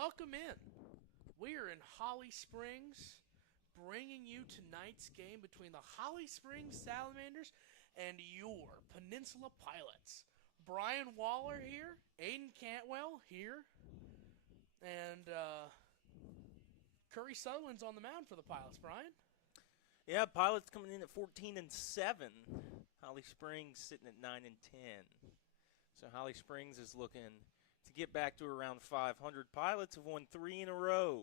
Welcome in. We are in Holly Springs, bringing you tonight's game between the Holly Springs Salamanders and your Peninsula Pilots. Brian Waller here, Aiden Cantwell here, and Curry Sutherland's on the mound for the Pilots. Brian? Yeah, Pilots coming in at 14-7. Holly Springs sitting at 9-10. So Holly Springs is looking to get back to around 500. Pilots have won 3 in a row.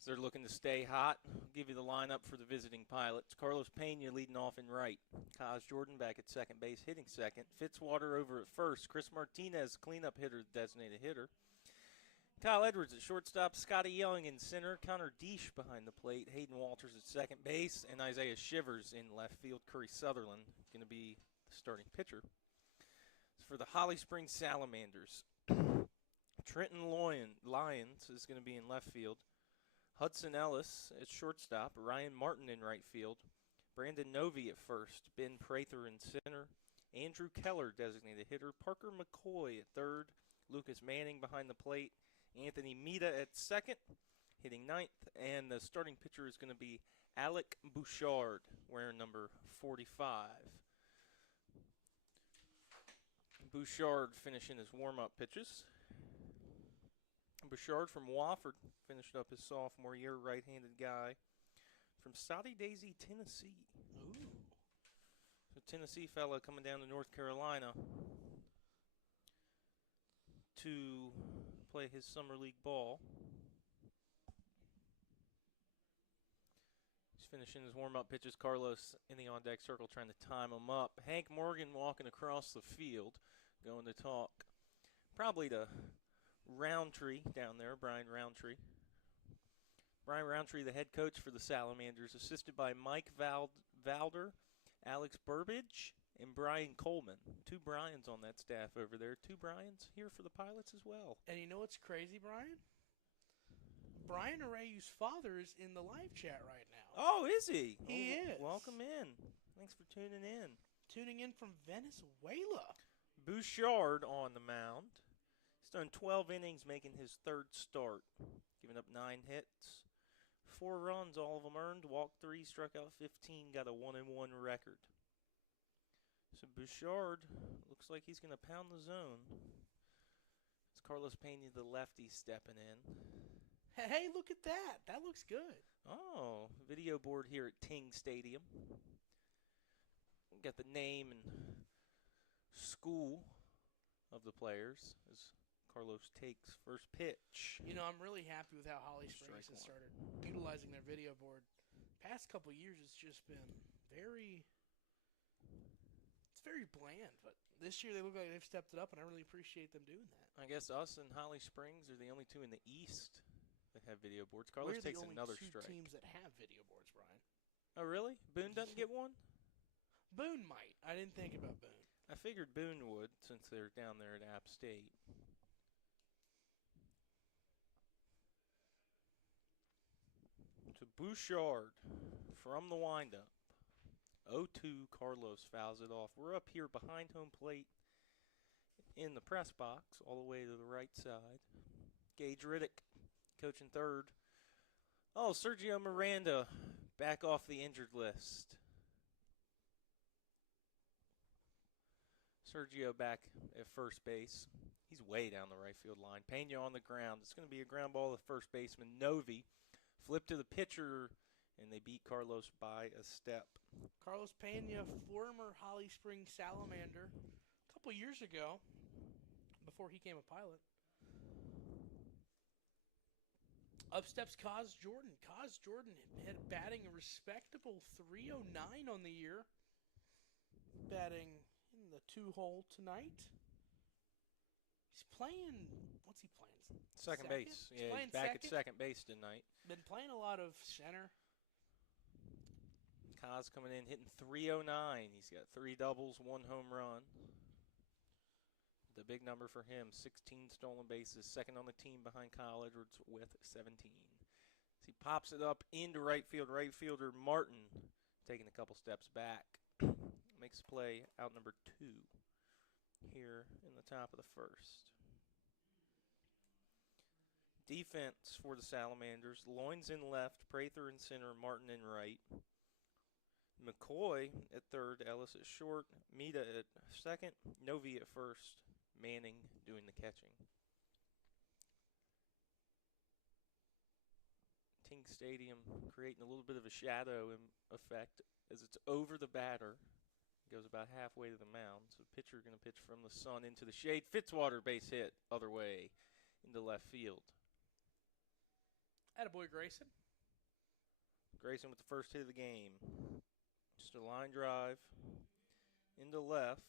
So they're looking to stay hot. I'll give you the lineup for the visiting Pilots. Carlos Pena leading off in right. Kaz Jordan back at second base, hitting second. Fitzwater over at first. Chris Martinez, cleanup hitter, designated hitter. Kyle Edwards at shortstop, Scotty Young in center, Connor Deesh behind the plate, Hayden Walters at second base, and Isaiah Shivers in left field. Curry Sutherland going to be the starting pitcher. For the Holly Springs Salamanders, Trenton Lyons is going to be in left field, Hudson Ellis at shortstop, Ryan Martin in right field, Brandon Novi at first, Ben Prather in center, Andrew Keller designated hitter, Parker McCoy at third, Lucas Manning behind the plate, Anthony Mita at second, hitting ninth, and the starting pitcher is going to be Alec Bouchard, wearing number 45. Bouchard finishing his warm-up pitches. Bouchard from Wofford finished up his sophomore year, right-handed guy from Saudi Daisy, Tennessee. Ooh. So Tennessee fella coming down to North Carolina to play his summer league ball. He's finishing his warm-up pitches. Carlos in the on-deck circle trying to time him up. Hank Morgan walking across the field, going to talk probably to Roundtree down there, Brian Roundtree. Brian Roundtree, the head coach for the Salamanders, assisted by Mike Valder, Alex Burbage, and Brian Coleman. 2 Brians on that staff over there. 2 Brians here for the Pilots as well. And you know what's crazy, Brian? Brian Arayu's father is in the live chat right now. Oh, is he? He is. Welcome in. Thanks for tuning in. Tuning in from Venezuela. Bouchard on the mound. He's done 12 innings, making his third start. Giving up 9 hits. 4 runs, all of them earned. Walked 3, struck out 15, got a 1-1 record. So Bouchard looks like he's going to pound the zone. It's Carlos Pena, the lefty, stepping in. Hey, look at that. That looks good. Oh, video board here at Ting Stadium. Got the name and school of the players as Carlos takes first pitch. You know, I'm really happy with how Holly Springs has started utilizing their video board. Past couple of years, it's just been very bland. But this year, they look like they've stepped it up, and I really appreciate them doing that. I guess us and Holly Springs are the only 2 in the East that have video boards. Carlos takes another strike. We're the only 2 teams that have video boards, Brian. Oh, really? Boone doesn't get one? Boone might. I didn't think about Boone. I figured Boone would since they're down there at App State. To Bouchard from the windup. 0-2, Carlos fouls it off. We're up here behind home plate in the press box, all the way to the right side. Gage Riddick coaching third. Oh, Sergio Miranda back off the injured list. Sergio back at first base. He's way down the right field line. Pena on the ground. It's going to be a ground ball to first baseman Novi. Flip to the pitcher, and they beat Carlos by a step. Carlos Pena, former Holly Springs Salamander, a couple years ago, before he became a Pilot. Up steps Kaz Jordan. Kaz Jordan had batting a respectable .309 on the year. Batting in the 2-hole tonight. He's playing, what's he playing? Second base. Yeah, he's back at second base tonight. Been playing a lot of center. Kaz coming in, hitting .309. He's got 3 doubles, 1 home run. The big number for him, 16 stolen bases, second on the team behind Kyle Edwards with 17. As he pops it up into right field, right fielder Martin taking a couple steps back. Makes play out number 2 here in the top of the first. Defense for the Salamanders. Loins in left, Prather in center, Martin in right. McCoy at third, Ellis at short, Mita at second, Novi at first, Manning doing the catching. Ting Stadium creating a little bit of a shadow effect as it's over the batter. Goes about halfway to the mound. So pitcher going to pitch from the sun into the shade. Fitzwater base hit other way into left field. Attaboy Grayson. Grayson with the first hit of the game. Just a line drive into left.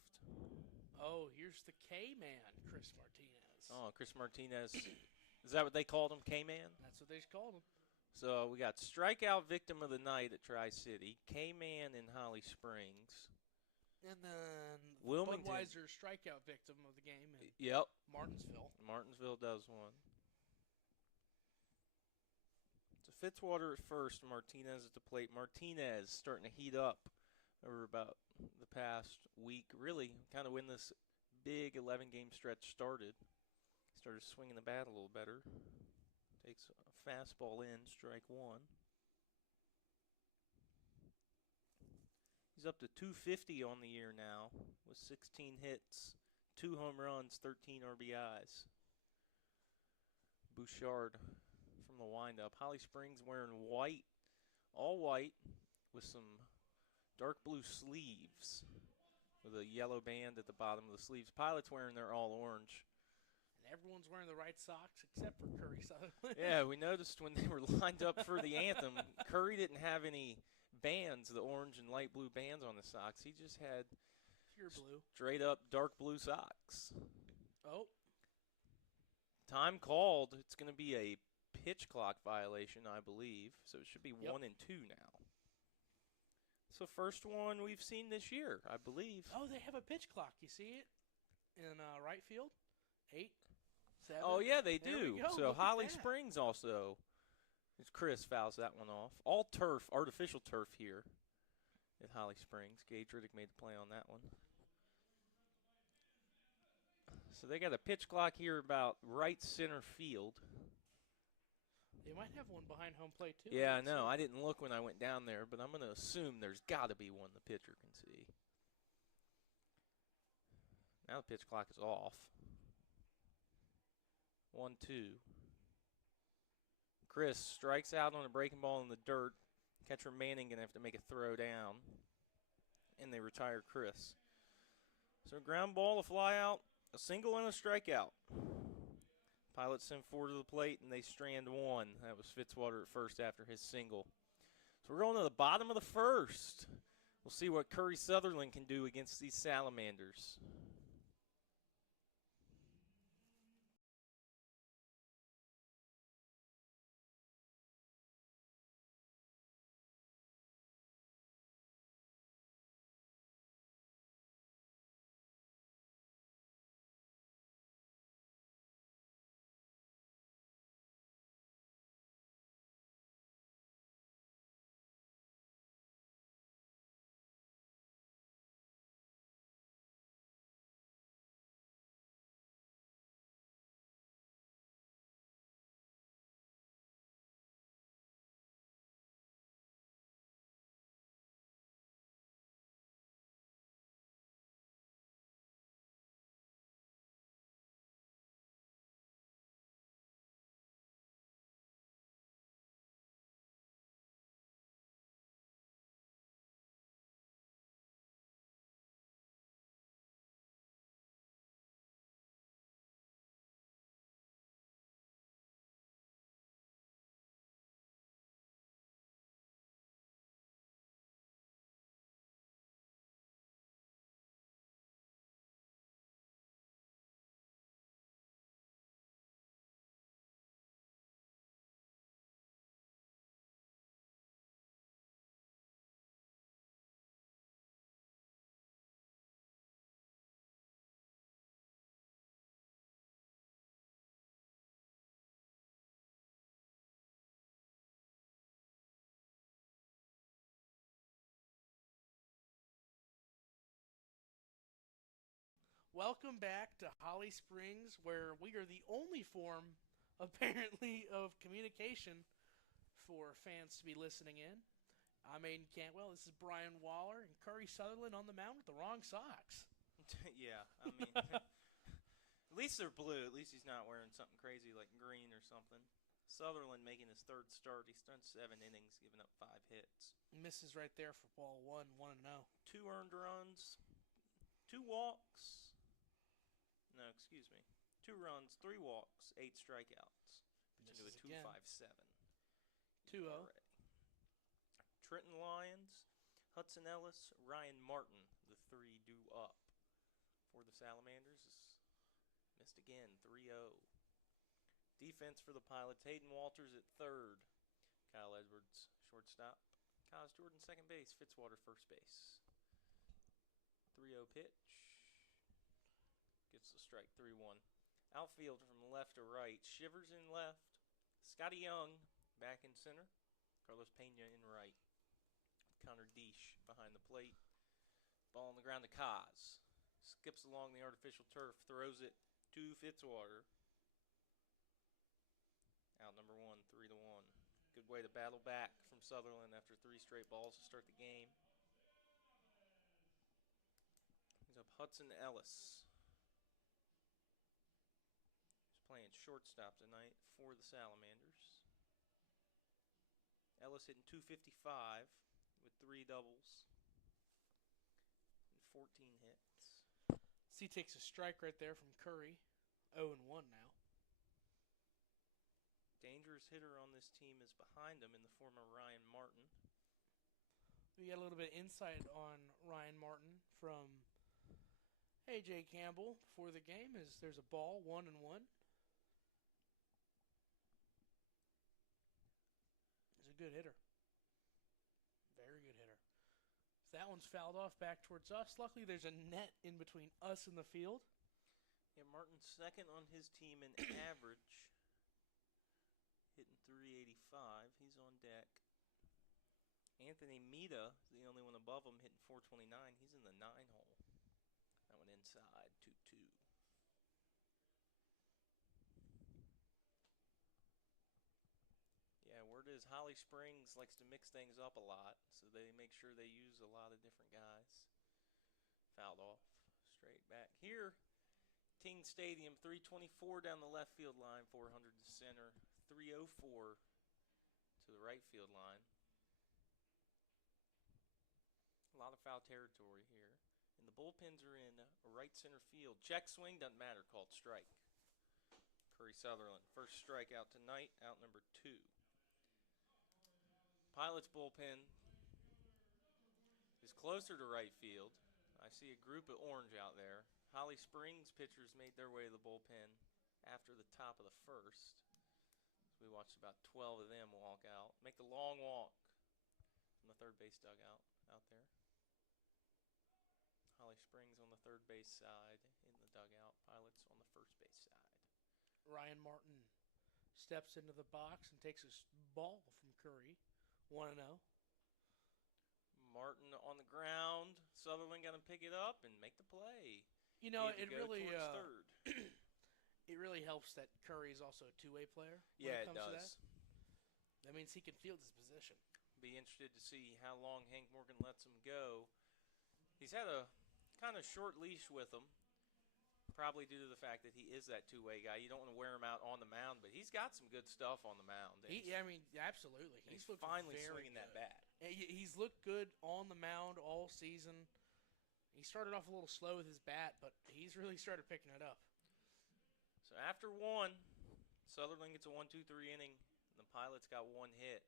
Oh, here's the K-Man, Chris Martinez. Oh, Chris Martinez. Is that what they called him, K-Man? That's what they just called him. So we got strikeout victim of the night at Tri-City, K-Man in Holly Springs. And then Wilmington. Budweiser strikeout victim of the game in Martinsville. Martinsville does one. So Fitzwater at first, Martinez at the plate. Martinez starting to heat up over about the past week. Really, kind of when this big 11-game stretch started. Started swinging the bat a little better. Takes a fastball in, strike one. He's up to 250 on the year now with 16 hits, 2 home runs, 13 RBIs. Bouchard from the windup. Holly Springs wearing white, all white, with some dark blue sleeves with a yellow band at the bottom of the sleeves. Pilots wearing their all orange. And everyone's wearing the right socks except for Curry Sutherland. Yeah, we noticed when they were lined up for the anthem, Curry didn't have any bands, the orange and light blue bands on the socks. He just had pure blue, straight up dark blue socks. Oh. Time called. It's going to be a pitch clock violation, I believe. So it should be 1-2 now. So first one we've seen this year, I believe. Oh, they have a pitch clock. You see it in right field? 8, 7. Oh, yeah, they do. So Look Holly at that. Springs also. Chris fouls that one off. All turf, artificial turf here at Holly Springs. Gage Riddick made the play on that one. So they got a pitch clock here about right center field. They might have one behind home plate, too. Yeah, I know. I didn't look when I went down there, but I'm going to assume there's got to be one the pitcher can see. Now the pitch clock is off. 1-2. Chris strikes out on a breaking ball in the dirt. Catcher Manning going to have to make a throw down. And they retire Chris. So ground ball, a fly out, a single, and a strikeout. Pilots send 4 to the plate, and they strand 1. That was Fitzwater at first after his single. So we're going to the bottom of the first. We'll see what Curry Sutherland can do against these Salamanders. Welcome back to Holly Springs, where we are the only form apparently of communication for fans to be listening in. I'm Aiden Cantwell. This is Brian Waller and Curry Sutherland on the mound with the wrong socks. Yeah, I mean, at least they're blue. At least he's not wearing something crazy like green or something. Sutherland making his third start. He's done 7 innings, giving up 5 hits. Misses right there for ball one, 1-0. 2 earned runs, 2 walks. No, excuse me. 2 runs, 3 walks, 8 strikeouts. Into a Misses again. 2.57. 2-0. Trenton Lyons, Hudson Ellis, Ryan Martin, the 3 due up. For the Salamanders is missed again, 3-0. Defense for the Pilots, Hayden Walters at third. Kyle Edwards, shortstop. Kaz Jordan, second base. Fitzwater, first base. 3-0 pitch. Gets the strike, 3-1. Outfield from left to right. Shivers in left. Scotty Young back in center. Carlos Pena in right. Connor Deesh behind the plate. Ball on the ground to Kaz. Skips along the artificial turf. Throws it to Fitzwater. Out number 1, 3-1. Good way to battle back from Sutherland after 3 straight balls to start the game. He's up Hudson Ellis. He's playing shortstop tonight for the Salamanders. Ellis hitting .255 with 3 doubles and 14 hits. So he takes a strike right there from Curry. 0-1 now. Dangerous hitter on this team is behind him in the form of Ryan Martin. We got a little bit of insight on Ryan Martin from A.J. Campbell before the game. There's a ball, 1-1. He's a good hitter. Very good hitter. That one's fouled off back towards us. Luckily, there's a net in between us and the field. Yeah, Martin's second on his team in average. Hitting .385. He's on deck. Anthony Mita is the only one above him, hitting .429. He's in the 9 hole. That one inside, 2-2. Yeah, word is Holly Springs likes to mix things up a lot, so they make sure they use a lot of different guys. Fouled off. Straight back. Here, Ting Stadium, 324 down the left field line, 400 to center, 304 to the right field line. A lot of foul territory here. And the bullpens are in right center field. Check swing, doesn't matter, called strike. Curry Sutherland, first strikeout tonight, out number 2. Pilots bullpen is closer to right field. I see a group of orange out there. Holly Springs pitchers made their way to the bullpen after the top of the first. So we watched about 12 of them walk out. Make the long walk from the third base dugout out there. Holly Springs on the third base side in the dugout. Pilots on the first base side. Ryan Martin steps into the box and takes his ball from Curry. 1-0. Martin on the ground. Sutherland got to pick it up and make the play. You know, Need to it go really towards third. it really helps that Curry is also a two-way player. Yeah, when it it comes does. To that means he can field his position. Be interested to see how long Hank Morgan lets him go. He's had a kind of short leash with him, probably due to the fact that he is that two-way guy. You don't want to wear him out on the mound, but he's got some good stuff on the mound. I mean, absolutely. He's looked finally very swinging good. that bat. He's looked good on the mound all season. He started off a little slow with his bat, but he's really started picking it up. So after 1, Sutherland gets a 1-2-3 inning, and the Pilots got 1 hit.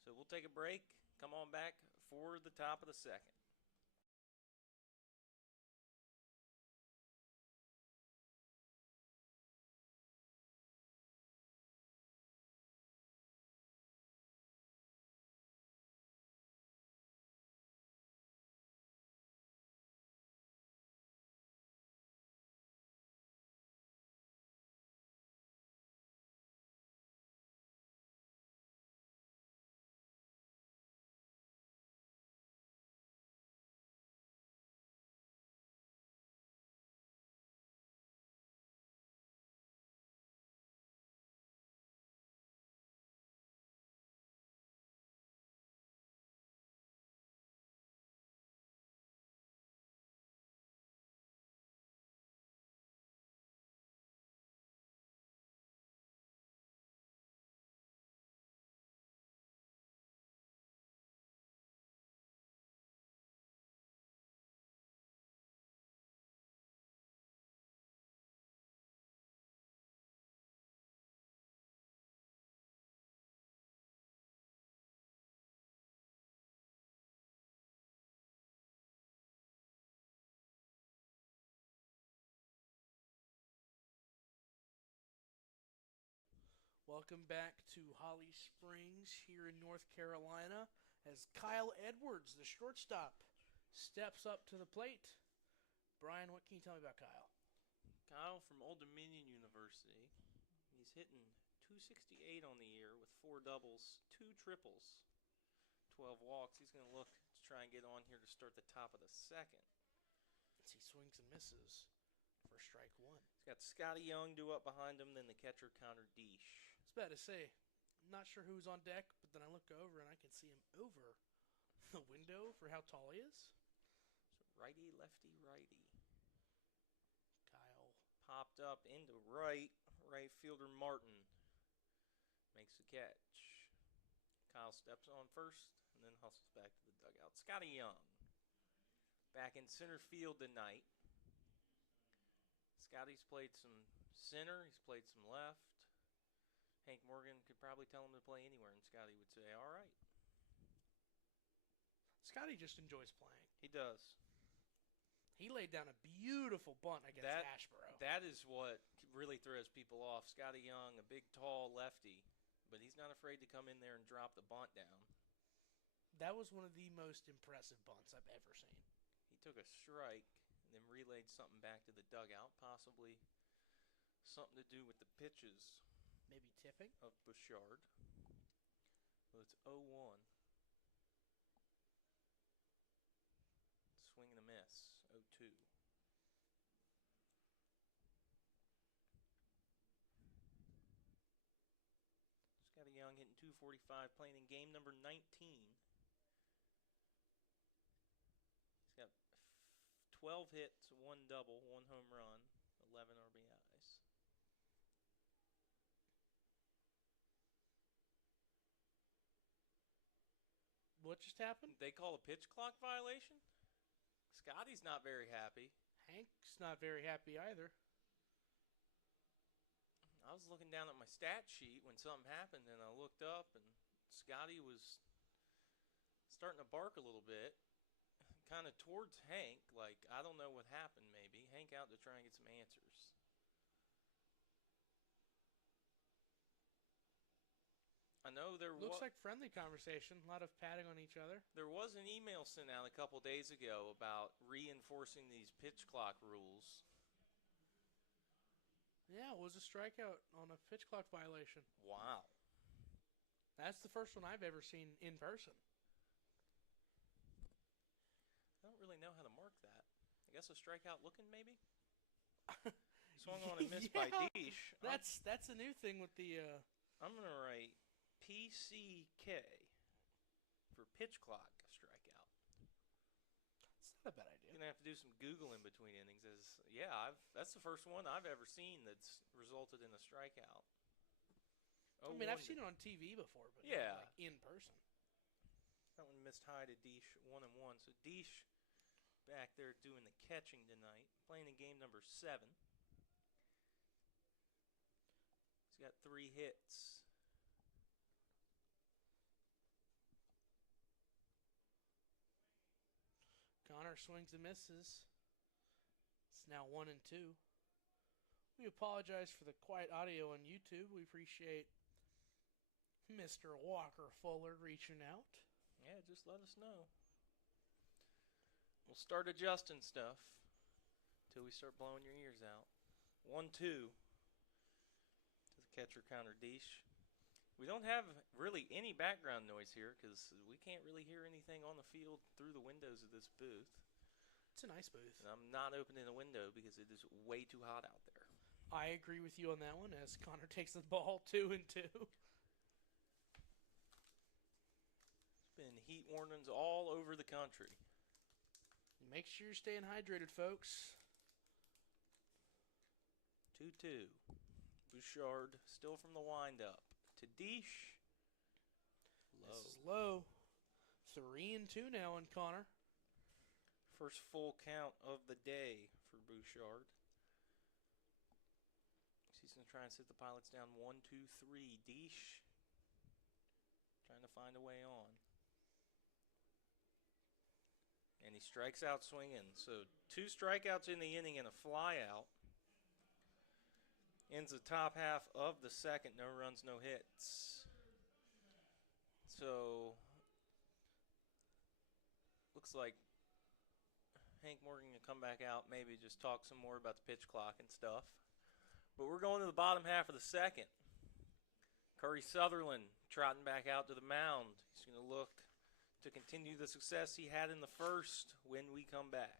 So we'll take a break, come on back for the top of the second. Welcome back to Holly Springs here in North Carolina as Kyle Edwards, the shortstop, steps up to the plate. Brian, what can you tell me about Kyle? Kyle from Old Dominion University. He's hitting .268 on the year with 4 doubles, 2 triples, 12 walks. He's going to look to try and get on here to start the top of the second. As he swings and misses for strike one. He's got Scotty Young due up behind him, then the catcher Connor Deesh. I was about to say, I'm not sure who's on deck, but then I look over and I can see him over the window for how tall he is. So righty, lefty, righty. Kyle Popped up into right. Right fielder Martin makes the catch. Kyle steps on first and then hustles back to the dugout. Scotty Young back in center field tonight. Scotty's played some center. He's played some left. Hank Morgan could probably tell him to play anywhere, and Scotty would say, all right. Scotty just enjoys playing. He does. He laid down a beautiful bunt against Ashboro. That is what really throws people off. Scotty Young, a big, tall lefty, but he's not afraid to come in there and drop the bunt down. That was one of the most impressive bunts I've ever seen. He took a strike and then relayed something back to the dugout, possibly something to do with the pitches. Maybe tipping? Of Bouchard. Well, it's 0-1. Swing and a miss. 0-2. Scotty Young hitting .245, playing in game number 19. He's got 12 hits, 1 double, 1 home run, 11 RBIs. What just happened? They call a pitch clock violation? Scotty's not very happy. Hank's not very happy either. I was looking down at my stat sheet when something happened, and I looked up, and Scotty was starting to bark a little bit, kind of towards Hank, like, I don't know what happened maybe. Hank out to try and get some answers. I know there looks like friendly conversation, a lot of patting on each other. There was an email sent out a couple days ago about reinforcing these pitch clock rules. Yeah, it was a strikeout on a pitch clock violation. Wow. That's the first one I've ever seen in person. I don't really know how to mark that. I guess a strikeout looking maybe? Swung on and missed by Deesh. That's a new thing with the... I'm going to write PCK for pitch clock strikeout. It's not a bad idea. You're going to have to do some Googling between innings. That's the first one I've ever seen that's resulted in a strikeout. I mean, I've seen it on TV before, but yeah, not like in person. That one missed high to Deesh, 1-1. So Deesh back there doing the catching tonight, playing in game number 7. He's got 3 hits. Connor swings and misses. It's now 1-2. We apologize for the quiet audio on YouTube. We appreciate Mr. Walker Fuller reaching out. Yeah, just let us know. We'll start adjusting stuff until we start blowing your ears out. 1-2 to the catcher, Connor Deesh. We don't have really any background noise here because we can't really hear anything on the field through the windows of this booth. It's a nice booth. And I'm not opening the window because it is way too hot out there. I agree with you on that one as Connor takes the ball 2-2. It's been heat warnings all over the country. Make sure you're staying hydrated, folks. 2-2. Bouchard still from the windup. To Deesh. Low. This is low. 3-2 now on Connor. First full count of the day for Bouchard. He's going to try and sit the Pilots down 1-2-3. Deesh trying to find a way on. And he strikes out swinging. So 2 strikeouts in the inning and a fly out. Ends the top half of the second. No runs, no hits. So, looks like Hank Morgan can come back out, maybe just talk some more about the pitch clock and stuff. But we're going to the bottom half of the second. Curry Sutherland trotting back out to the mound. He's going to look to continue the success he had in the first when we come back.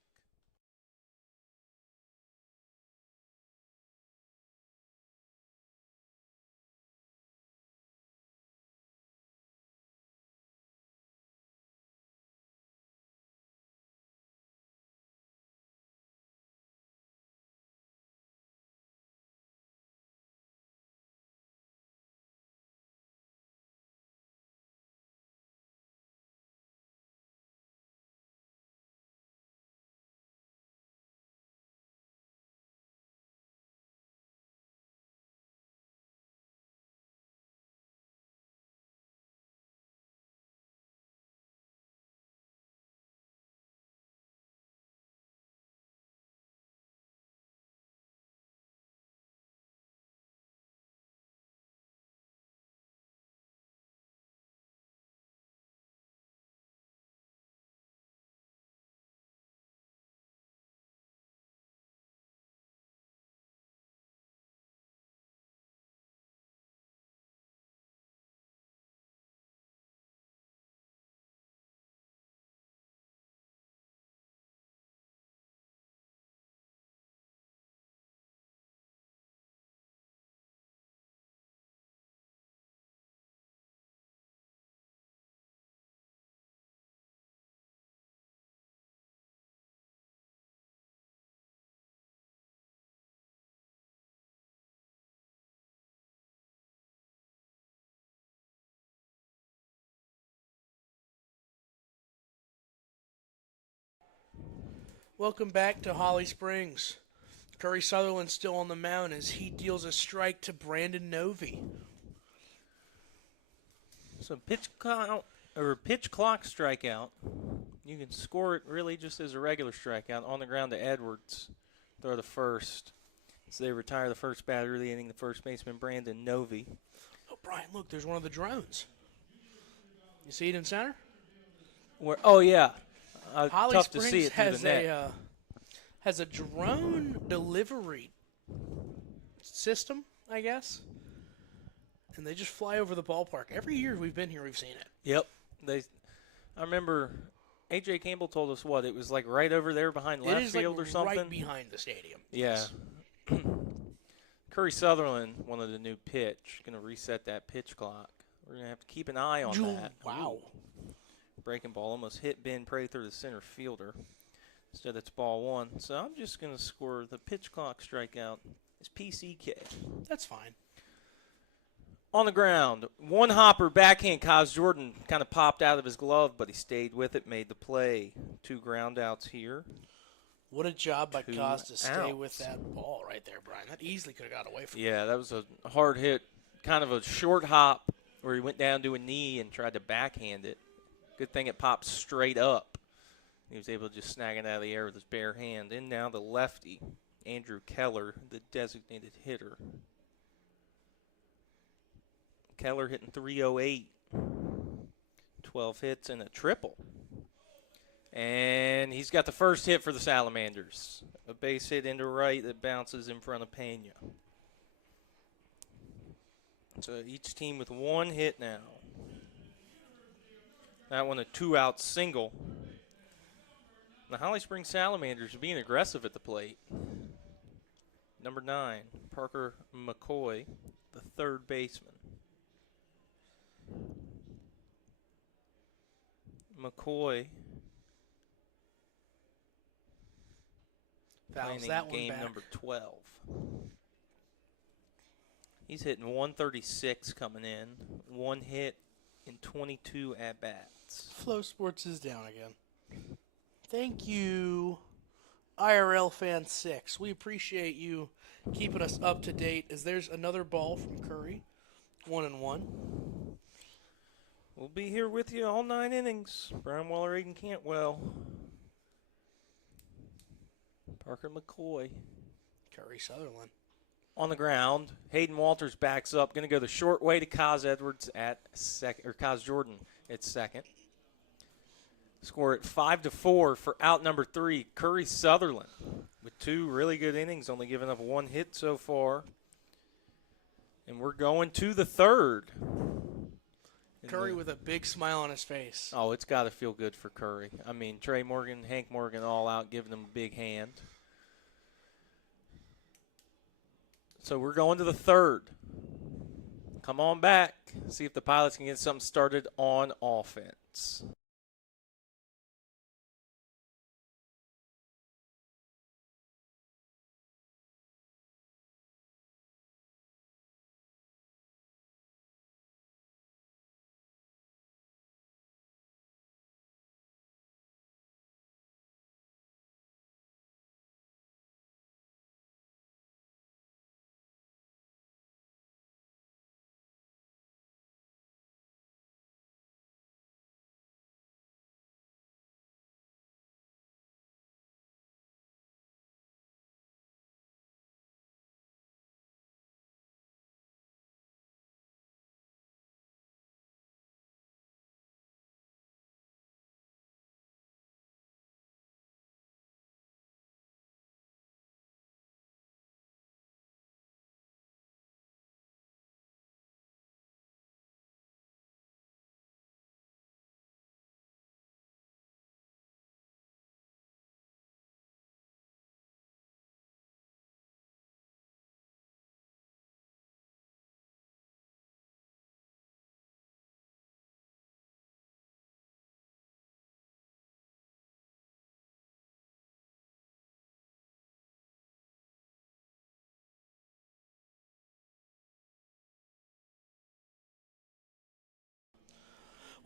Welcome back to Holly Springs. Curry Sutherland still on the mound as he deals a strike to Brandon Novy. So pitch clock strikeout. You can score it really just as a regular strikeout on the ground to Edwards. Throw the first. So they retire the first batter of the inning, the first baseman Brandon Novy. Oh, Brian, look, there's one of the drones. You see it in center? Where? Oh yeah, Holly tough Springs to see it through has the net. has a drone delivery system, I guess, and they just fly over the ballpark. Every year we've been here, we've seen it. Yep. I remember A.J. Campbell told us it was like right over there behind left it is field like or something. right behind the stadium. Yeah. Curry Sutherland wanted a new pitch. Going to reset that pitch clock. We're going to have to keep an eye on that. Wow. Ooh. Breaking ball almost hit Ben Prey through the center fielder. Instead, it's ball one. So I'm just going to score the pitch clock strikeout as PCK. That's fine. On the ground, one hopper backhand. Kaz Jordan kind of popped out of his glove, but he stayed with it, made the play. 2 ground outs here. What a job by 2 Kaz to stay outs. with that ball right there, Brian. That easily could have got away from him. Yeah, that was a hard hit, kind of a short hop where he went down to a knee and tried to backhand it. Good thing it popped straight up. He was able to just snag it out of the air with his bare hand. And now the lefty, Andrew Keller, the designated hitter. Keller hitting .308, 12 hits and a triple. And he's got the first hit for the Salamanders. A base hit into right that bounces in front of Pena. So each team with 1 hit now. That one a 2-out single. The Holly Springs Salamanders are being aggressive at the plate. Number 9, Parker McCoy, the third baseman. McCoy Fouls playing that in one game back. number 12. He's hitting 136 coming in, 1 hit in 22 at-bats. Flow Sports is down again. Thank you, IRL Fan 6. We appreciate you keeping us up to date as there's another ball from Curry. 1-1. We'll be here with you all 9 innings. Brian Waller, Aiden Cantwell. Parker McCoy. Curry Sutherland. On the ground, Hayden Walters backs up, going to go the short way to Kaz Edwards at second, or Kaz Jordan at second. Score at 5-4 for out number 3, Curry Sutherland, with 2 really good innings, only giving up 1 hit so far. And we're going to the third. Curry with a big smile on his face. Oh, it's got to feel good for Curry. I mean, Trey Morgan, Hank Morgan all out giving him a big hand. So we're going to the third. Come on back. See if the Pilots can get something started on offense.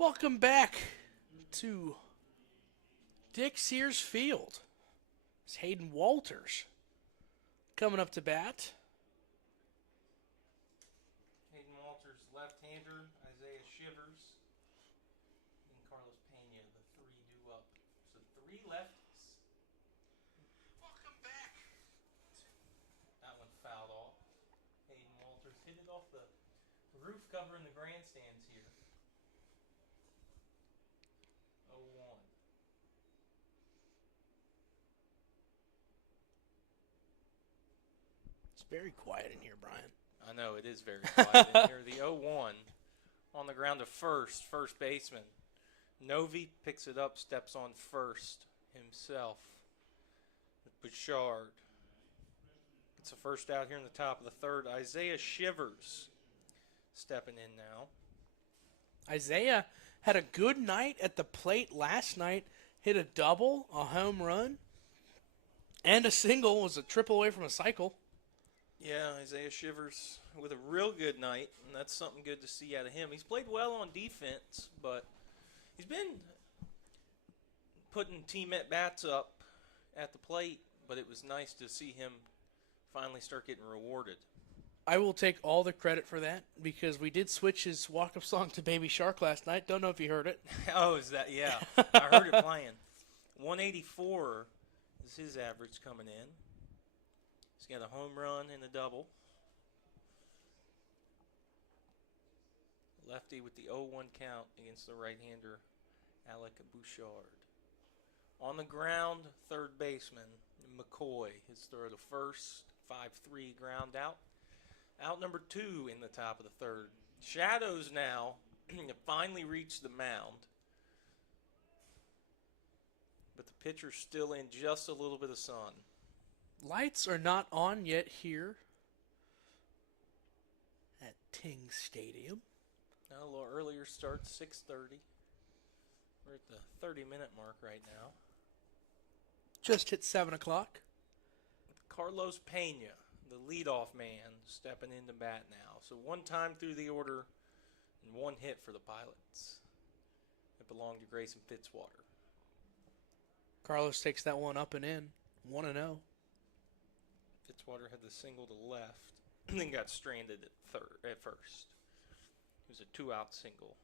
Welcome back to Dick Sears Field. It's Hayden Walters coming up to bat. Hayden Walters, left-hander, Isaiah Shivers, and Carlos Pena, the 3 due up. So 3 lefties. Welcome back. That one fouled off. Hayden Walters hit it off the roof covering the grandstands here. 0-1. It's very quiet in here, Brian. I know, it is very quiet in here. The 0-1 on the ground to first baseman. Novi picks it up, steps on first himself. Bouchard. It's a first out here in the top of the third. Isaiah Shivers stepping in now. Isaiah had a good night at the plate last night. Hit a double, a home run, and a single. Was a triple away from a cycle. Yeah, Isaiah Shivers with a real good night, and that's something good to see out of him. He's played well on defense, but he's been putting team at-bats up at the plate, but it was nice to see him finally start getting rewarded. I will take all the credit for that because we did switch his walk-up song to Baby Shark last night. Don't know if you heard it. Oh, is that? Yeah. I heard it playing. 184 is his average coming in. He's got a home run and a double. Lefty with the 0-1 count against the right-hander, Alec Bouchard. On the ground, third baseman, McCoy. His throw to first, 5-3 ground out. Out number 2 in the top of the third. Shadows now have finally reached the mound. But the pitcher's still in just a little bit of sun. Lights are not on yet here at Ting Stadium. Now a little earlier start, 6:30. We're at the 30-minute mark right now. Just hit 7 o'clock. Carlos Pena, the leadoff man, stepping into bat now. So 1 time through the order and 1 hit for the Pilots. It belonged to Grayson Fitzwater. Carlos takes that one up and in, 1-0. Fitzwater had the single to left, and then got stranded at first. It was a 2-out single.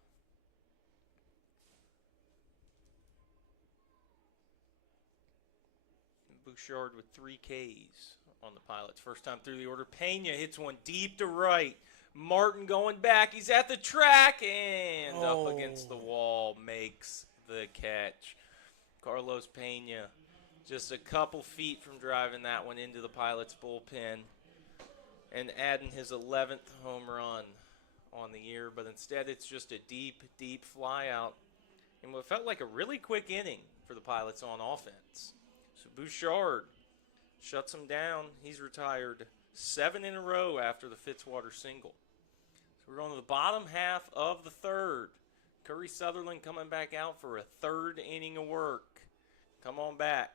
Bouchard with 3 Ks on the Pilots. First time through the order. Pena hits one deep to right. Martin going back. He's at the track and up against the wall. Makes the catch. Carlos Pena just a couple feet from driving that one into the Pilots bullpen and adding his 11th home run on the year. But instead it's just a deep, deep fly out in what felt like a really quick inning for the Pilots on offense. So Bouchard shuts him down. He's retired 7 in a row after the Fitzwater single. So we're going to the bottom half of the third. Curry Sutherland coming back out for a third inning of work. Come on back.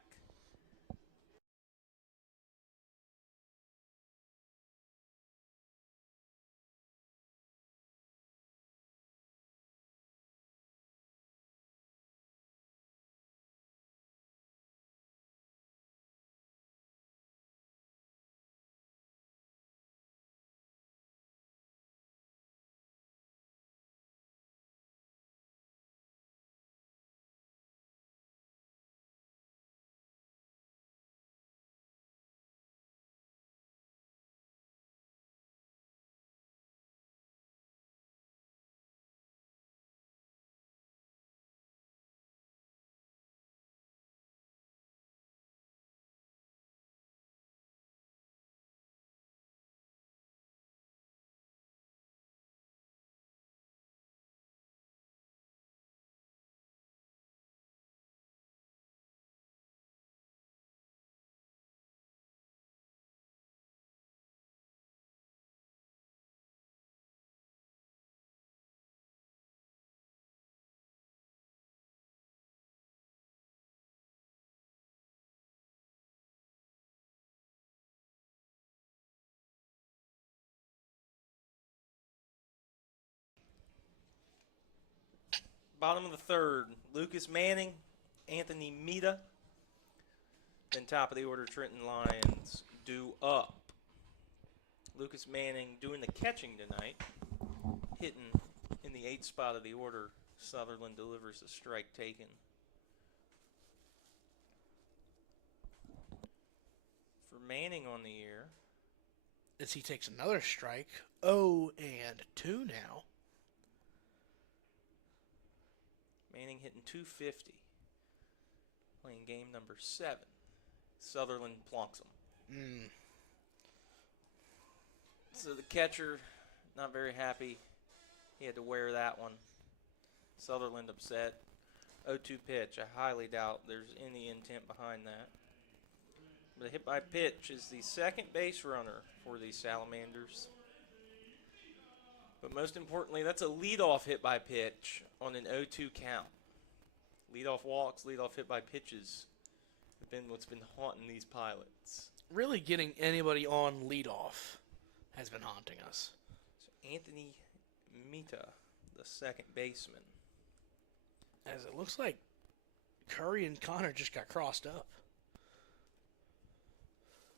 Bottom of the third, Lucas Manning, Anthony Mita. Then top of the order, Trenton Lyons due up. Lucas Manning doing the catching tonight, hitting in the 8th spot of the order. Sutherland delivers a strike taken. For Manning on the year, as he takes another strike, 0-2 now. Manning hitting 250, playing game number 7. Sutherland plonks him. So the catcher, not very happy. He had to wear that one. Sutherland upset. 0-2 pitch. I highly doubt there's any intent behind that. But a hit by pitch is the second base runner for the Salamanders. But most importantly, that's a leadoff hit by pitch on an 0-2 count. Leadoff walks, leadoff hit by pitches have been what's been haunting these Pilots. Really getting anybody on leadoff has been haunting us. So Anthony Mita, the second baseman. As it looks like Curry and Connor just got crossed up.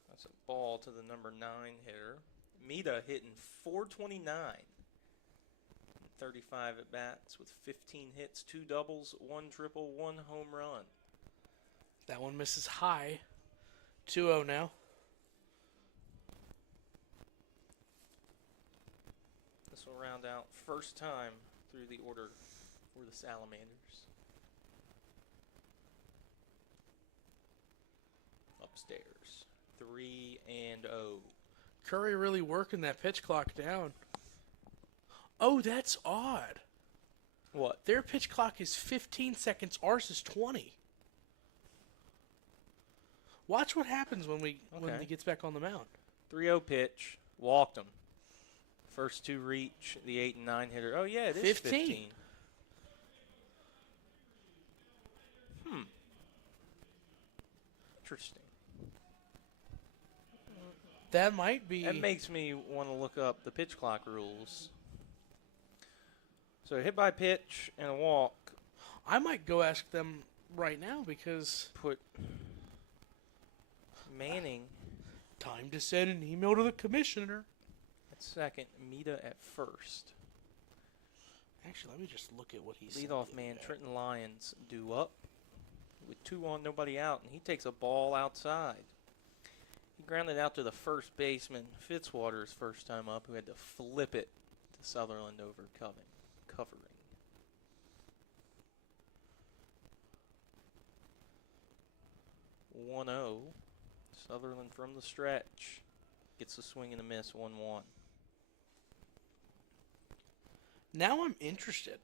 That's a ball to the number 9 hitter. Mita hitting .429. 35 at bats with 15 hits, 2 doubles, 1 triple, 1 home run. That one misses high. 2-0 now. This will round out first time through the order for the Salamanders. Upstairs, 3-0. Curry really working that pitch clock down. Oh, that's odd. What? Their pitch clock is 15 seconds. Ours is 20. Watch what happens when he gets back on the mound. 3-0 pitch. Walked him. First 2 reach. The 8 and 9 hitter. Oh, yeah, it is 15. Interesting. That might be. That makes me want to look up the pitch clock rules. So hit by pitch and a walk. I might go ask them right now because. Put Manning. Time to send an email to the commissioner. At second, Mita at first. Actually, let me just look at what he said. Leadoff man Trenton Lyons due up with 2 on, nobody out, and he takes a ball outside. He Grounded out to the first baseman, Fitzwater's first time up, who had to flip it to Sutherland over covering. 1-0. Sutherland from the stretch gets a swing and a miss. 1-1. Now I'm interested.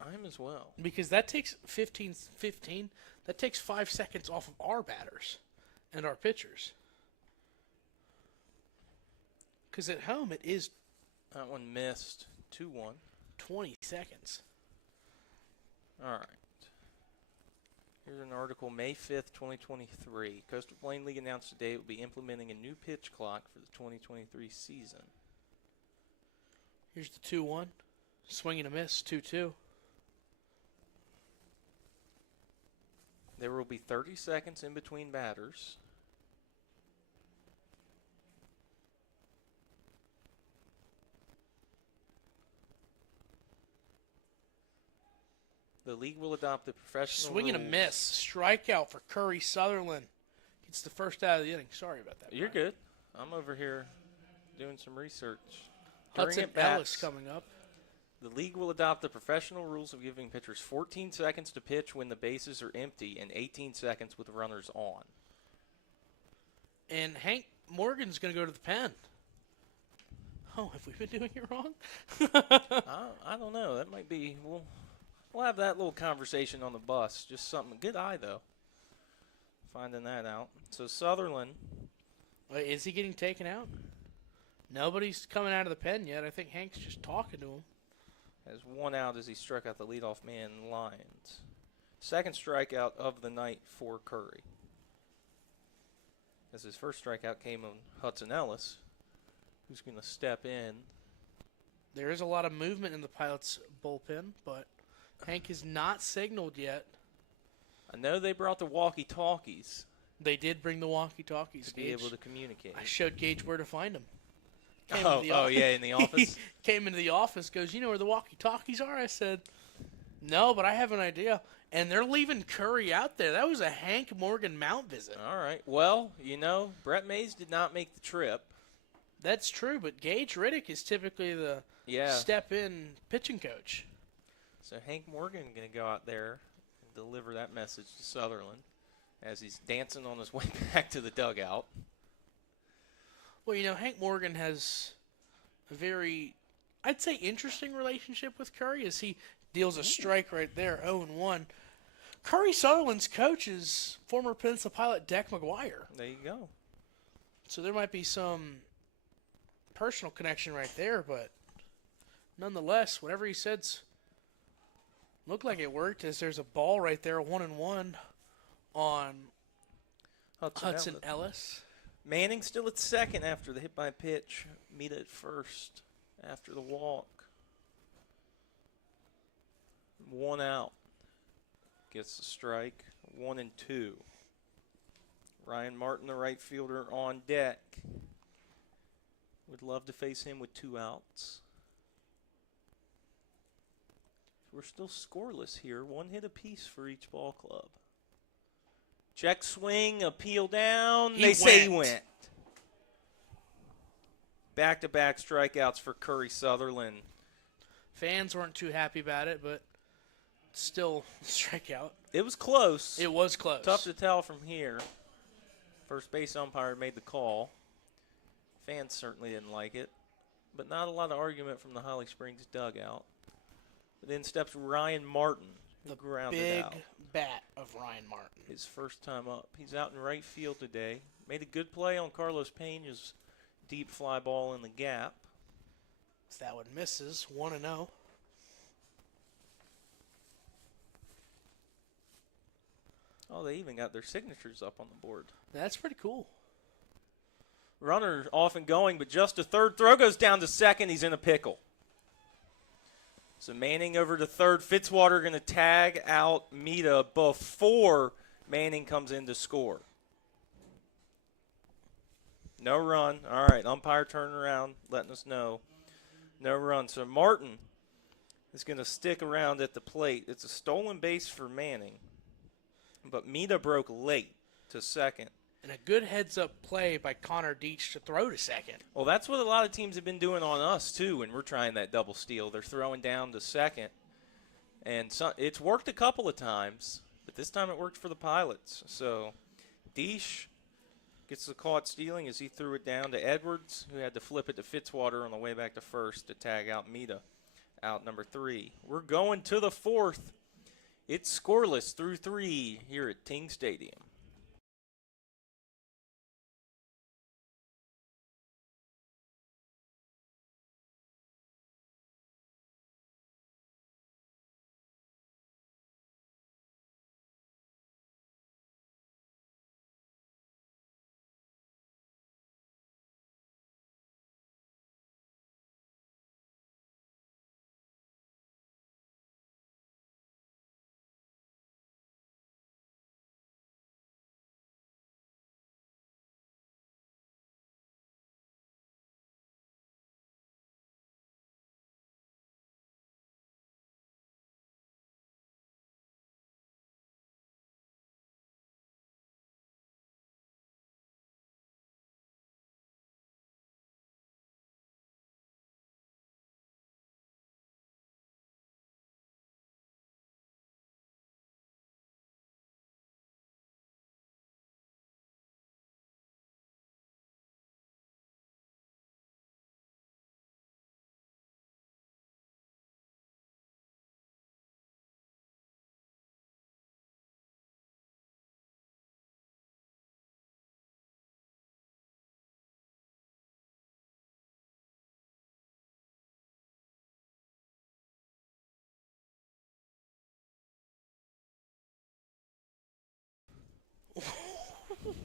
I'm as well. Because that takes 15. That takes 5 seconds off of our batters and our pitchers. Because at home it is That one missed. 2-1. 20 seconds. All right. Here's an article, May 5th, 2023. Coastal Plain League announced today it will be implementing a new pitch clock for the 2023 season. Here's the 2-1. Swing and a miss. 2-2. There will be 30 seconds in between batters. The league will adopt the professional Swing and a rules. miss. Strikeout for Curry Sutherland. Gets the first out of the inning. Sorry about that. You're Brian. good. I'm over here doing some research. During Hudson at-bats, Ellis coming up. the league will adopt the professional rules of giving pitchers 14 seconds to pitch when the bases are empty and 18 seconds with runners on. And Hank Morgan's going to go to the pen. Oh, have we been doing it wrong? I don't know. That might be. We'll have that little conversation on the bus. Just something. Good eye, though. Finding that out. So Sutherland. Wait, is he getting taken out? Nobody's coming out of the pen yet. I think Hank's just talking to him. Has one out as he struck out the leadoff man, Lyons. Second strikeout of the night for Curry. As his first strikeout came on Hudson Ellis, who's going to step in. There is a lot of movement in the Pilots' bullpen, but Hank has not signaled yet. I know they brought the walkie-talkies They did bring the walkie-talkies, to be Gage. able to communicate. I showed Gage where to find them. Yeah, in the office? Came into the office, goes, you know where the walkie-talkies are? I said, no, but I have an idea. And they're leaving Curry out there. That was a Hank Morgan mount visit. All right. Well, Brett Mays did not make the trip. That's true, but Gage Riddick is typically the step-in pitching coach. So Hank Morgan going to go out there and deliver that message to Sutherland as he's dancing on his way back to the dugout. Well, Hank Morgan has a very, I'd say, interesting relationship with Curry as he deals a strike right there, 0-1. Curry Sutherland's coach is former Peninsula pilot Deck McGuire. There you go. So there might be some personal connection right there, but nonetheless, whatever he said's looked like it worked as there's a ball right there, 1-1 on Hudson Ellis. Manning still at second after the hit by pitch. Mita at first after the walk. 1 out. Gets the strike. 1-2. Ryan Martin, the right fielder, on deck. Would love to face him with 2 outs. We're still scoreless here. 1 hit apiece for each ball club. Check swing, appeal down. They say he went. Back-to-back strikeouts for Curry Sutherland. Fans weren't too happy about it, but still strikeout. It was close. It was close. Tough to tell from here. First base umpire made the call. Fans certainly didn't like it, but not a lot of argument from the Holly Springs dugout. But then steps Ryan Martin, who grounded big out. Bat of Ryan Martin. His first time up. He's out in right field today. Made a good play on Carlos Pena's deep fly ball in the gap. So that one misses. 1-0. Oh, they even got their signatures up on the board. That's pretty cool. Runner off and going, but just a third. Throw goes down to second. He's in a pickle. So Manning over to third. Fitzwater going to tag out Mita before Manning comes in to score. No run. All right, umpire turning around, letting us know. No run. So Martin is going to stick around at the plate. It's a stolen base for Manning. But Mita broke late to second. And a good heads-up play by Connor Deach to throw to second. Well, that's what a lot of teams have been doing on us, too, when we're trying that double steal. They're throwing down to second. And it's worked a couple of times, but this time it worked for the Pilots. So Deach gets the caught stealing as he threw it down to Edwards, who had to flip it to Fitzwater on the way back to first to tag out Mita, out number 3. We're going to the fourth. It's scoreless through 3 here at Ting Stadium.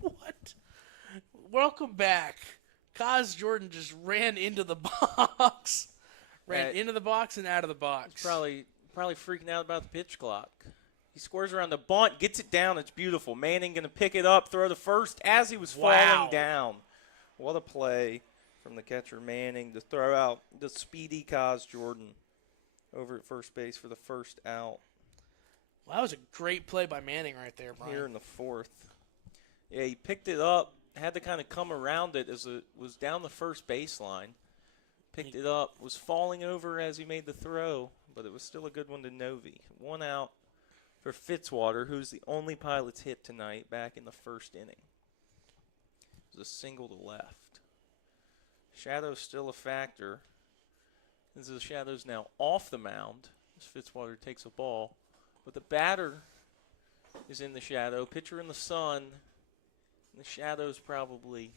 What? Welcome back. Kaz Jordan just ran into the box. Ran into the box and out of the box. Probably freaking out about the pitch clock. He scores around the bunt, gets it down. It's beautiful. Manning going to pick it up, throw to first as he was falling down. What a play from the catcher Manning to throw out the speedy Kaz Jordan over at first base for the first out. Well, that was a great play by Manning right there, Brian. Here in the fourth. Yeah, he picked it up, had to kind of come around it as it was down the first baseline. Picked it up, was falling over as he made the throw, but it was still a good one to Novi. 1 out for Fitzwater, who's the only Pilots hit tonight back in the first inning. It was a single to left. Shadow's still a factor. As the Shadow's now off the mound as Fitzwater takes a ball. But the batter is in the shadow, pitcher in the sun. The Shadow's probably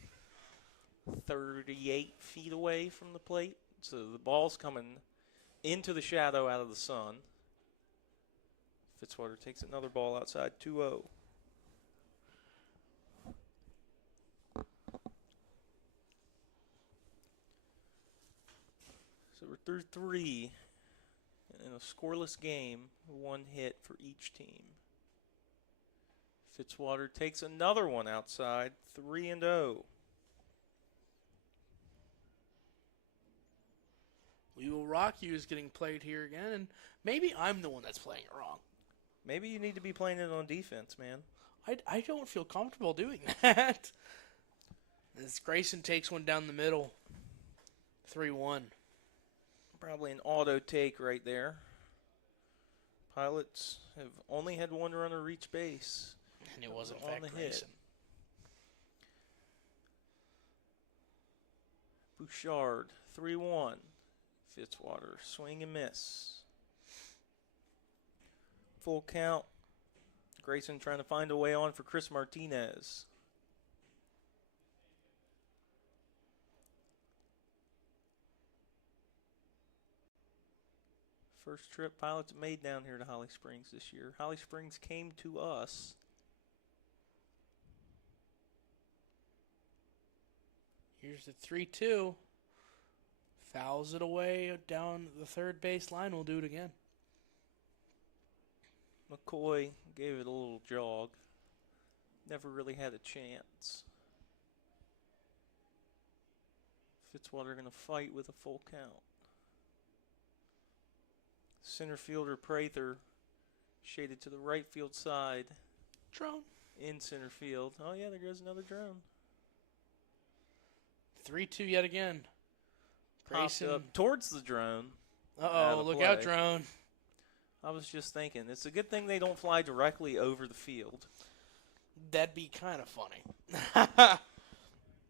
38 feet away from the plate. So the ball's coming into the shadow out of the sun. Fitzwater takes another ball outside, 2-0. So we're through 3 in a scoreless game, 1 hit for each team. Fitzwater takes another one outside, 3-0. We Will Rock You is getting played here again, and maybe I'm the one that's playing it wrong. Maybe you need to be playing it on defense, man. I don't feel comfortable doing that. As Grayson takes one down the middle, 3-1. Probably an auto take right there. Pilots have only had 1 runner reach base. And it was in on fact the Grayson. Hit. Bouchard, 3-1. Fitzwater, swing and miss. Full count. Grayson trying to find a way on for Chris Martinez. First trip Pilots made down here to Holly Springs this year. Holly Springs came to us. Here's the 3-2. Fouls it away down the third base line. We'll do it again. McCoy gave it a little jog. Never really had a chance. Fitzwater going to fight with a full count. Center fielder Prather shaded to the right field side. Drone. in center field. Oh, yeah, there goes another drone. 3-2 yet again. Popped Grayson. up towards the drone. Uh-oh, look out, drone. I was just thinking, it's a good thing they don't fly directly over the field. That'd be kind of funny.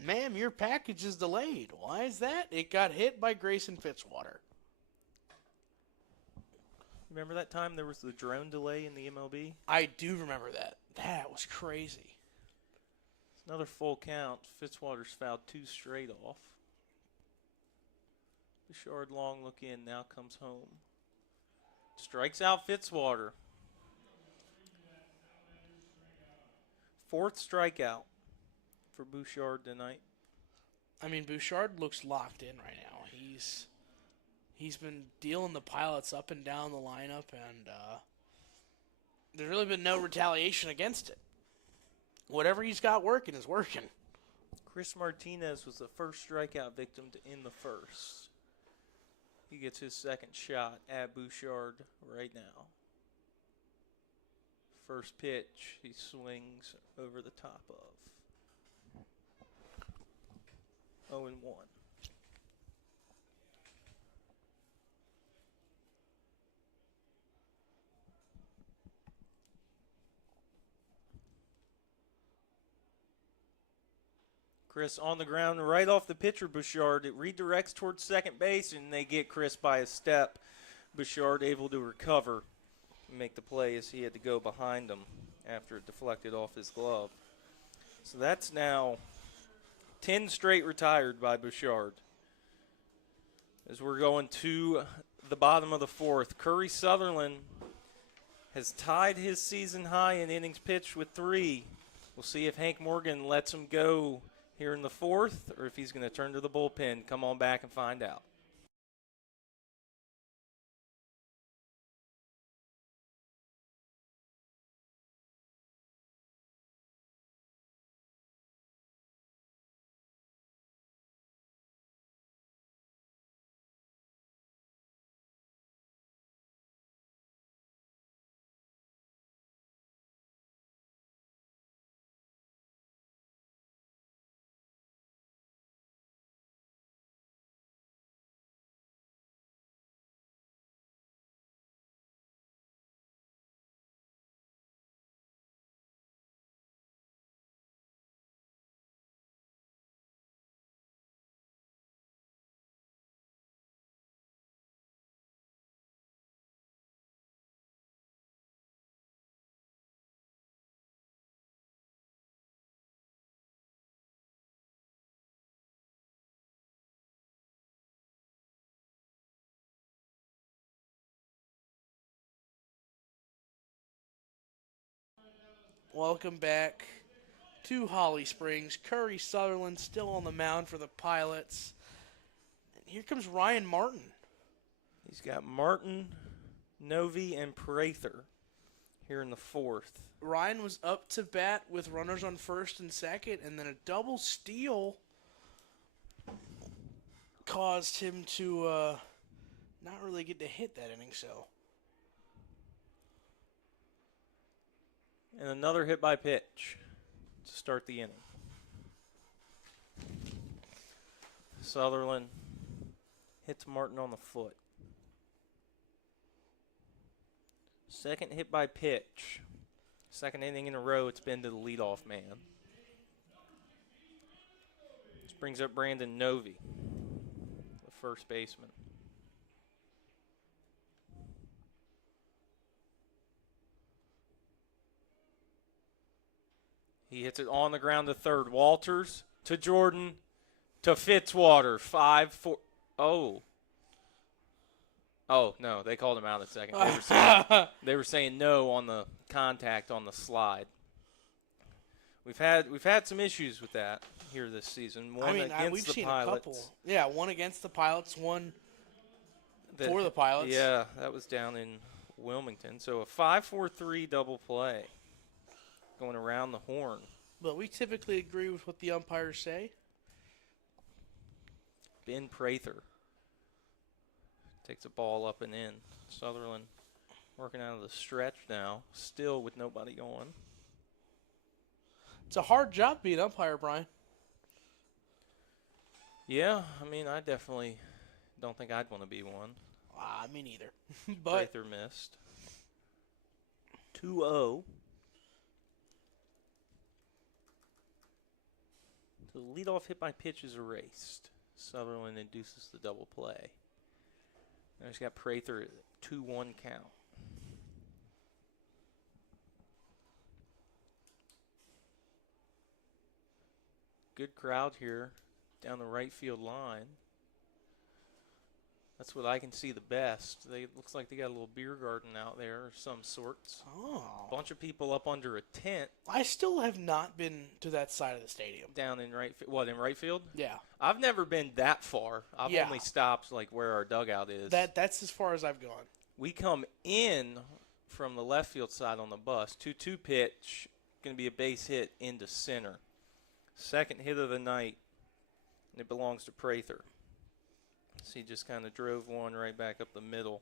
Ma'am, your package is delayed. Why is that? It got hit by Grayson Fitzwater. Remember that time there was the drone delay in the MLB? I do remember that. That was crazy. It's another full count. Fitzwater's fouled 2 straight off. Bouchard long look in, now comes home. Strikes out Fitzwater. 4th strikeout for Bouchard tonight. I mean, Bouchard looks locked in right now. He's been dealing the Pilots up and down the lineup, and there's really been no retaliation against it. Whatever he's got working is working. Chris Martinez was the first strikeout victim to end the first. He gets his second shot at Bouchard right now. First pitch, he swings over the top of. 0-1. Chris on the ground right off the pitcher, Bouchard. It redirects towards second base, and they get Chris by a step. Bouchard able to recover and make the play as he had to go behind him after it deflected off his glove. So that's now 10 straight retired by Bouchard. As we're going to the bottom of the 4th, Curry Sutherland has tied his season high in innings pitched with 3. We'll see if Hank Morgan lets him go here in the 4th, or if he's going to turn to the bullpen. Come on back and find out. Welcome back to Holly Springs. Curry Sutherland still on the mound for the Pilots. And here comes Ryan Martin. He's got Martin, Novi, and Prather here in the 4th. Ryan was up to bat with runners on first and second, and then a double steal caused him to not really get to hit that inning. So, And another hit by pitch to start the inning. Sutherland hits Martin on the foot. Second hit by pitch. Second inning in a row, it's been to the leadoff man. This brings up Brandon Novi, the first baseman. He hits it on the ground to third. Walters to Jordan to Fitzwater. 5-4. Oh. Oh, no, they called him out at second. They were saying no on the contact on the slide. We've had some issues with that here this season. One against we've the seen Pilots. a couple. Yeah, one against the Pilots, one for the Pilots. Yeah, that was down in Wilmington. So a 5-4-3 double play going around the horn. But we typically agree with what the umpires say. Ben Prather takes a ball up and in. Sutherland working out of the stretch now, still with nobody on. It's a hard job being umpire, Brian. Yeah, I mean, I definitely don't think I'd want to be one. Me neither. But Prather missed. 2-0. So the leadoff hit by pitch is erased. Sutherland induces the double play. Now he's got Prather at 2-1 count. Good crowd here down the right field line. That's what I can see the best. Looks like they got a little beer garden out there of some sorts. Oh. Bunch of people up under a tent. I still have not been to that side of the stadium. Down in right field. What, in right field? Yeah. I've never been that far. I've only stopped like where our dugout is. That's as far as I've gone. We come in from the left field side on the bus. 2-2 pitch. Going to be a base hit into center. Second hit of the night. And it belongs to Prather. So he just kind of drove one right back up the middle.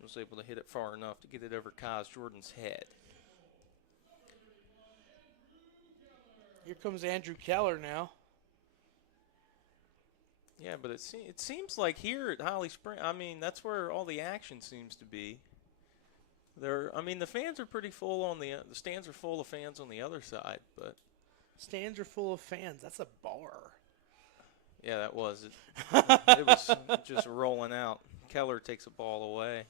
Was able to hit it far enough to get it over Kaz Jordan's head. Here comes Andrew Keller now. Yeah, but it seems like here at Holly Springs, I mean, that's where all the action seems to be. The fans are pretty full on the stands are full of fans on the other side, but stands are full of fans. That's a bar. Yeah, that was it. It was just rolling out. Keller takes a ball away.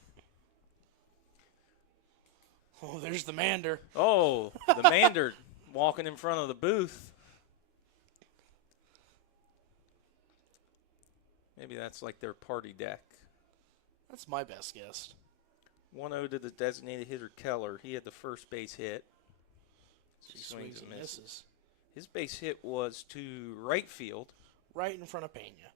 Oh, there's the Mander. Oh, the Mander walking in front of the booth. Maybe that's like their party deck. That's my best guess. 1-0 to the designated hitter Keller. He had the first base hit. He swings and misses. His base hit was to right field. Right in front of Pena.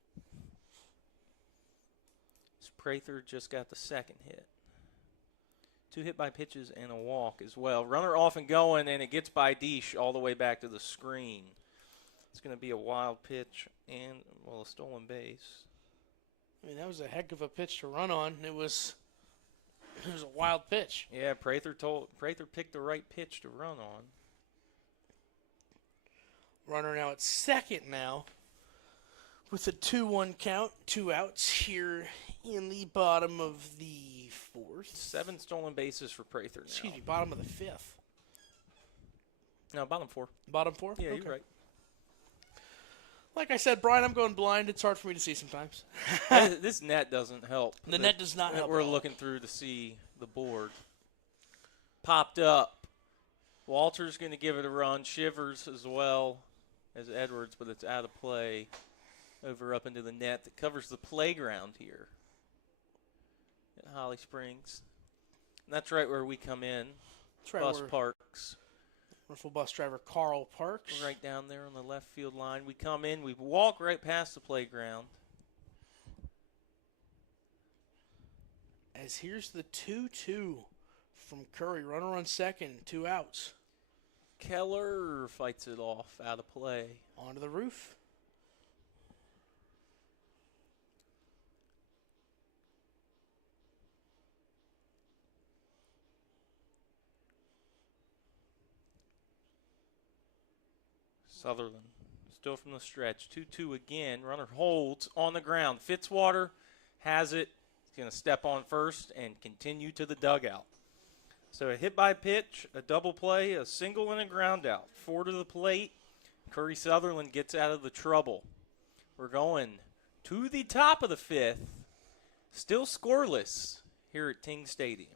Prather just got the second hit. 2 hit by pitches and a walk as well. Runner off and going, and it gets by Deesh all the way back to the screen. It's going to be a wild pitch and, a stolen base. I mean, that was a heck of a pitch to run on. It was a wild pitch. Yeah, Prather picked the right pitch to run on. Runner now at second now. With a 2-1 count, 2 outs here in the bottom of the fourth. 7 stolen bases for Prather now. Excuse me, bottom of the fifth. No, bottom 4. Bottom 4? Yeah, okay. You're right. Like I said, Brian, I'm going blind. It's hard for me to see sometimes. This net doesn't help. The net does not help. We're looking through to see the board. Popped up. Walter's going to give it a run. Shivers as well as Edwards, but it's out of play. Over up into the net that covers the playground here at Holly Springs. And that's right where we come in. That's right. Bus Parks. Wonderful bus driver Carl Parks. Right down there on the left field line. We come in, we walk right past the playground. As here's the 2-2 from Curry. Runner on second, 2 outs. Keller fights it off out of play. Onto the roof. Sutherland still from the stretch. 2-2 again. Runner holds on the ground. Fitzwater has it. He's going to step on first and continue to the dugout. So a hit by pitch, a double play, a single, and a ground out. 4 to the plate. Curry Sutherland gets out of the trouble. We're going to the top of the fifth. Still scoreless here at Ting Stadium.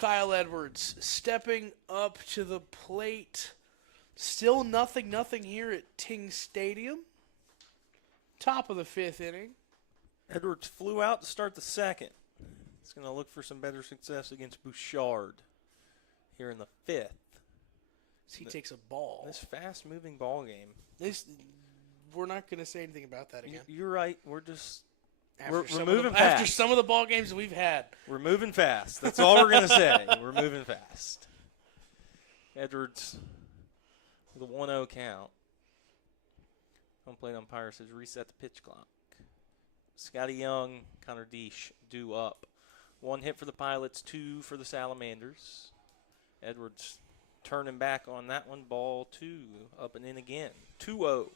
Kyle Edwards stepping up to the plate. Still nothing here at Ting Stadium. Top of the 5th inning. Edwards flew out to start the 2nd. He's going to look for some better success against Bouchard here in the 5th. He takes a ball. This fast-moving ball game. We're not going to say anything about that again. You're right. We're just After we're moving fast. After some of the ball games we've had. We're moving fast. That's all we're going to say. We're moving fast. Edwards with a 1-0 count. Home plate umpire says reset the pitch clock. Scotty Young, Connor Deesh due up. 1 hit for the Pilots, 2 for the Salamanders. Edwards turning back on that one. Ball 2, up and in again. 2-0.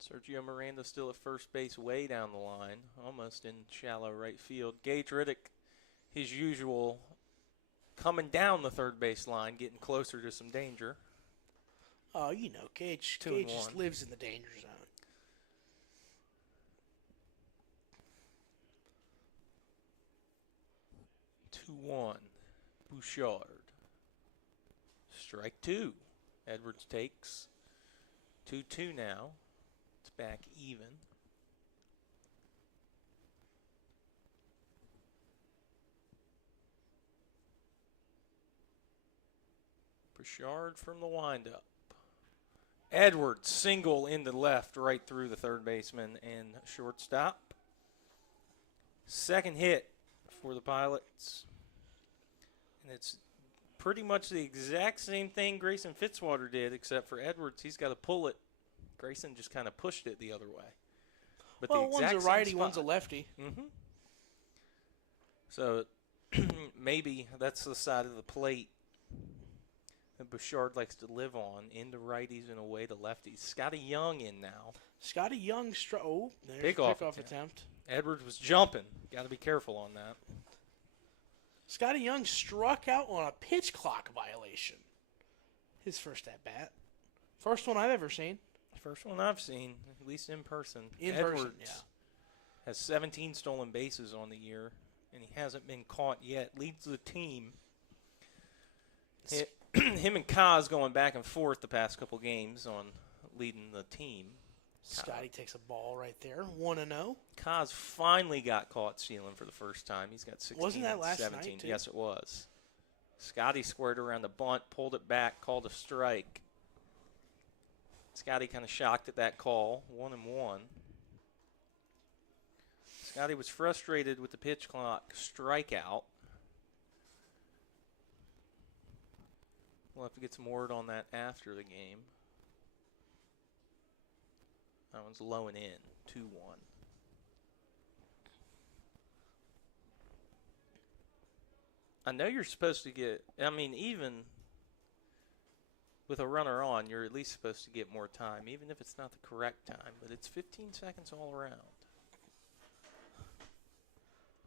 Sergio Miranda still at first base, way down the line, almost in shallow right field. Gage Riddick, his usual, coming down the third base line, getting closer to some danger. Oh, you know, Gage just lives in the danger zone. 2-1. Bouchard. Strike 2. Edwards takes. 2-2 now. It's back even. Bouchard from the windup. Edwards single into left, right through the third baseman and shortstop. Second hit for the Pilots. And it's pretty much the exact same thing Grayson Fitzwater did, except for Edwards, he's got to pull it. Grayson just kind of pushed it the other way. But well, one's a righty, one's a lefty. Mm-hmm. So maybe that's the side of the plate that Bouchard likes to live on, into righties and away to lefties. Scotty Young in now. Scotty Young, there's Pick a off pickoff attempt. Edwards was jumping. Got to be careful on that. Scotty Young struck out on a pitch clock violation. His first at bat. First one I've ever seen. First one I've seen, at least in person. Edwards has 17 stolen bases on the year, and he hasn't been caught yet. Leads the team. Him and Kaz going back and forth the past couple games on leading the team. Scotty takes a ball right there, 1-0. Kaz finally got caught stealing for the first time. He's got 16. Wasn't that last 17. night, too? Yes, it was. Scotty squared around the bunt, pulled it back, called a strike. Scotty kind of shocked at that call, 1-1. Scotty was frustrated with the pitch clock strikeout. We'll have to get some word on that after the game. That one's low and in, 2-1. I know you're supposed to get, even with a runner on, you're at least supposed to get more time, even if it's not the correct time, but it's 15 seconds all around.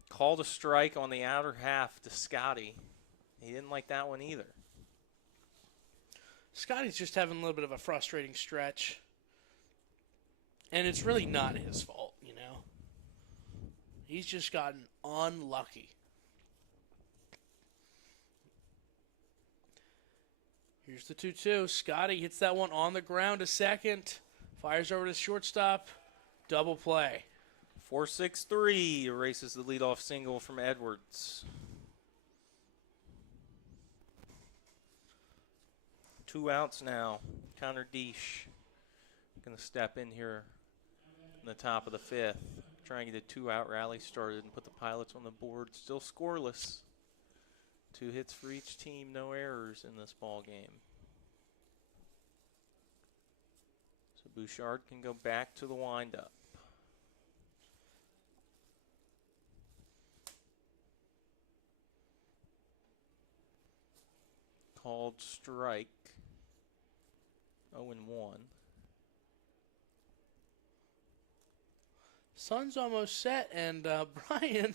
Called a strike on the outer half to Scotty. He didn't like that one either. Scotty's just having a little bit of a frustrating stretch. And it's really not his fault, you know. He's just gotten unlucky. Here's the 2-2. Scotty hits that one on the ground to second. Fires over to shortstop. Double play. 4-6-3 erases the leadoff single from Edwards. 2 outs now. Connor Deesh going to step in here in the top of the 5th. Try and get a 2-out rally started and put the Pilots on the board. Still scoreless. 2 hits for each team, no errors in this ball game. So Bouchard can go back to the windup. Called strike. 0-1. Sun's almost set, and Brian,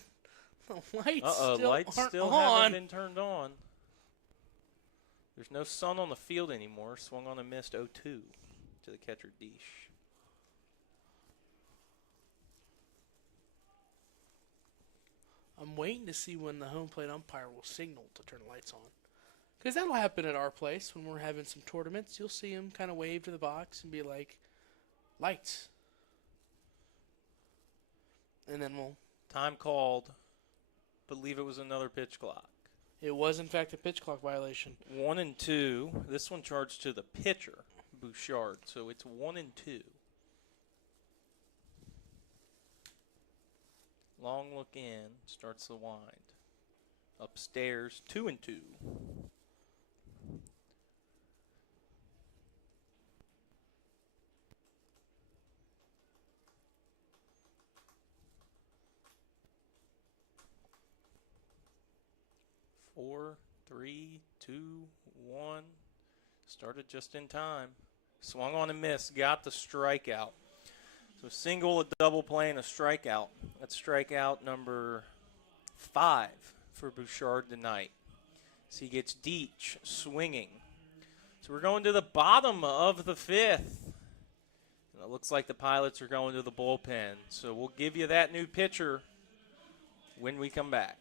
the lights still on. haven't been turned on. There's no sun on the field anymore. Swung on and missed 0-2 to the catcher Deesh. I'm waiting to see when the home plate umpire will signal to turn the lights on. Because that'll happen at our place when we're having some tournaments. You'll see him kind of wave to the box and be like, lights. And then we'll... Time called. Believe it was another pitch clock. It was, in fact, a pitch clock violation. 1-2. This one charged to the pitcher, Bouchard. So it's 1-2. Long look in. Starts the wind. Upstairs, 2-2. Four, three, two, one. Started just in time. Swung on and missed. Got the strikeout. So single, a double play, and a strikeout. That's strikeout number 5 for Bouchard tonight. So he gets Deach swinging. So we're going to the bottom of the 5th. And it looks like the Pilots are going to the bullpen. So we'll give you that new pitcher when we come back.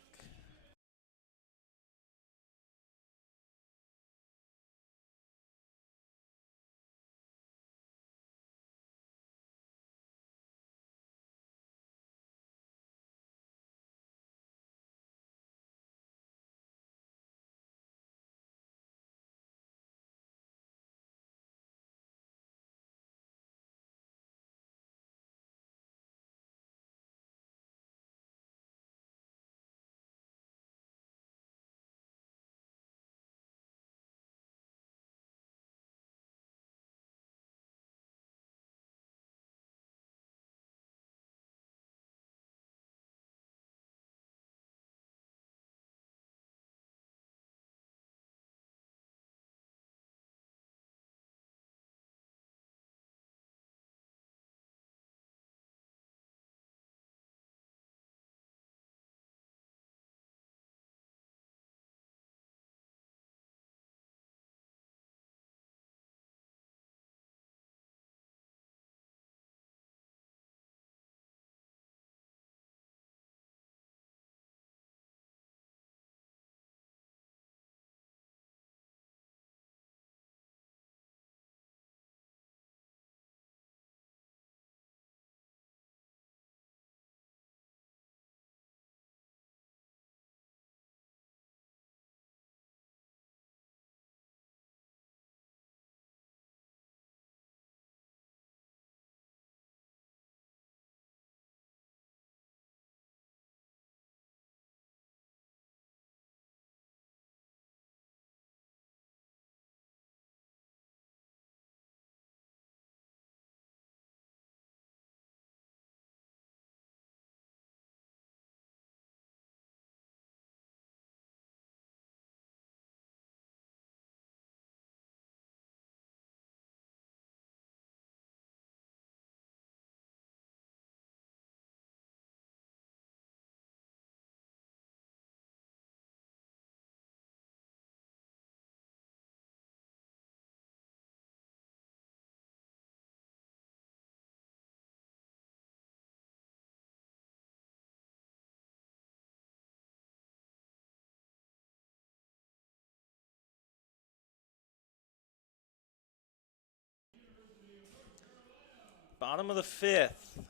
Bottom of the 5th.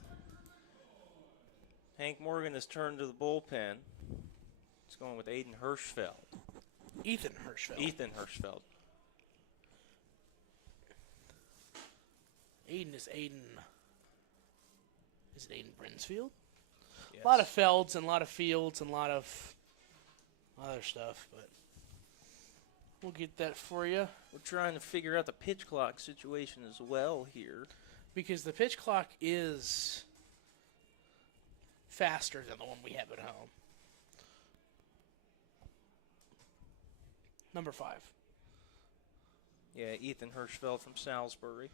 Hank Morgan has turned to the bullpen. He's going with Ethan Hirschfeld. Ethan Hirschfeld. Aiden is Aiden. Is it Aiden Brinsfield? Yes. A lot of Felds and a lot of Fields and a lot of other stuff, but we'll get that for you. We're trying to figure out the pitch clock situation as well here. Because the pitch clock is faster than the one we have at home. Number 5. Yeah, Ethan Hirschfeld from Salisbury.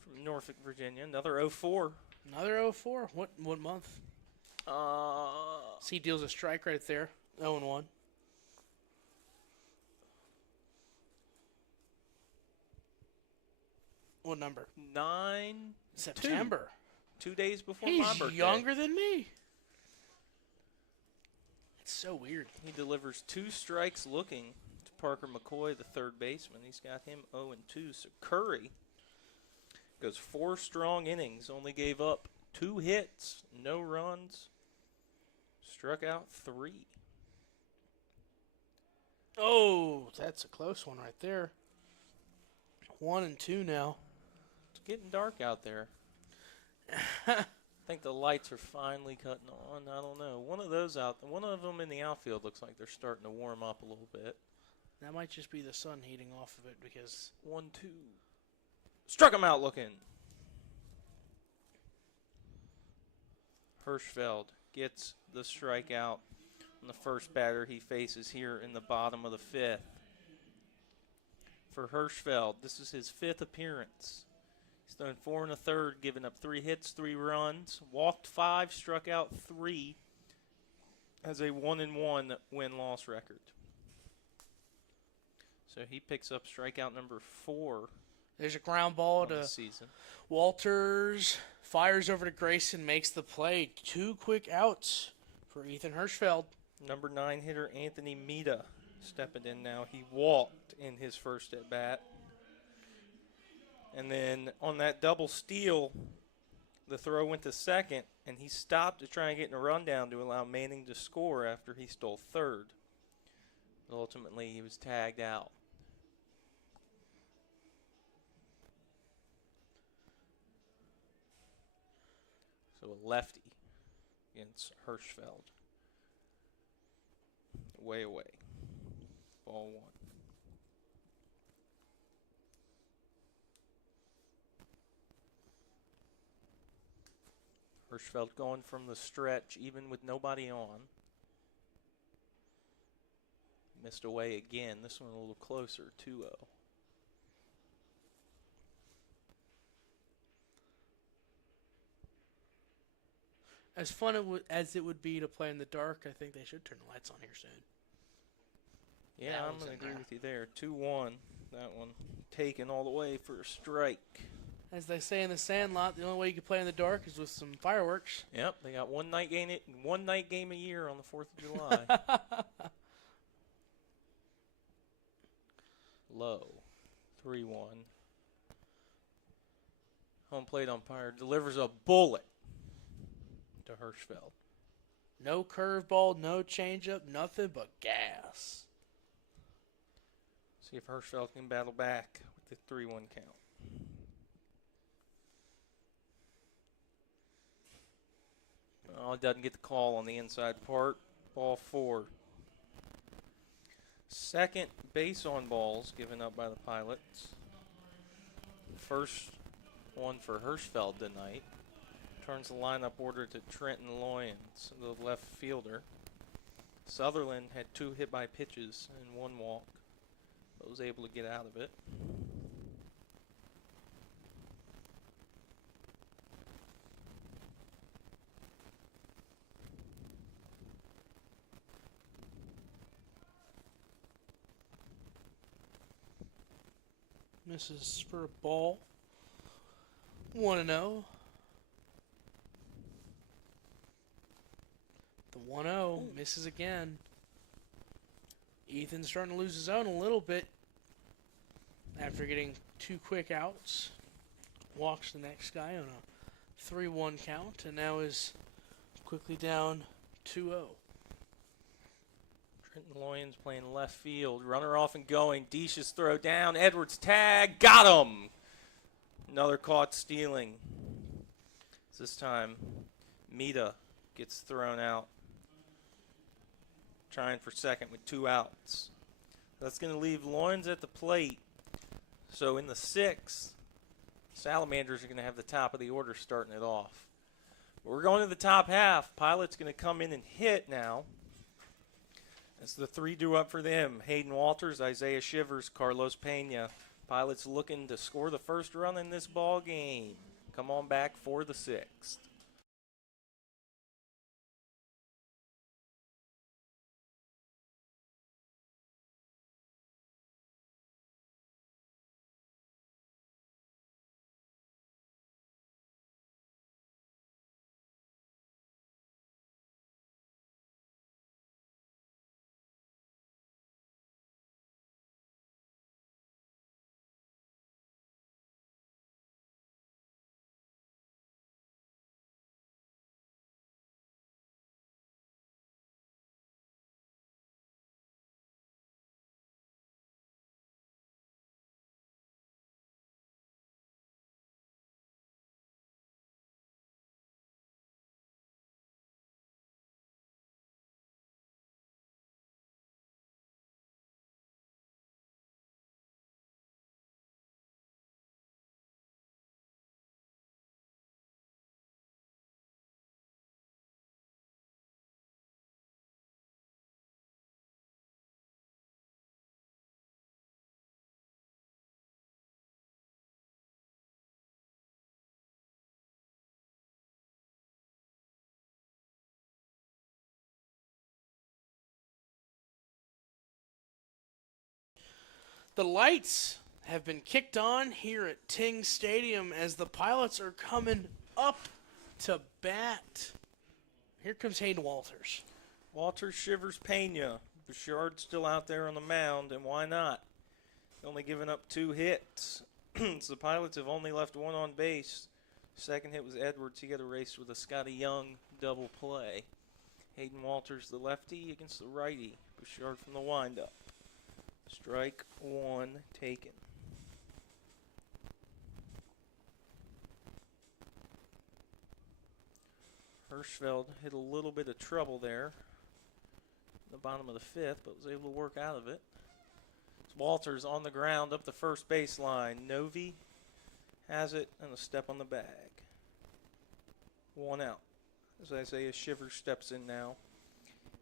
From Norfolk, Virginia. Another 04. Another 04. What month? See, deals a strike right there. 0-1. What number? 9. September. 2 days before He's my birthday. younger than me. It's so weird. He delivers 2 strikes looking to Parker McCoy, the third baseman. He's got him 0-2. So Curry goes 4 strong innings, only gave up 2 hits, no runs, struck out 3. Oh, that's a close one right there. 1-2 now. It's getting dark out there. I think the lights are finally cutting on. I don't know. One of them in the outfield looks like they're starting to warm up a little bit. That might just be the sun heating off of it because 1-2. Struck him out looking. Hirschfeld gets the strikeout on the first batter he faces here in the bottom of the 5th. For Hirschfeld, this is his 5th appearance. He's thrown 4 1/3, given up 3 hits, 3 runs, walked 5, struck out 3, has a 1-1 win-loss record. So he picks up strikeout number 4. there's a ground ball to Season. Walters. Fires over to Grayson, makes the play. 2 quick outs for Ethan Hirschfeld. Number 9 hitter Anthony Mita stepping in now. He walked in his first at bat. And then on that double steal, the throw went to second, and he stopped to try and get in a rundown to allow Manning to score after he stole third. But ultimately, he was tagged out. So a lefty against Hirschfeld. Way away. Ball 1. Hirschfeld going from the stretch even with nobody on. Missed away again. This one a little closer, 2-0. As fun as it would be to play in the dark, I think they should turn the lights on here soon. Yeah, That I'm one's going in to agree there. with you there. 2-1. That one taken all the way for a strike. As they say in the Sandlot, the only way you can play in the dark is with some fireworks. Yep, they got one night game a year on the 4th of July. Low. 3-1. Home plate umpire delivers a bullet to Hirschfeld. No curveball, no changeup, nothing but gas. See if Hirschfeld can battle back with the 3-1 count. Oh, doesn't get the call on the inside part. Ball 4. Second base on balls given up by the Pilots. First one for Hirschfeld tonight. Turns the lineup order to Trenton Loyens, the left fielder. Sutherland had 2 hit by pitches and 1 walk, but was able to get out of it. Misses for a ball. 1-0. The 1-0 misses again. Ethan's starting to lose his own a little bit after getting 2 quick outs. Walks the next guy on a 3-1 count, and now is quickly down 2-0. Trenton Loyens playing left field. Runner off and going. Deish's throw down. Edwards tag. Got him. Another caught stealing. This time, Mita gets thrown out. Trying for second with 2 outs. That's going to leave Loyens at the plate. So in the 6th, Salamanders are going to have the top of the order starting it off. We're going to the top half. Pilot's going to come in and hit now. As the 3 due up for them, Hayden Walters, Isaiah Shivers, Carlos Pena. Pilots looking to score the first run in this ball game. Come on back for the 6th. The lights have been kicked on here at Ting Stadium as the Pilots are coming up to bat. Here comes Hayden Walters. Walters, Shivers, Pena. Bouchard still out there on the mound, and why not? Only giving up 2 hits. So the Pilots have only left 1 on base. Second hit was Edwards. He got erased with a Scotty Young double play. Hayden Walters, the lefty, against the righty. Bouchard from the windup. Strike 1 taken. Hirschfeld hit a little bit of trouble there in the bottom of the 5th, but was able to work out of it. It's Walters on the ground up the first baseline. Novi has it and a step on the bag. 1 out. As Isaiah Shivers steps in now.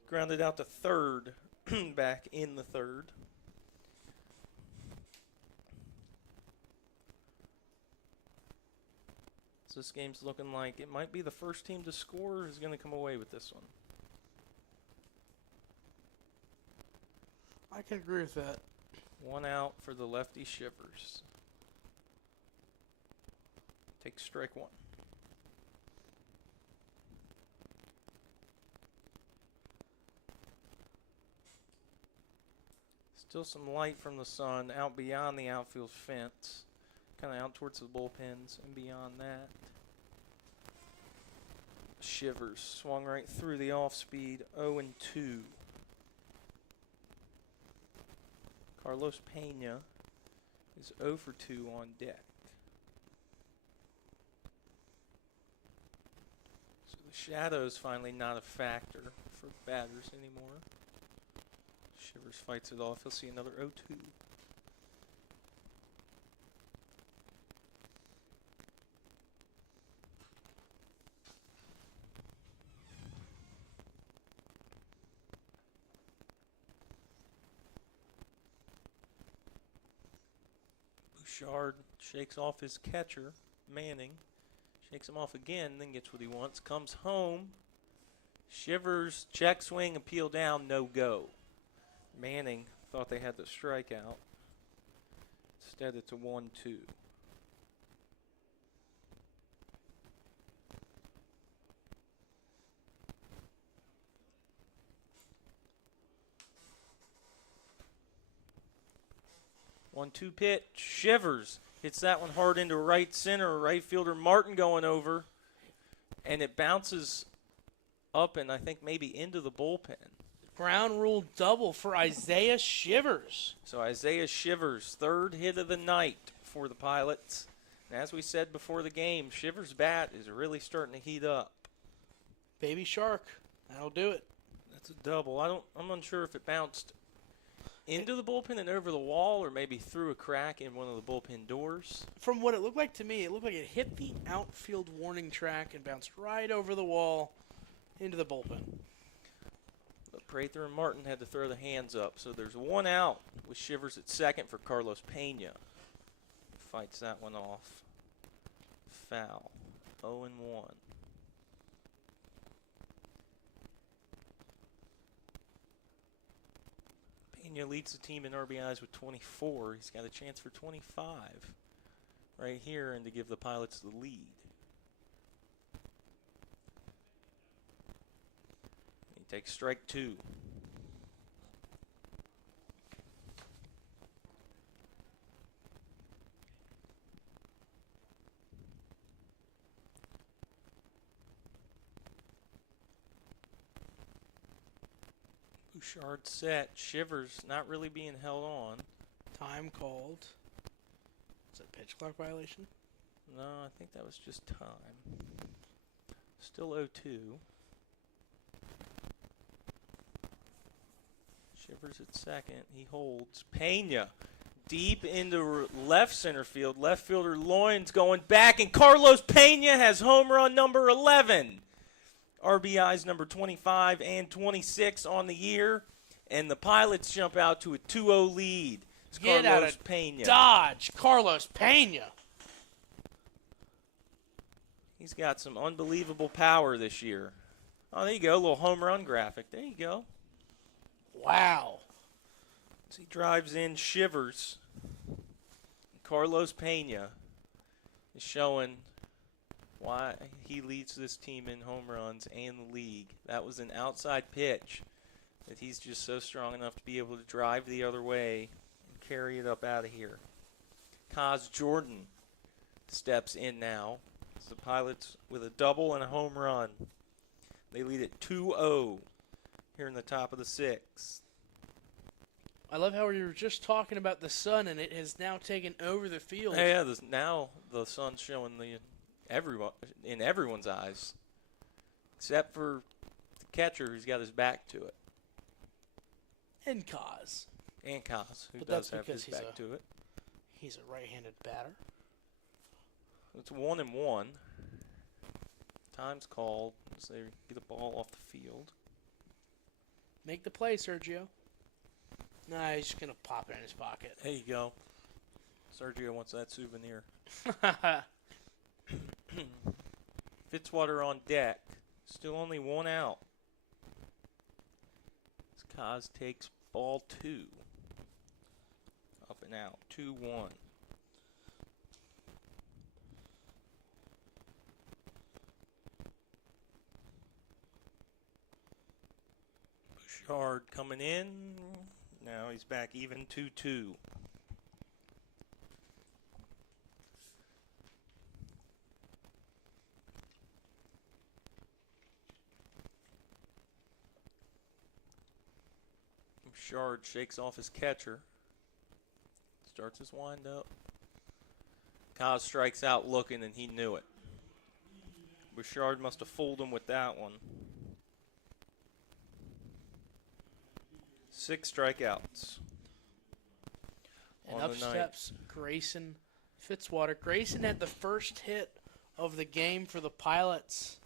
Grounded out to third, back in the 3rd. So this game's looking like it might be the first team to score who's going to come away with this one. I can agree with that. 1 out for the lefty Shivers. Take strike 1. Still some light from the sun out beyond the outfield fence. Kind of out towards the bullpens and beyond that. Shivers swung right through the off speed, 0-2. Carlos Pena is 0 for 2 on deck. So the shadow's finally not a factor for batters anymore. Shivers fights it off. He'll see another 0-2. Bouchard shakes off his catcher, Manning. Shakes him off again, then gets what he wants. Comes home. Shivers, check swing, appeal down, no go. Manning thought they had the strikeout. Instead, it's a 1-2. One-two pitch. Shivers hits that one hard into right center. Right fielder Martin going over. And it bounces up and I think maybe into the bullpen. Ground rule double for Isaiah Shivers. So Isaiah Shivers, 3rd hit of the night for the Pilots. And as we said before the game, Shivers' bat is really starting to heat up. Baby Shark. That'll do it. That's a double. I'm unsure if it bounced into the bullpen and over the wall or maybe through a crack in one of the bullpen doors. From what it looked like to me, it looked like it hit the outfield warning track and bounced right over the wall into the bullpen. But Prather and Martin had to throw the hands up. So there's 1 out with Shivers at second for Carlos Pena. Fights that one off. Foul. 0-1. Pena leads the team in RBIs with 24. He's got a chance for 25 right here and to give the Pilots the lead. He takes strike 2. Bouchard set. Shivers not really being held on. Time called. Is that pitch clock violation? No, I think that was just time. Still 0-2. Shivers at second. He holds. Pena deep into left center field. Left fielder Loynes going back, and Carlos Pena has home run number 11. RBIs number 25 and 26 on the year, and the Pilots jump out to a 2-0 lead. It's Get Carlos out of Pena. Dodge, Carlos Pena. He's got some unbelievable power this year. Oh, there you go, a little home run graphic. There you go. Wow. As he drives in Shivers Carlos Pena is showing why he leads this team in home runs and the league. That was an outside pitch that he's just so strong enough to be able to drive the other way and carry it up out of here. Kaz Jordan steps in now. It's the Pilots with a double and a home run. They lead at 2-0 here in the top of the sixth. I love how we were just talking about the sun, and it has now taken over the field. Yeah, now the sun's showing in everyone's eyes, except for the catcher who's got his back to it. And Kaz. And Kaz, who But does that's have his because back to it. He's a right-handed batter. It's 1-1. Time's called as they get the ball off the field. Make the play, Sergio. Nah, he's just going to pop it in his pocket. There you go. Sergio wants that souvenir. Fitzwater on deck. Still only one out. As Kaz takes ball 2. Up and out. 2-1. Bouchard coming in. Now he's back even 2-2. Bouchard shakes off his catcher. Starts his windup. Kaz strikes out looking, and he knew it. Bouchard must have fooled him with that one. 6 strikeouts. And up steps Grayson Fitzwater. Grayson had the first hit of the game for the Pilots.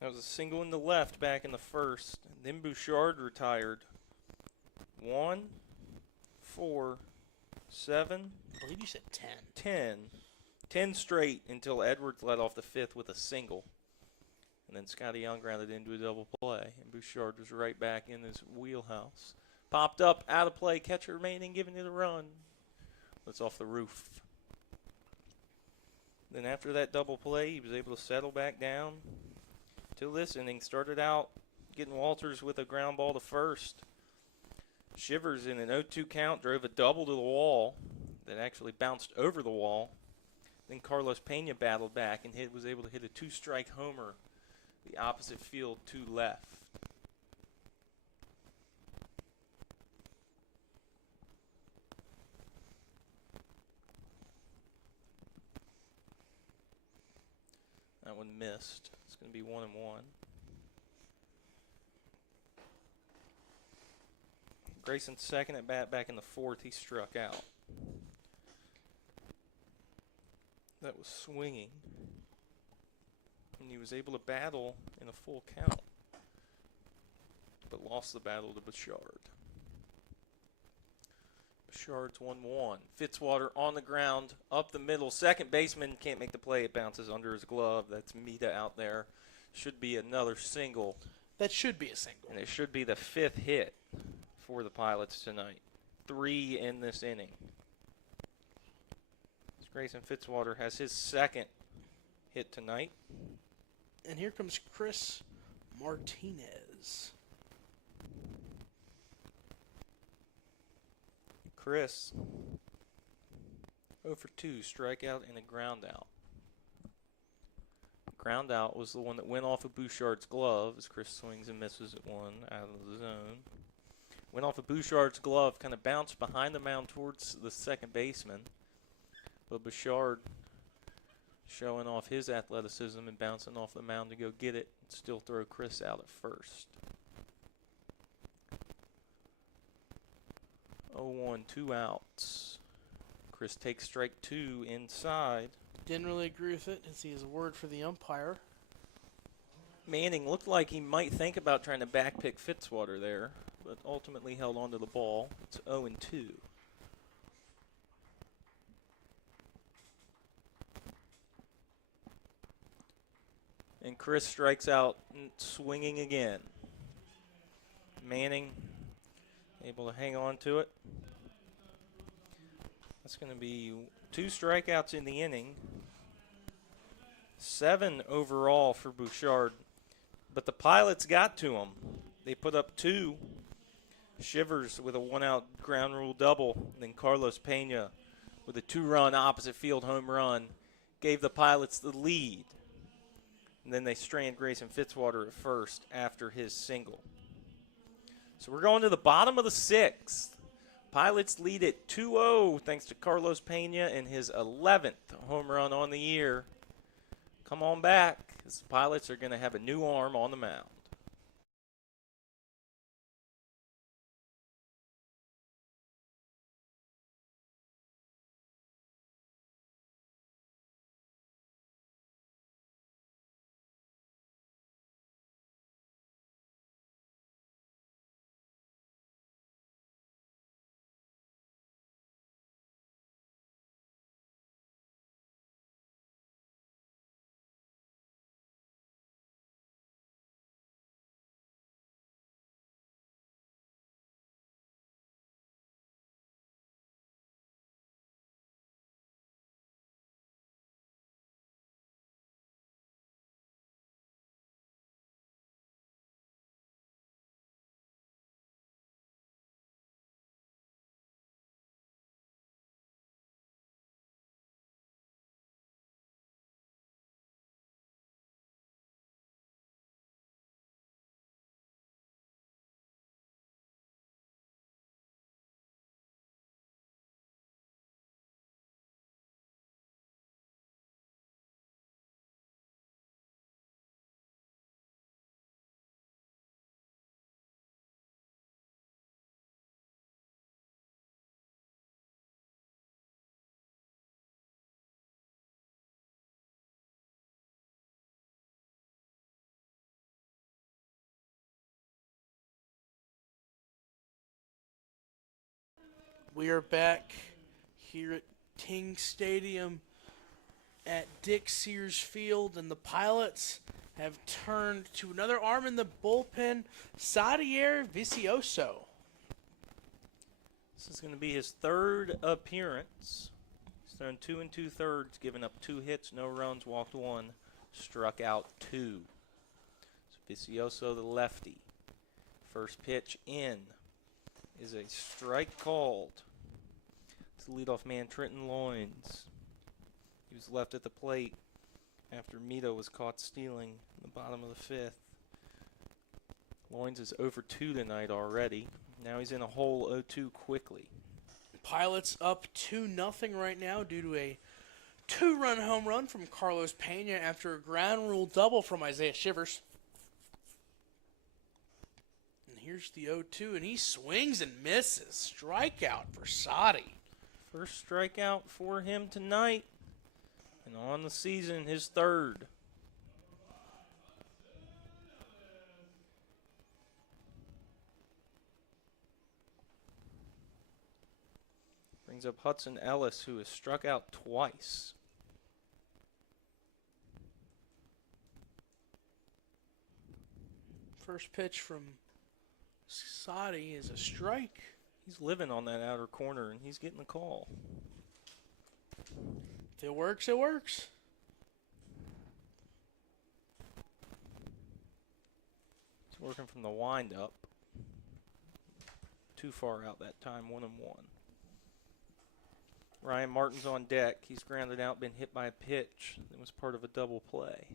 That was a single in the left back in the first. Then Bouchard retired. 1, 4, 7. I believe you said 10. 10. 10 straight until Edwards led off the 5th with a single. And then Scotty Young grounded into a double play. And Bouchard was right back in his wheelhouse. Popped up, out of play, catcher remaining, giving it a run. That's off the roof. Then after that double play, he was able to settle back down. Till this inning started out getting Walters with a ground ball to first. Shivers in an 0-2 count drove a double to the wall that actually bounced over the wall. Then Carlos Pena battled back and was able to hit a 2-strike homer the opposite field to left. That one missed. It's going to be 1-1. Grayson's second at bat back in the 4th. He struck out. That was swinging. And he was able to battle in a full count, but lost the battle to Bouchard. Bouchard's 1-1. Fitzwater on the ground, up the middle. Second baseman can't make the play. It bounces under his glove. That's Mita out there. Should be another single. That should be a single. And it should be the 5th hit for the Pilots tonight. 3 in this inning. Grayson Fitzwater has his second hit tonight. And here comes Chris Martinez. Chris, 0 for 2, strikeout and a ground out. Ground out was the one that went off of Bouchard's glove as Chris swings and misses at one out of the zone. Went off of Bouchard's glove, kind of bounced behind the mound towards the second baseman. But Bouchard showing off his athleticism and bouncing off the mound to go get it and still throw Chris out at first. 0-1, 2 outs. Chris takes strike 2 inside. Didn't really agree with it as he has a word for the umpire. Manning looked like he might think about trying to backpick Fitzwater there, but ultimately held onto the ball. It's 0-2. And Chris strikes out swinging again. Manning able to hang on to it. That's going to be 2 strikeouts in the inning. 7 overall for Bouchard. But the Pilots got to him. They put up 2. Shivers with a 1-out ground rule double. Then Carlos Pena with a 2-run opposite field home run gave the Pilots the lead. And then they strand Grayson Fitzwater at first after his single. So we're going to the bottom of the 6th. Pilots lead at 2-0 thanks to Carlos Pena and his 11th home run on the year. Come on back, because the Pilots are going to have a new arm on the mound. We are back here at Ting Stadium at Dick Sears Field, and the Pilots have turned to another arm in the bullpen, Sadier Vicioso. This is going to be his 3rd appearance. He's thrown 2 2/3, given up 2 hits, no runs, walked 1, struck out 2. So Vicioso, the lefty. First pitch in is a strike called. It's the leadoff man, Trenton Loynes. He was left at the plate after Mito was caught stealing in the bottom of the 5th. Loynes is over 2 tonight already. Now he's in a hole 0-2 quickly. Pilots up 2-0 right now due to a 2-run home run from Carlos Pena after a ground rule double from Isaiah Shivers. And here's the 0-2, and he swings and misses. Strikeout for Sadi. First strikeout for him tonight. And on the season, his 3rd. Brings up Hudson Ellis, who has struck out twice. First pitch from Sadi is a strike. He's living on that outer corner, and he's getting the call. If it works, it works. He's working from the windup. Too far out that time, 1-1. Ryan Martin's on deck. He's grounded out, been hit by a pitch that was part of a double play.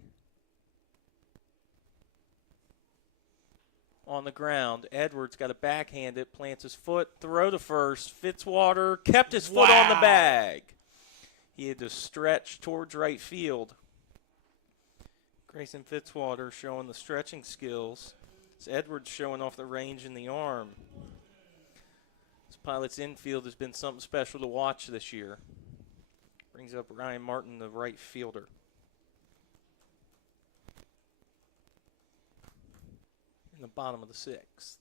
On the ground, Edwards got a backhand. It plants his foot, throw to first. Fitzwater kept his foot on the bag. He had to stretch towards right field. Grayson Fitzwater showing the stretching skills. It's Edwards showing off the range in the arm. This Pilots infield has been something special to watch this year. Brings up Ryan Martin, the right fielder. In the bottom of the 6th.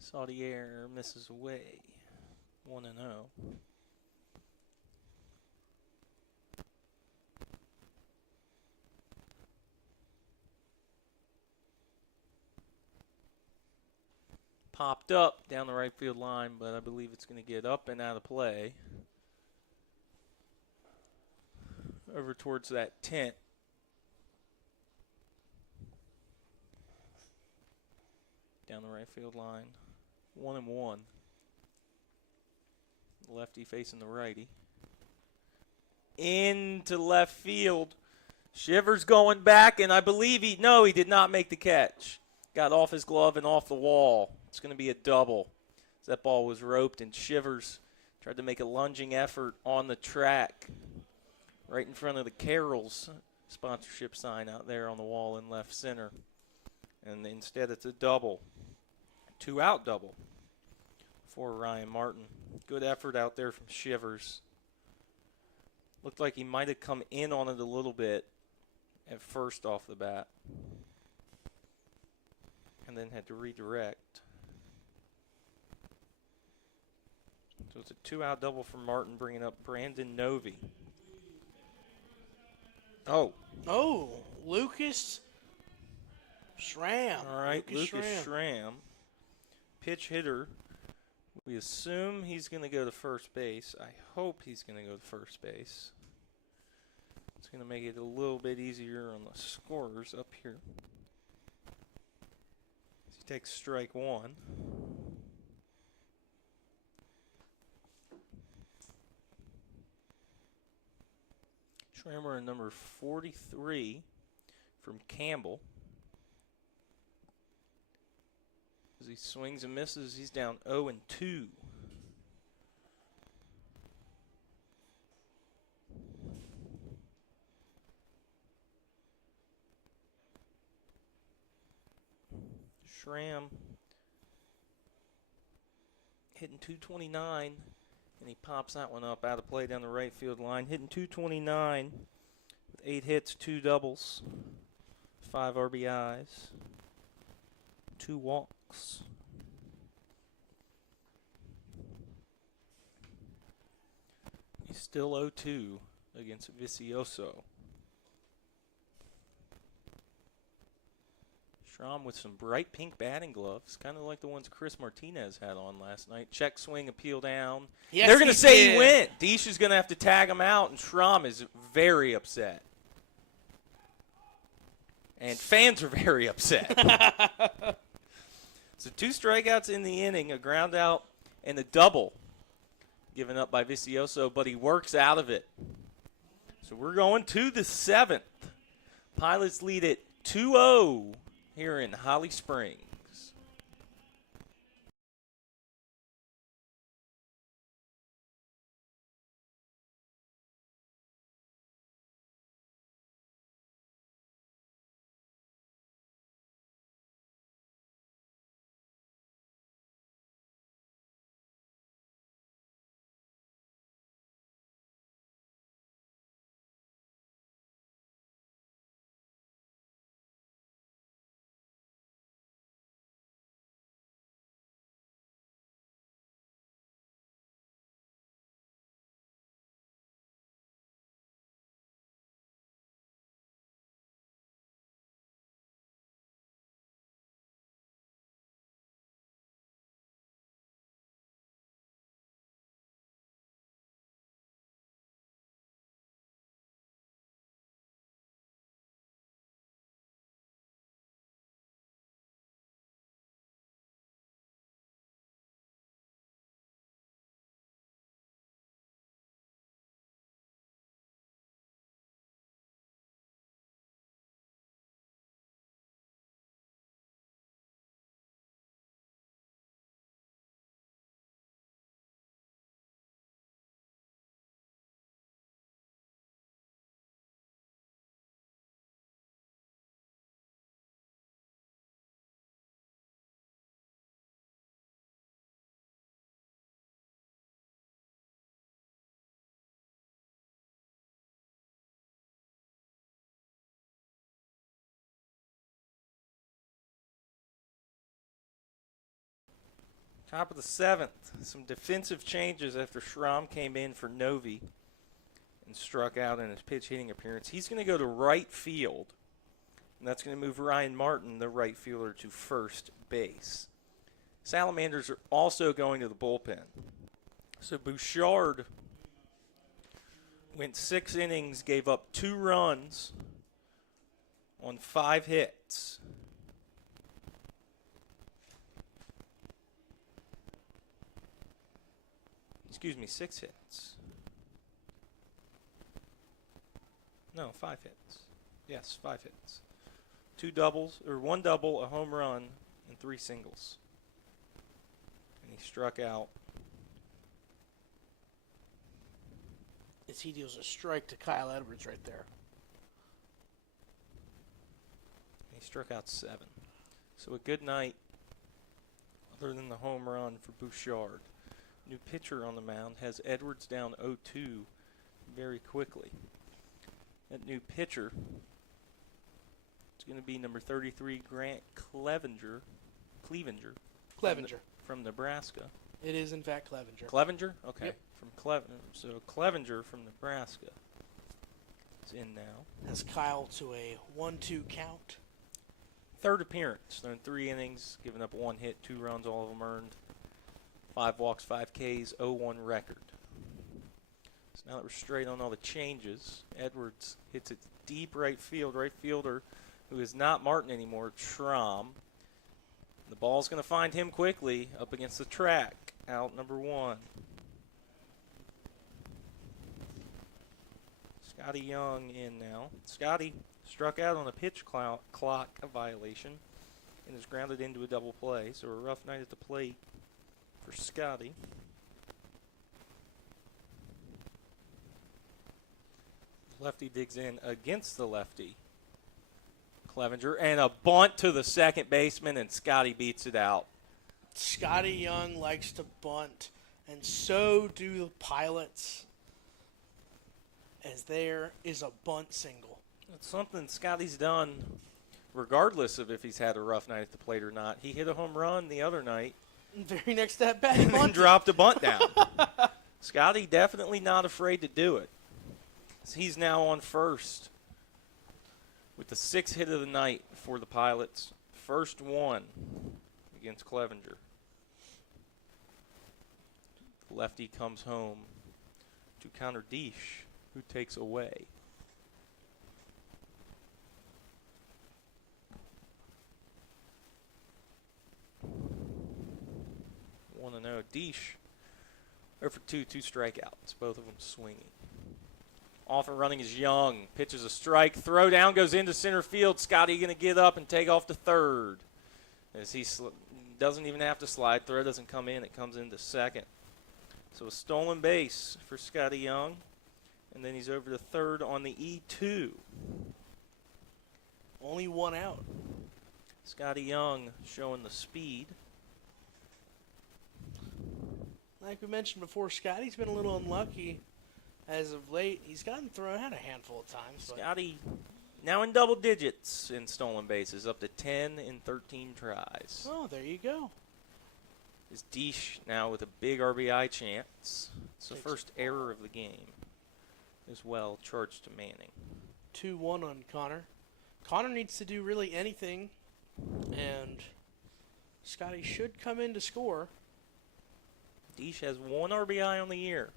Saudier misses away. 1-0. Popped up down the right field line, but I believe it's going to get up and out of play. Over towards that tent. Down the right field line. 1-1. Lefty facing the righty. Into left field. Shivers going back, and I believe he did not make the catch. Got off his glove and off the wall. It's going to be a double. That ball was roped, and Shivers tried to make a lunging effort on the track right in front of the Carroll's sponsorship sign out there on the wall in left center. And instead it's a double. 2-out double for Ryan Martin. Good effort out there from Shivers. Looked like he might have come in on it a little bit at first off the bat. And then had to redirect. So it's a 2-out double for Martin, bringing up Brandon Novi. Oh, Lucas Schramm. All right, Lucas Schramm. Pitch hitter. We assume he's going to go to first base. I hope he's going to go to first base. It's going to make it a little bit easier on the scorers up here. He takes strike one. Schrammer, number 43 from Campbell. As he swings and misses, he's down 0-2. Schramm hitting 229, and he pops that one up out of play down the right field line. Hitting 229 with 8 hits, 2 doubles, 5 RBIs, 2 walks. He's still 0-2 against Vicioso. Schramm with some bright pink batting gloves, kind of like the ones Chris Martinez had on last night. Check swing, appeal down. Yes, they're going to say he went. Deesh is going to have to tag him out, and Schramm is very upset. And fans are very upset. So 2 strikeouts in the inning, a ground out, and a double given up by Vicioso, but he works out of it. So we're going to the 7th. Pilots lead it 2-0 here in Holly Springs. Top of the 7th. Some defensive changes after Schramm came in for Novi and struck out in his pitch hitting appearance. He's going to go to right field, and that's going to move Ryan Martin, the right fielder, to first base. Salamanders are also going to the bullpen. So Bouchard went 6 innings, gave up 2 runs on 5 hits. Excuse me, 6 hits. No, 5 hits. Yes, 5 hits. 2 doubles, or 1 double, a home run, and 3 singles. And he struck out. As he deals a strike to Kyle Edwards right there. He struck out 7. So a good night, other than the home run for Bouchard. New pitcher on the mound has Edwards down 0-2 very quickly. That new pitcher is going to be number 33, Grant Clevenger. From Nebraska. It is, in fact, Clevenger. Clevenger? Okay. Yep. So Clevenger from Nebraska is in now. Has Kyle to a 1-2 count. 3rd appearance. They're in 3 innings, giving up 1 hit, 2 runs, all of them earned. 5 walks, 5 Ks, 0-1 record. So now that we're straight on all the changes, Edwards hits it deep right field. Right fielder, who is not Martin anymore, Schramm. The ball's going to find him quickly up against the track. Out number 1. Scotty Young in now. Scotty struck out on a pitch clock violation and is grounded into a double play. So a rough night at the plate for Scotty. Lefty digs in against the lefty, Clevenger, and a bunt to the second baseman, and Scotty beats it out. Scotty Young likes to bunt, and so do the Pilots, as there is a bunt single. It's something Scotty's done regardless of if he's had a rough night at the plate or not. He hit a home run the other night. Very next at bat, And then dropped a bunt down. Scotty definitely not afraid to do it. He's now on first with the 6th hit of the night for the Pilots. First one against Clevenger. Lefty comes home to counter Deesh, who takes away. 1-0. Deesh 0 for 2, 2 strikeouts, both of them swinging. Off and running is Young. Pitches a strike. Throw down goes into center field. Scotty going to get up and take off to third. As he doesn't even have to slide. Throw doesn't come in. It comes into second. So a stolen base for Scotty Young. And then he's over to third on the E2. Only 1 out. Scotty Young showing the speed. Like we mentioned before, Scotty's been a little unlucky as of late. He's gotten thrown out a handful of times. Scotty now in double digits in stolen bases, up to 10 in 13 tries. Oh, there you go. Is Deesh now with a big RBI chance. It's the first error of the game as well, charged to Manning. 2-1 on Connor. Connor needs to do really anything, and Scotty should come in to score. Deesh has 1 RBI on the year.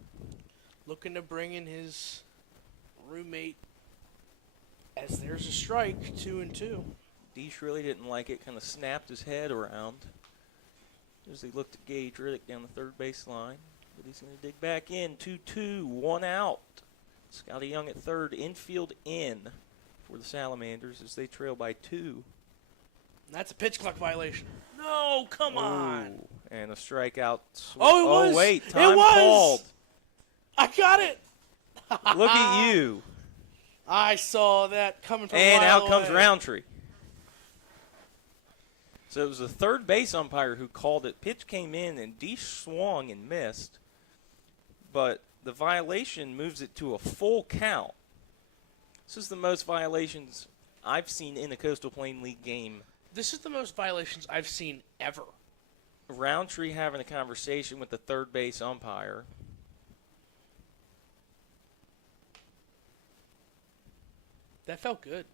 Looking to bring in his roommate as there's a strike, 2-2. Deesh really didn't like it, kind of snapped his head around as he looked at Gage Riddick down the third baseline. But he's going to dig back in, 2-2, 1 out. Scotty Young at third, infield in for the Salamanders as they trail by 2. That's a pitch clock violation. No, come on. And a strikeout. Oh, it was. Oh, wait, It time was. called. I got it. Look at you. I saw that coming from And a mile out comes away. Roundtree. So it was the third base umpire who called it. Pitch came in and Deesh swung and missed. But the violation moves it to a full count. This is the most violations I've seen in a Coastal Plain League game. This is the most violations I've seen ever. Roundtree having a conversation with the third base umpire. That felt good.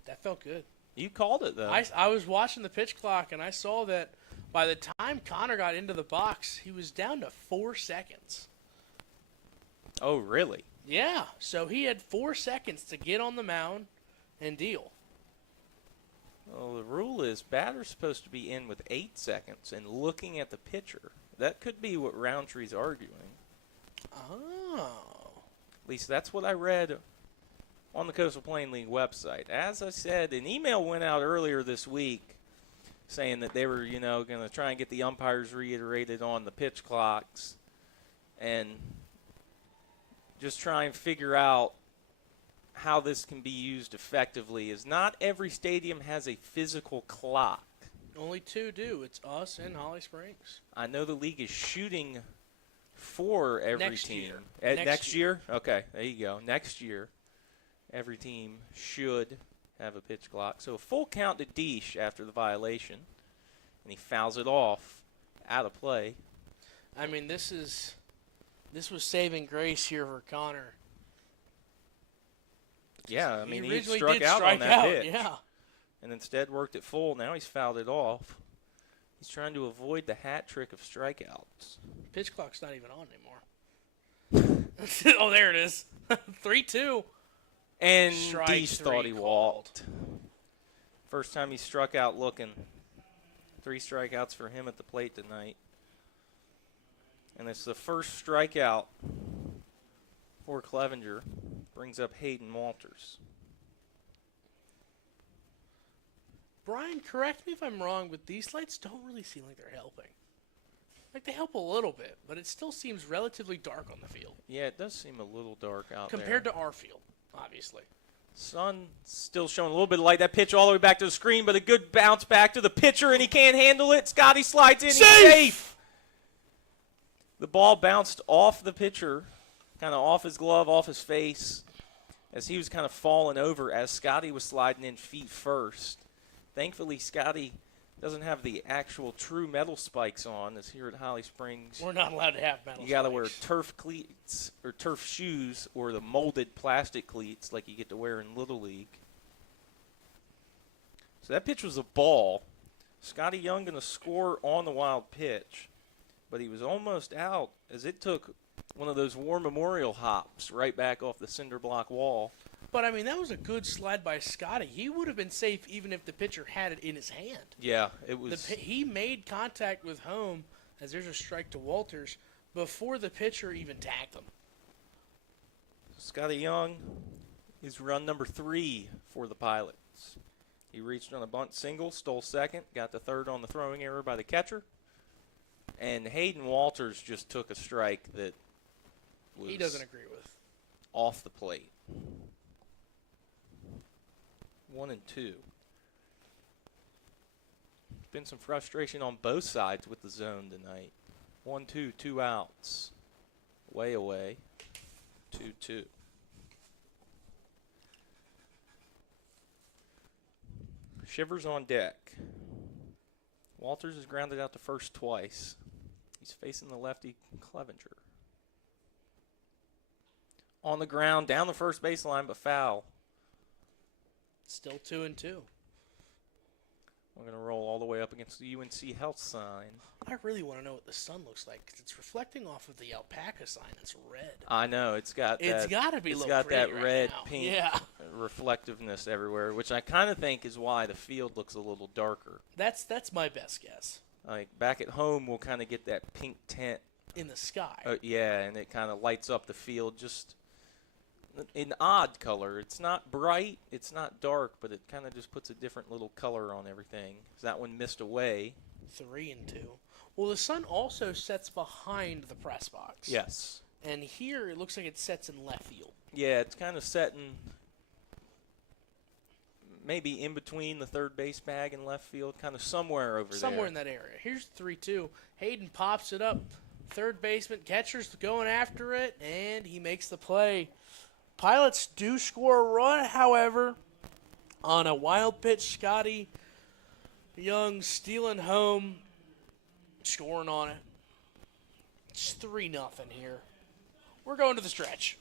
You called it, though. I was watching the pitch clock, and I saw that by the time time Connor got into the box, he was down to 4 seconds. Oh, really? Yeah, so he had 4 seconds to get on the mound and deal. Well, the rule is batter's supposed to be in with 8 seconds and looking at the pitcher. That could be what Roundtree's arguing. Oh. At least that's what I read on the Coastal Plain League website. As I said, an email went out earlier this week saying that they were, going to try and get the umpires reiterated on the pitch clocks and just try and figure out how this can be used effectively. Is not every stadium has a physical clock. Only 2 do. It's us and Holly Springs. I know the league is shooting for every Next team. year. Next year? Okay, there you go. Next year, every team should have a pitch clock. So a full count to Deesh after the violation, and he fouls it off out of play. I mean, this was saving grace here for Connor. Yeah, I mean, he originally struck did out strike on that out, pitch. yeah. And instead worked it full. Now he's fouled it off. He's trying to avoid the hat trick of strikeouts. Pitch clock's not even on anymore. Oh, there it is. 3-2. And Strike Deesh 3 thought he called. walked. First time he struck out looking. 3 strikeouts for him at the plate tonight. And it's the first strikeout for Clevenger. Brings up Hayden Walters. Brian, correct me if I'm wrong, but these lights don't really seem like they're helping. Like, they help a little bit, but it still seems relatively dark on the field. Yeah, it does seem a little dark out Compared there. to our field, obviously. Sun still showing a little bit of light. That pitch all the way back to the screen, but a good bounce back to the pitcher, and he can't handle it. Scotty slides in. He's safe! The ball bounced off the pitcher, kind of off his glove, off his face, as he was kind of falling over as Scotty was sliding in feet first. Thankfully, Scotty doesn't have the actual true metal spikes on, as here at Holly Springs. We're not allowed to have metal You got to spikes. wear turf cleats or turf shoes or the molded plastic cleats like you get to wear in Little League. So that pitch was a ball. Scotty Young going to score on the wild pitch, but he was almost out as it took one of those War Memorial hops right back off the cinder block wall. But, I mean, that was a good slide by Scotty. He would have been safe even if the pitcher had it in his hand. Yeah, it was. He made contact with home, as there's a strike to Walters, before the pitcher even tagged him. Scotty Young is run number 3 for the Pilots. He reached on a bunt single, stole second, got the third on the throwing error by the catcher. And Hayden Walters just took a strike that was He doesn't agree with. off the plate. 1 and 2. Been some frustration on both sides with the zone tonight. 1-2, 2 outs. Way away. 2-2. Shivers on deck. Walters is grounded out to first twice. He's facing the lefty Clevenger. On the ground, down the first baseline, but foul. Still 2-2. We're going to roll all the way up against the UNC Health sign. I really want to know what the sun looks like because it's reflecting off of the alpaca sign. It's red. I know it's got It's that. got to be. It's a got little that pretty red, right now. pink Yeah, reflectiveness everywhere, which I kind of think is why the field looks a little darker. that's my best guess. Like back at home, we'll kind of get that pink tint. In the sky. Yeah, and it kind of lights up the field just an odd color. It's not bright, it's not dark, but it kind of just puts a different little color on everything. That one missed away. 3-2. Well, the sun also sets behind the press box. Yes. And here it looks like it sets in left field. Yeah, it's kind of setting maybe in between the third base bag and left field, kind of somewhere over there. Somewhere in that area. Here's 3-2. Hayden pops it up. Third baseman, catcher's going after it, and he makes the play. Pilots do score a run, however, on a wild pitch. Scotty Young stealing home, scoring on it. It's 3-0 here. We're going to the stretch.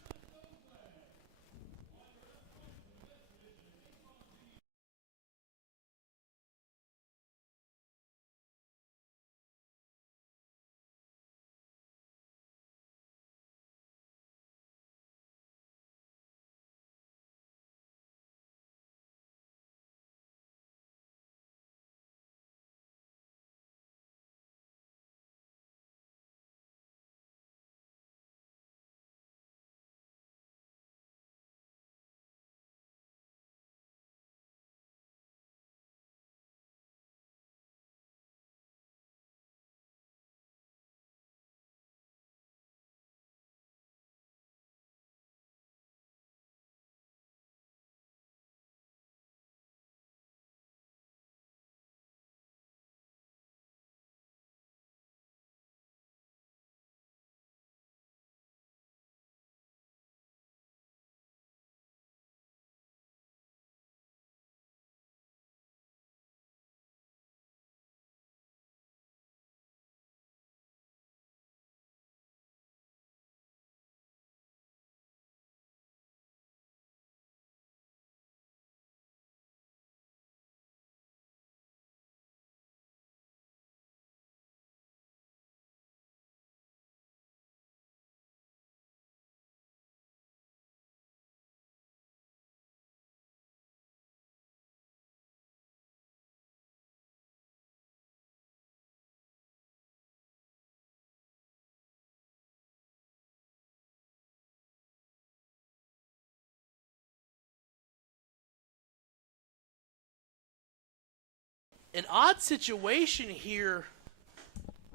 An odd situation here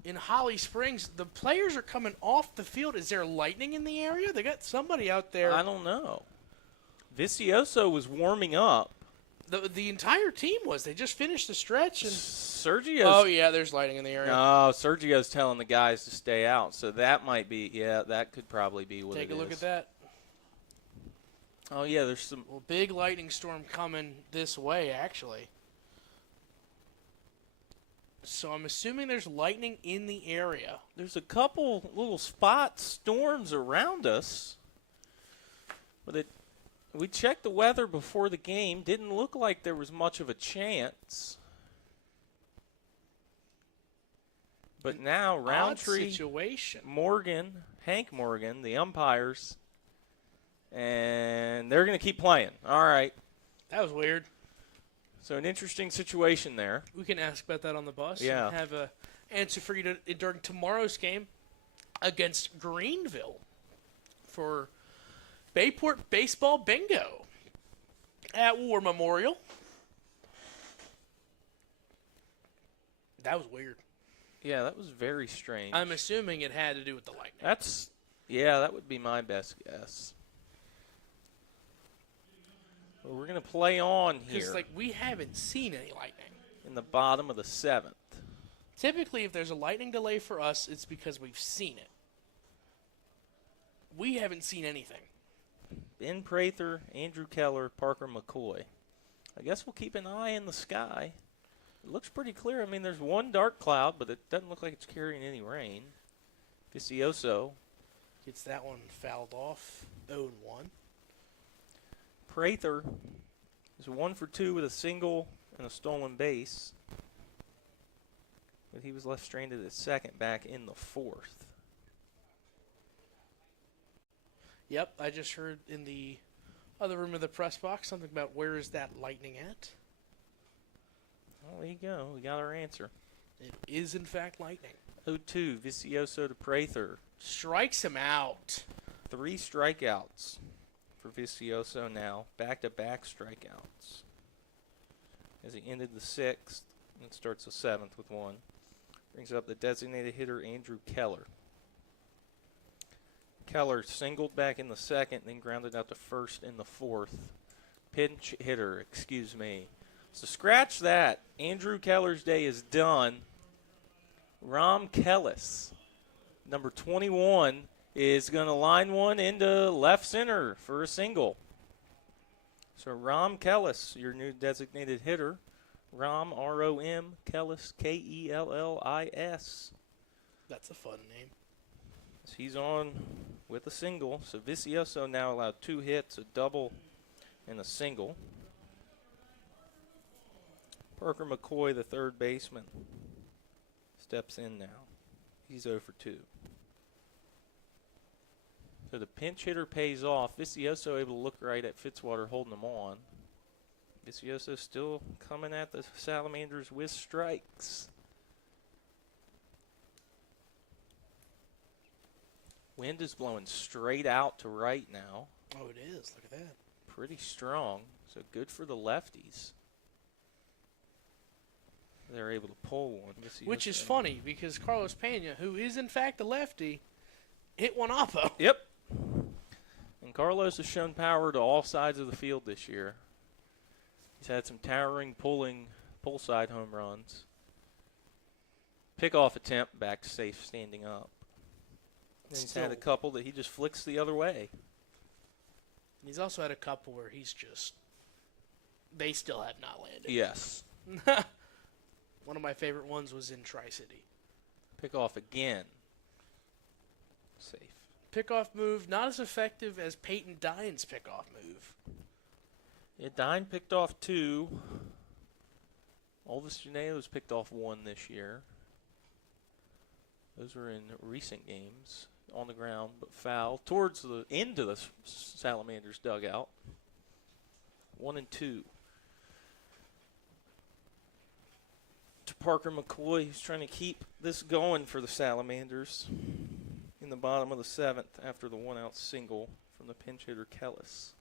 in Holly Springs. The players are coming off the field. Is there lightning in the area? They got somebody out there. I don't know. Vicioso was warming up. The entire team was. They just finished the stretch. And Sergio's. oh, yeah, there's lightning in the area. No, Sergio's telling the guys to stay out. So that might be, that could probably be what it is. Take a look at that. Oh, yeah, there's some. Well, big lightning storm coming this way, actually. So I'm assuming there's lightning in the area. There's a couple little spot storms around us. But we checked the weather before the game. Didn't look like there was much of a chance. But now Roundtree, situation. Morgan, Hank Morgan, the umpires, and they're going to keep playing. All right. That was weird. So an interesting situation there. We can ask about that on the bus. Yeah. And have a answer for you during tomorrow's game against Greenville for Bayport Baseball Bingo at War Memorial. That was weird. Yeah, that was very strange. I'm assuming it had to do with the lightning. That would be my best guess. Well, we're going to play on here. Because, we haven't seen any lightning. In the bottom of the 7th. Typically, if there's a lightning delay for us, it's because we've seen it. We haven't seen anything. Ben Prather, Andrew Keller, Parker McCoy. I guess we'll keep an eye in the sky. It looks pretty clear. I mean, there's one dark cloud, but it doesn't look like it's carrying any rain. Vicioso gets that one fouled off. 0-1. Prather is 1 for 2 with a single and a stolen base. But he was left stranded at second back in the 4th. Yep, I just heard in the other room of the press box something about where is that lightning at? Well, there you go. We got our answer. It is, in fact, lightning. 0-2, Vicioso to Prather. Strikes him out. 3 strikeouts for Vicioso now. Back-to-back strikeouts. As he ended the 6th and starts the 7th with 1. Brings up the designated hitter, Andrew Keller. Keller singled back in the 2nd, then grounded out to first in the 4th. Pinch hitter, excuse me. So scratch that. Andrew Keller's day is done. Ram Kellis, number 21, is going to line one into left center for a single. So Ram Kellis, your new designated hitter. Ram, R-O-M, Kellis, K-E-L-L-I-S. That's a fun name. So he's on with a single. So Vicioso now allowed 2 hits, a double, and a single. Parker McCoy, the third baseman, steps in now. He's 0 for 2. So the pinch hitter pays off. Vicioso able to look right at Fitzwater holding him on. Vicioso still coming at the Salamanders with strikes. Wind is blowing straight out to right now. Oh, it is. Look at that. Pretty strong. So good for the lefties. They're able to pull one. Which is funny because Carlos Pena, who is in fact a lefty, hit one oppo. Yep. And Carlos has shown power to all sides of the field this year. He's had some towering pull side home runs. Pickoff attempt back to safe standing up. And he's had a couple that he just flicks the other way. He's also had a couple where they still have not landed. Yes. One of my favorite ones was in Tri-City. Pickoff again. Safe. Pickoff move, not as effective as Peyton Dine's pickoff move. Yeah, Dine picked off 2. Elvis Juneo's picked off 1 this year. Those were in recent games. On the ground, but foul. Towards the end of the Salamanders dugout. 1 and 2. To Parker McCoy, who's trying to keep this going for the Salamanders in the bottom of the 7th after the 1-out single from the pinch hitter Kellis.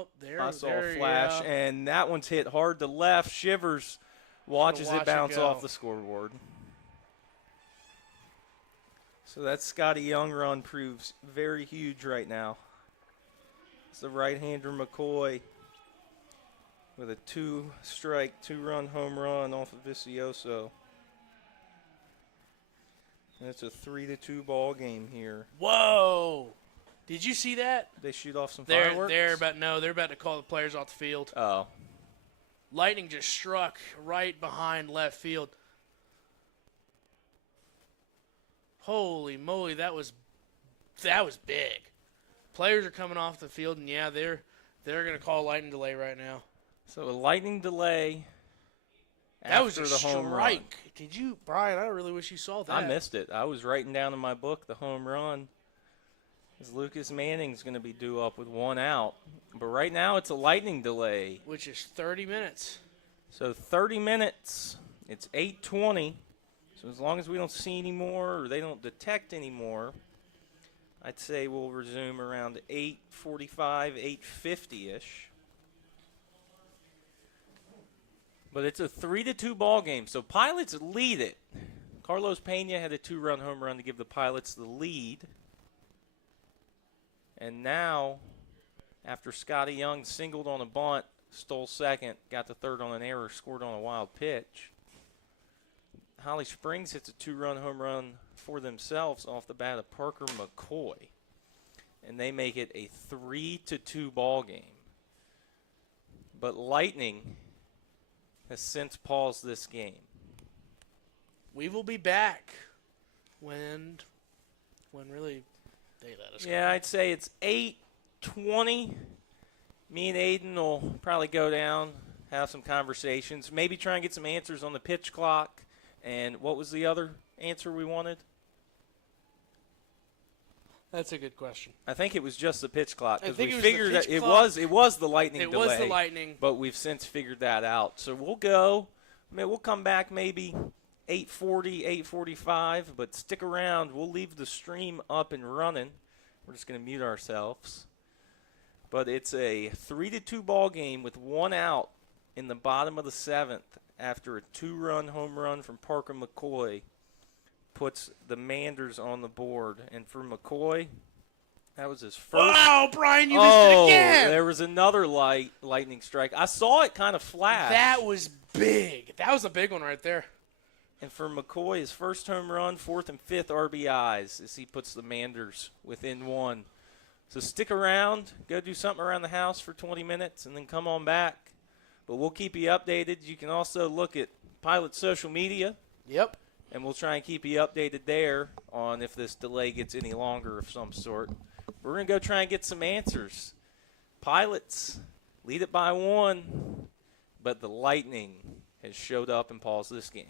Oh, there, I saw there, a flash, yeah. and that one's hit hard to left. Shivers watches watch it it bounce go. off the scoreboard. So that Scotty Young run proves very huge right now. It's the right-hander McCoy with a 2-strike, 2-run home run off of Vicioso. And it's a 3-2 ball game here. Whoa! Did you see that? They shoot off some They're fireworks? they're about to call the players off the field. Oh. Lightning just struck right behind left field. Holy moly, that was big. Players are coming off the field, and yeah, they're going to call a lightning delay right now. So a lightning delay That was after a the home run. strike. Did you, Brian? I really wish you saw that. I missed it. I was writing down in my book the home run. As Lucas Manning's going to be due up with 1 out. But right now it's a lightning delay. Which is 30 minutes. So 30 minutes. It's 8:20. So as long as we don't see any more or they don't detect any more, I'd say we'll resume around 8:45, 8:50-ish. But it's a 3-2 ball game. So Pilots lead it. Carlos Pena had a 2-run home run to give the Pilots the lead. And now, after Scotty Young singled on a bunt, stole second, got the third on an error, scored on a wild pitch, Holly Springs hits a 2-run home run for themselves off the bat of Parker McCoy. And they make it a 3-2 ball game. But Lightning has since paused this game. We will be back when really they let us go. Yeah, I'd say it's 8:20. Me and Aiden will probably go down, have some conversations, maybe try and get some answers on the pitch clock. And what was the other answer we wanted? That's a good question. I think it was just the pitch clock because I think we it was the figured pitch that clock. it was the lightning It delay. was the lightning. But we've since figured that out. So we'll go. I mean, we'll come back maybe 8:40, 8:45, but stick around. We'll leave the stream up and running. We're just going to mute ourselves. But it's a 3-2 ball game with 1 out in the bottom of the 7th after a 2-run home run from Parker McCoy puts the Manders on the board. And for McCoy, that was his first. Wow, Brian, you missed it again. There was another lightning strike. I saw it kind of flash. That was big. That was a big one right there. And for McCoy, his first home run, 4th and 5th RBIs as he puts the Manders within 1. So stick around, go do something around the house for 20 minutes, and then come on back. But we'll keep you updated. You can also look at Pilot's social media. Yep. And we'll try and keep you updated there on if this delay gets any longer of some sort. We're going to go try and get some answers. Pilots lead it by 1, but the Lightning has showed up and paused this game.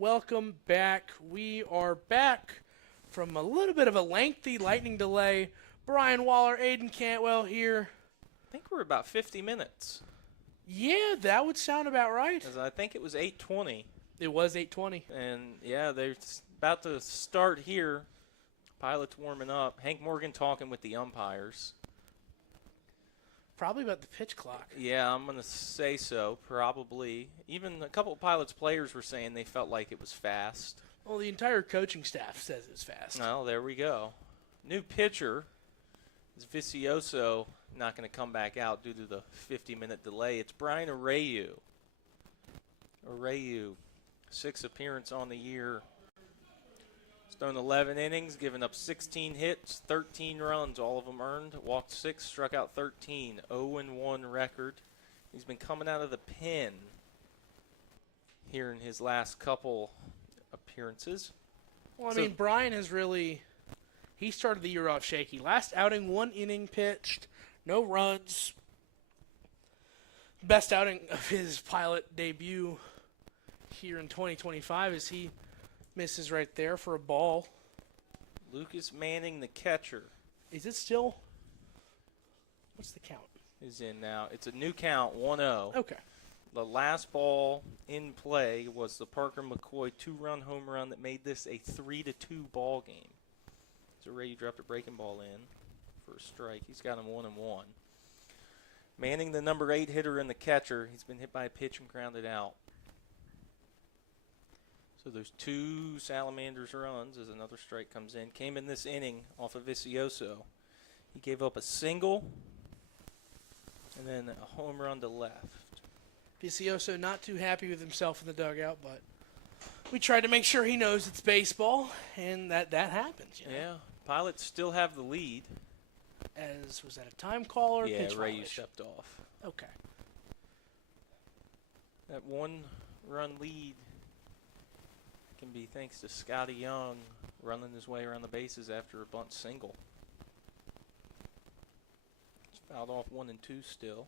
welcome back. We are back from a little bit of a lengthy lightning delay. Brian Waller, Aiden Cantwell here. I think we're about 50 minutes. Yeah, that would sound about right. 'Cause I think it was 8:20. It was 8:20. And, yeah, they're about to start here. Pilots warming up. Hank Morgan talking with the umpires. Probably about the pitch clock. Yeah, I'm going to say so, probably. Even a couple of Pilots players were saying they felt like it was fast. Well, the entire coaching staff says it's fast. Well, there we go. New pitcher is Vicioso, not going to come back out due to the 50-minute delay. It's Brian Abreu. Abreu, 6th appearance on the year. He's thrown 11 innings, given up 16 hits, 13 runs, all of them earned. Walked 6, struck out 13, 0-1 record. He's been coming out of the pen here in his last couple appearances. Well, I mean, Brian has really, he started the year off shaky. Last outing, 1 inning pitched, no runs. Best outing of his Pilot debut here in 2025 is he misses right there for a ball. Lucas Manning, the catcher, Is it still, what's the count? is in now. It's a new count, 1-0. Okay. The last ball in play was the Parker McCoy 2-run home run that made this a 3-2 ball game. So Ray dropped a breaking ball in for a strike. He's got him 1-1. Manning, the number 8 hitter and the catcher. He's been hit by a pitch and grounded out. So there's 2 Salamanders runs as another strike comes in. Came in this inning off of Vicioso. He gave up a single and then a home run to left. Vicioso not too happy with himself in the dugout, but we tried to make sure he knows it's baseball, and that happens. You know? Yeah, Pilots still have the lead. Was that a time call or a Yeah, pitch Ray violation? stepped off. Okay. That 1-run lead can be thanks to Scotty Young running his way around the bases after a bunt single. It's fouled off 1 and 2 still.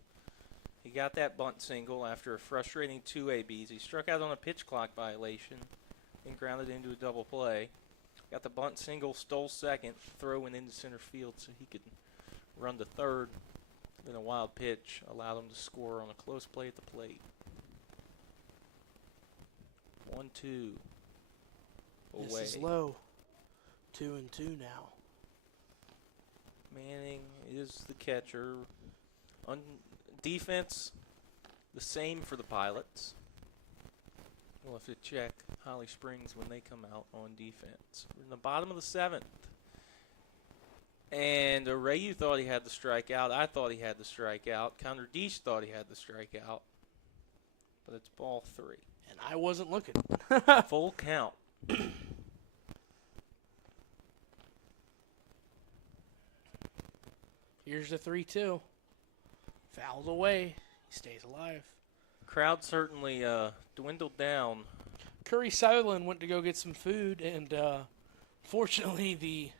He got that bunt single after a frustrating 2 ABs. He struck out on a pitch clock violation and grounded into a double play. Got the bunt single, stole second, throwing into center field so he could run to third. Then a wild pitch allowed him to score on a close play at the plate. 1-2. Away. This is low. 2-2 now. Manning is the catcher. Defense, the same for the Pilots. We'll have to check Holly Springs when they come out on defense. We're in the bottom of the 7th. And Abreu thought he had the strikeout. I thought he had the strikeout. Connor Deesh thought he had the strikeout. But it's ball 3. And I wasn't looking. Full count. Here's the 3-2. Fouled away. He stays alive. Crowd certainly dwindled down. Curry Sutherland went to go get some food, and fortunately the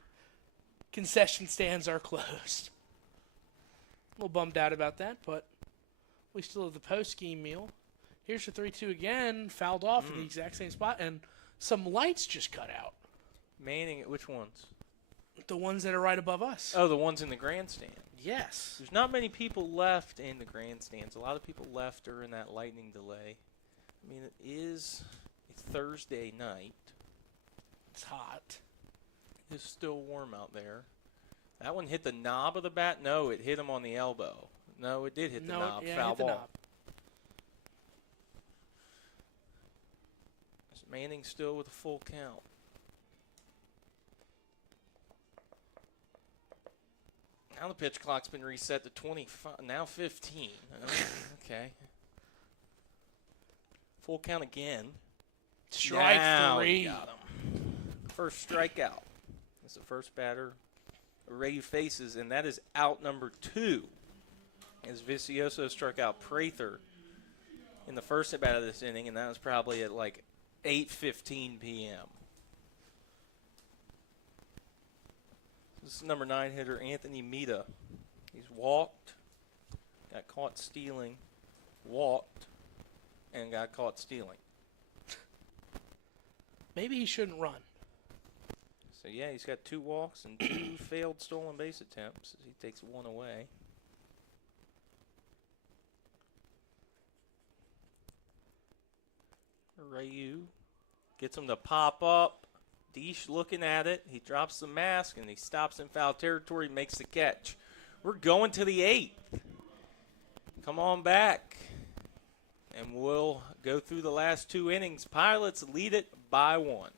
concession stands are closed. A little bummed out about that, but we still have the post-game meal. Here's the 3-2 again, fouled off in the exact same spot, and some lights just cut out. Manning, which ones? The ones that are right above us. Oh, the ones in the grandstand. Yes. There's not many people left in the grandstands. A lot of people left during that lightning delay. I mean, it is a Thursday night. It's hot. It's still warm out there. That one hit the knob of the bat? No, it hit him on the elbow. No, it did hit the knob. Yeah, Foul hit the ball. knob. Manning still with a full count. Now the pitch clock's been reset to 25, now 15. Okay. Full count again. Strike Now 3. he got him. First strikeout. That's the first batter Abreu faces, and that is out number 2. As Vicioso struck out Prather in the first at bat of this inning, and that was probably at like 8:15 p.m. This is number 9 hitter Anthony Mita. He's walked, got caught stealing, walked, and got caught stealing. Maybe he shouldn't run. So, yeah, he's got 2 walks and 2 failed stolen base attempts. He takes 1 away. Ryu gets him to pop up. Deesh looking at it. He drops the mask, and he stops in foul territory, makes the catch. We're going to the 8th. Come on back. And we'll go through the last 2 innings. Pilots lead it by 1.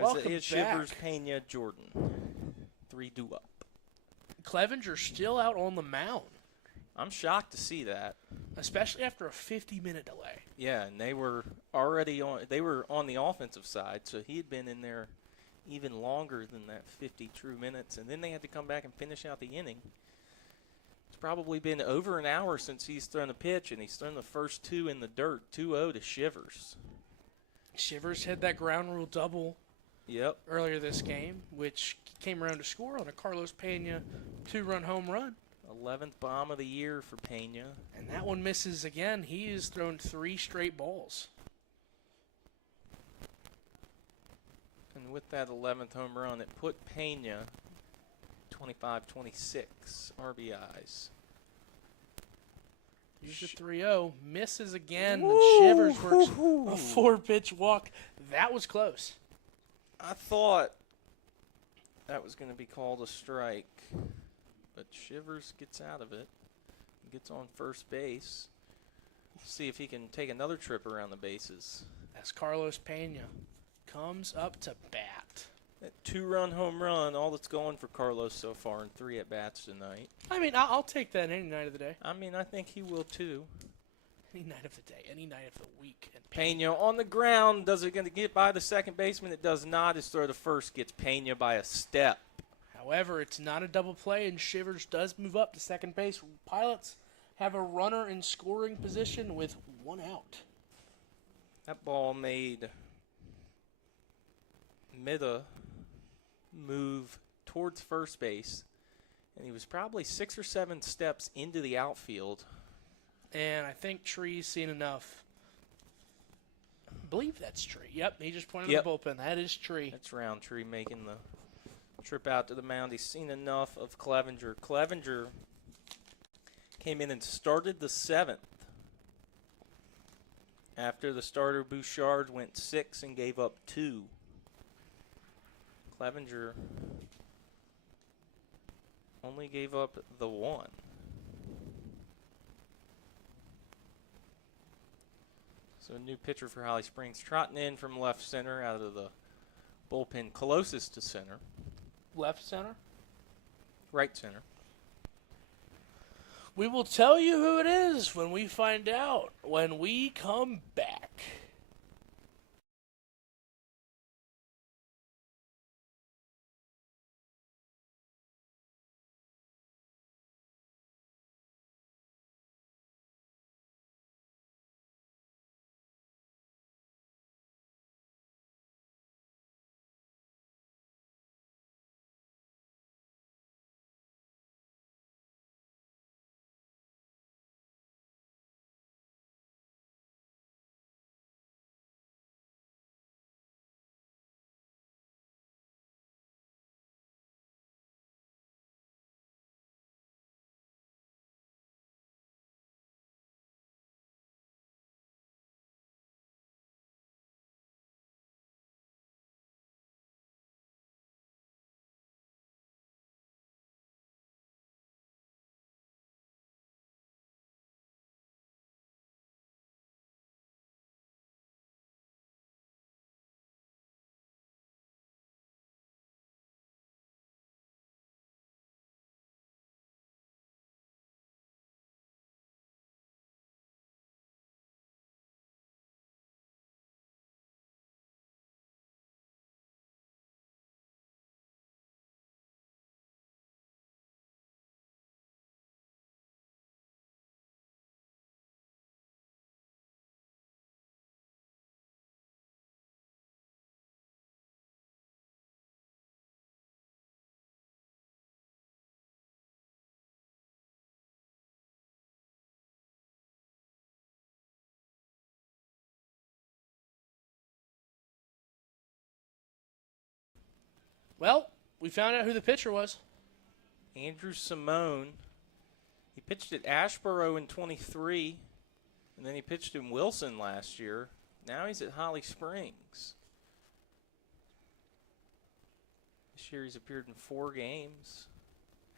Welcome Isaiah Shivers, back. Pena, Jordan. 3 due up. Clevenger's still out on the mound, I'm shocked to see that. especially after a 50-minute delay. Yeah, and they were already on. They were on the offensive side, so he had been in there even longer than that 50 true minutes, and then they had to come back and finish out the inning. It's probably been over an hour since he's thrown a pitch, and he's thrown the first 2 in the dirt, 2-0 to Shivers. Shivers had that ground rule double Yep. earlier this game, which came around to score on a Carlos Pena 2-run home run. 11th bomb of the year for Pena. And that one misses again. He has thrown 3 straight balls. And with that 11th home run, it put Pena 25-26 RBIs. Here's a 3-0. Misses again. Woo! And Shivers works Woo! a 4-pitch walk. That was close. I thought that was going to be called a strike, but Shivers gets out of it, gets on first base. See if he can take another trip around the bases. As Carlos Pena comes up to bat. That 2-run home run, all that's going for Carlos so far in 3 at-bats tonight. I mean, I'll take that any night of the day. I mean, I think he will too. Any night of the day. Any night of the week. And Pena on the ground. Does it going to get by the second baseman? It does not. His throw to first gets Pena by a step. However, it's not a double play, and Shivers does move up to second base. Pilots have a runner in scoring position with 1 out. That ball made Mida move towards first base, and he was probably 6 or 7 steps into the outfield. And I think Tree's seen enough. I believe that's Tree. Yep, he just pointed Yep. to the bullpen. That is Tree. That's Roundtree making the trip out to the mound. He's seen enough of Clevenger. Clevenger came in and started the 7th. After the starter, Bouchard went 6 and gave up 2. Clevenger only gave up the 1. So a new pitcher for Holly Springs, trotting in from left center out of the bullpen closest to center. Left center. Right center. We will tell you who it is when we find out, when we come back. Well, we found out who the pitcher was. Andrew Simone. He pitched at Ashboro in 23, and then he pitched in Wilson last year. Now he's at Holly Springs. This year he's appeared in 4 games.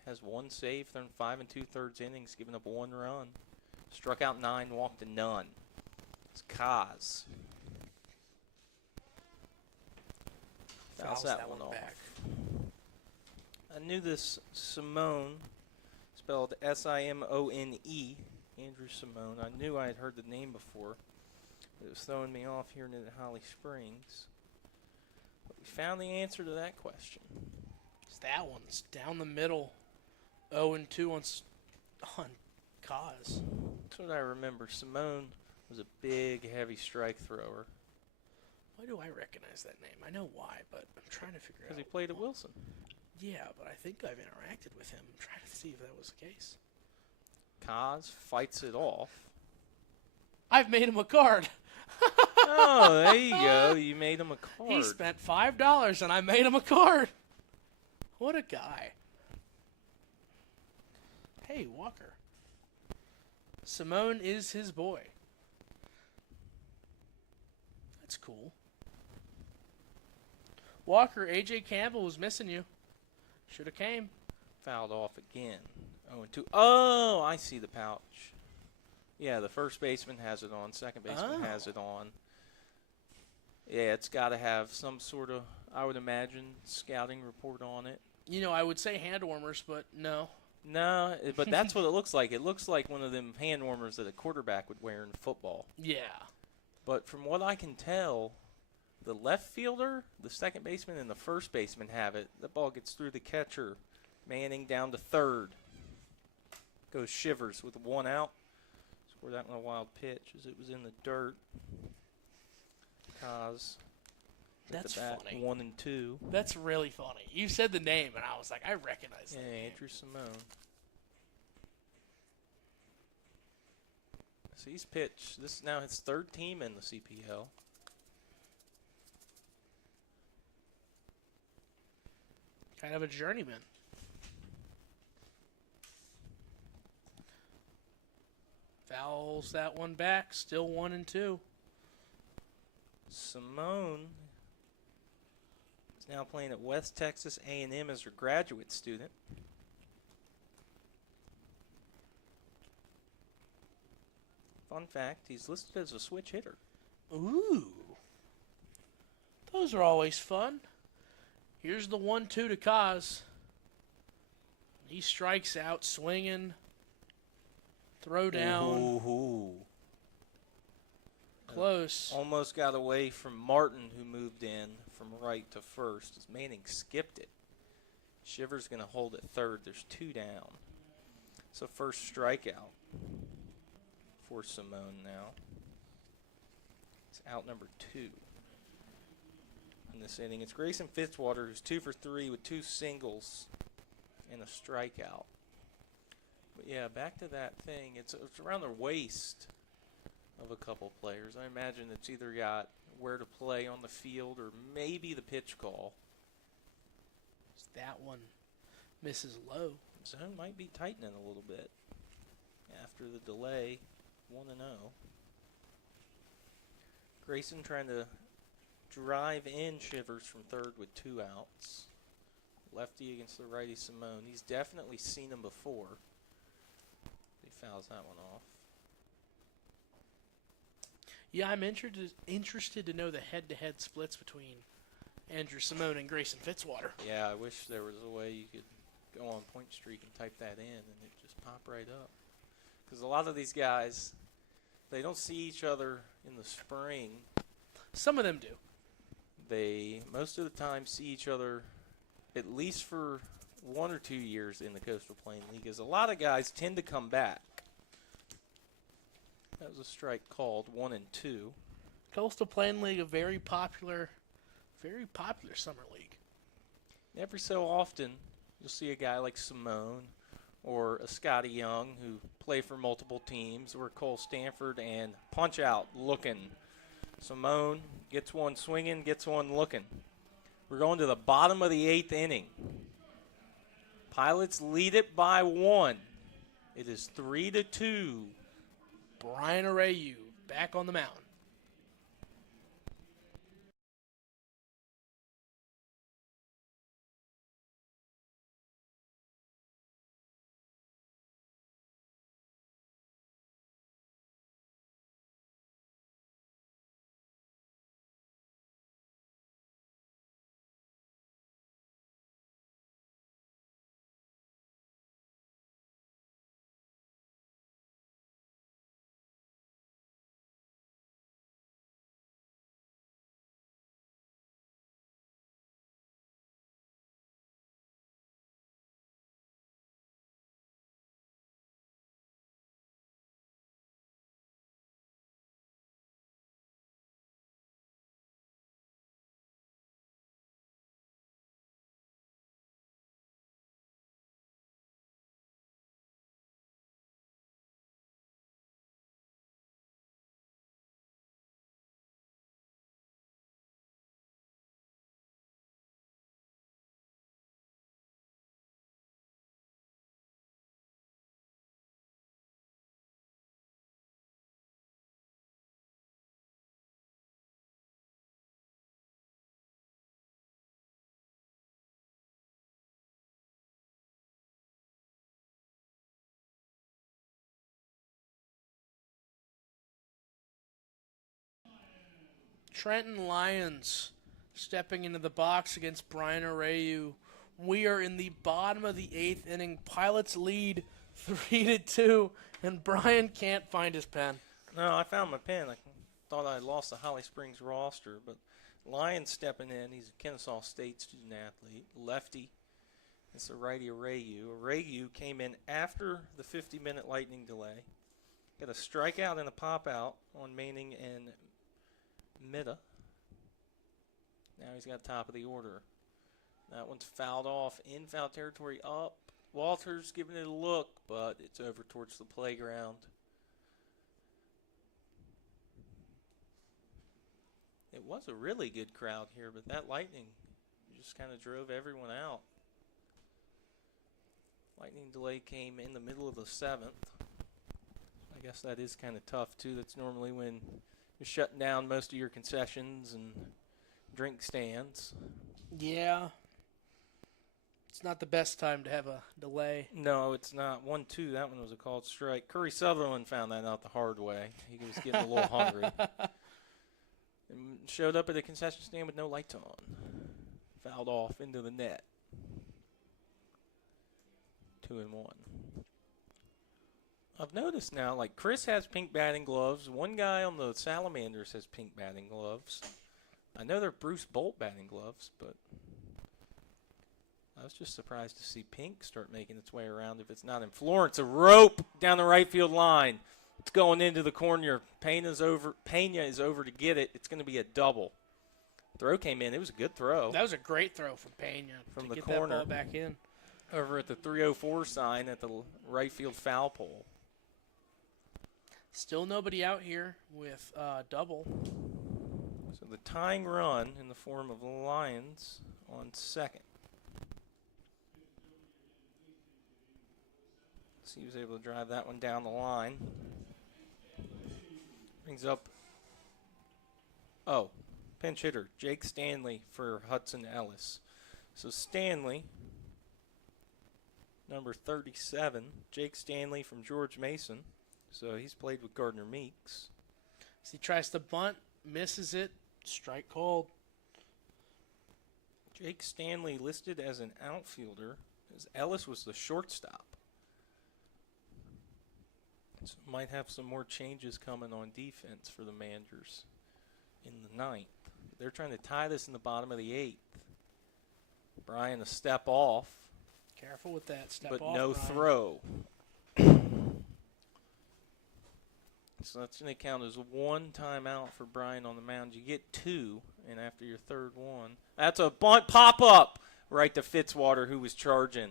Has 1 save, thrown 5 2/3 innings, given up 1 run. Struck out 9, walked to none. It's Kaz. Fouls that one off. back. I knew this Simone, spelled Simone, Andrew Simone. I knew I had heard the name before. It was throwing me off here near Holly Springs. But we found the answer to that question. It's that one's down the middle. 0-2 on Kaz. That's what I remember. Simone was a big, heavy strike thrower. Why do I recognize that name? I know why, but I'm trying to figure out. Because he played at Wilson. Yeah, but I think I've interacted with him. I'm trying to see if that was the case. Kaz fights it off. I've made him a card. Oh, there you go. You made him a card. He spent $5 and I made him a card. What a guy. Hey, Walker. Simone is his boy. That's cool. Walker, A.J. Campbell was missing you. Should have came. Fouled off again. 0-2. Oh, I see the pouch. Yeah, the first baseman has it on. Second baseman has it on. Yeah, it's got to have some sort of, I would imagine, scouting report on it. You know, I would say hand warmers, but no. No, but that's what it looks like. It looks like one of them hand warmers that a quarterback would wear in football. Yeah. But from what I can tell, the left fielder, the second baseman, and the first baseman have it. The ball gets through the catcher. Manning down to third. Goes Shivers with 1 out. Scored that on a wild pitch as it was in the dirt. Kaz. That's funny. 1-2. That's really funny. You said the name, and I was like, I recognize that name. Andrew Simone. So he's pitched. This is now his 3rd team in the CPL. Kind of a journeyman. Fouls that one back. Still 1-2. Simone is now playing at West Texas A&M as a graduate student. Fun fact, he's listed as a switch hitter. Ooh. Those are always fun. Here's the 1-2 to Kaz. He strikes out, swinging. Throw down. Ooh. Close. Almost got away from Martin, who moved in from right to first, as Manning skipped it. Shiver's going to hold at third. There's 2 down. So first strikeout for Simone now. It's out number 2 in this inning. It's Grayson Fitzwater, who's 2 for 3 with 2 singles and a strikeout. But yeah, back to that thing. It's around the waist of a couple players. I imagine it's either got where to play on the field or maybe the pitch call. That one misses low. Zone might be tightening a little bit after the delay. 1-0. Grayson trying to drive in Shivers from third with 2 outs. Lefty against the righty Simone. He's definitely seen him before. He fouls that one off. Yeah, I'm interested to know the head-to-head splits between Andrew Simone and Grayson Fitzwater. Yeah, I wish there was a way you could go on Point Streak and type that in and it just pop right up. Because a lot of these guys, they don't see each other in the spring. Some of them do. They, most of the time, see each other at least for 1 or 2 years in the Coastal Plain League, as a lot of guys tend to come back. That was a strike called, 1-2. Coastal Plain League, a very popular summer league. Every so often, you'll see a guy like Simone or a Scotty Young who play for multiple teams, or Cole Stanford, and punch out looking. Simone gets one swinging, gets one looking. We're going to the bottom of the 8th inning. Pilots lead it by 1. It is 3-2. Brian Arayu back on the mound. Trenton Lions stepping into the box against Brian Arayu. We are in the bottom of the 8th inning. Pilots lead 3-2, and Brian can't find his pen. No, I found my pen. I thought I lost the Holly Springs roster, but Lions stepping in. He's a Kennesaw State student athlete. Lefty. It's the righty Arayu. Arayu came in after the 50-minute lightning delay. Got a strikeout and a pop-out on Manning and Mida. Now he's got top of the order. That one's fouled off in foul territory up. Walters giving it a look, but it's over towards the playground. It was a really good crowd here, but that lightning just kind of drove everyone out. Lightning delay came in the middle of the 7th. I guess that is kind of tough, too. That's normally when you're shutting down most of your concessions and drink stands. Yeah. It's not the best time to have a delay. No, it's not. 1-2, that one was a called strike. Curry Sutherland found that out the hard way. He was getting a little hungry. And showed up at a concession stand with no lights on. Fouled off into the net. 2-1. I've noticed now, like Chris has pink batting gloves. One guy on the Salamanders has pink batting gloves. I know they're Bruce Bolt batting gloves, but I was just surprised to see pink start making its way around if it's not in Florence. A rope down the right field line. It's going into the corner. Pena is over to get it. It's going to be a double. Throw came in. It was a good throw. That was a great throw from Pena from to the get corner that ball back in. Over at the 304 sign at the right field foul pole. Still nobody out here with double. So the tying run in the form of Lions on second. So he was able to drive that one down the line. Brings up, pinch hitter, Jake Stanley for Hudson Ellis. So Stanley, number 37, Jake Stanley from George Mason. So he's played with Gardner Meeks. So he tries to bunt, misses it, strike called. Jake Stanley listed as an outfielder, as Ellis was the shortstop. So might have some more changes coming on defense for the Manders in the ninth. They're trying to tie this in the bottom of the eighth. Brian a step off. Careful with that step but off, no Brian. throw. So that's going to count as one timeout for Brian on the mound. You get two, and after your third one, that's a bunt pop-up right to Fitzwater, who was charging.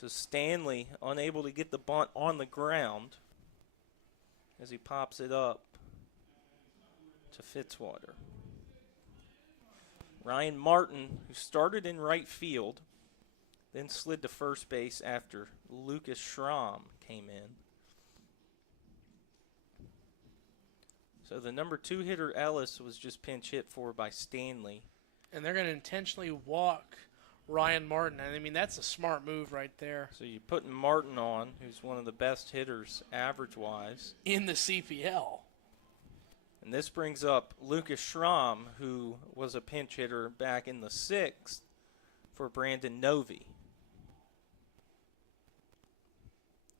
So Stanley unable to get the bunt on the ground as he pops it up to Fitzwater. Ryan Martin, who started in right field, then slid to first base after Lucas Schramm came in. So the number 2 hitter, Ellis, was just pinch hit for by Stanley. And they're going to intentionally walk Ryan Martin. I mean, that's a smart move right there. So you're putting Martin on, who's one of the best hitters average-wise. In the CPL. And this brings up Lucas Schramm, who was a pinch hitter back in the 6th for Brandon Novi.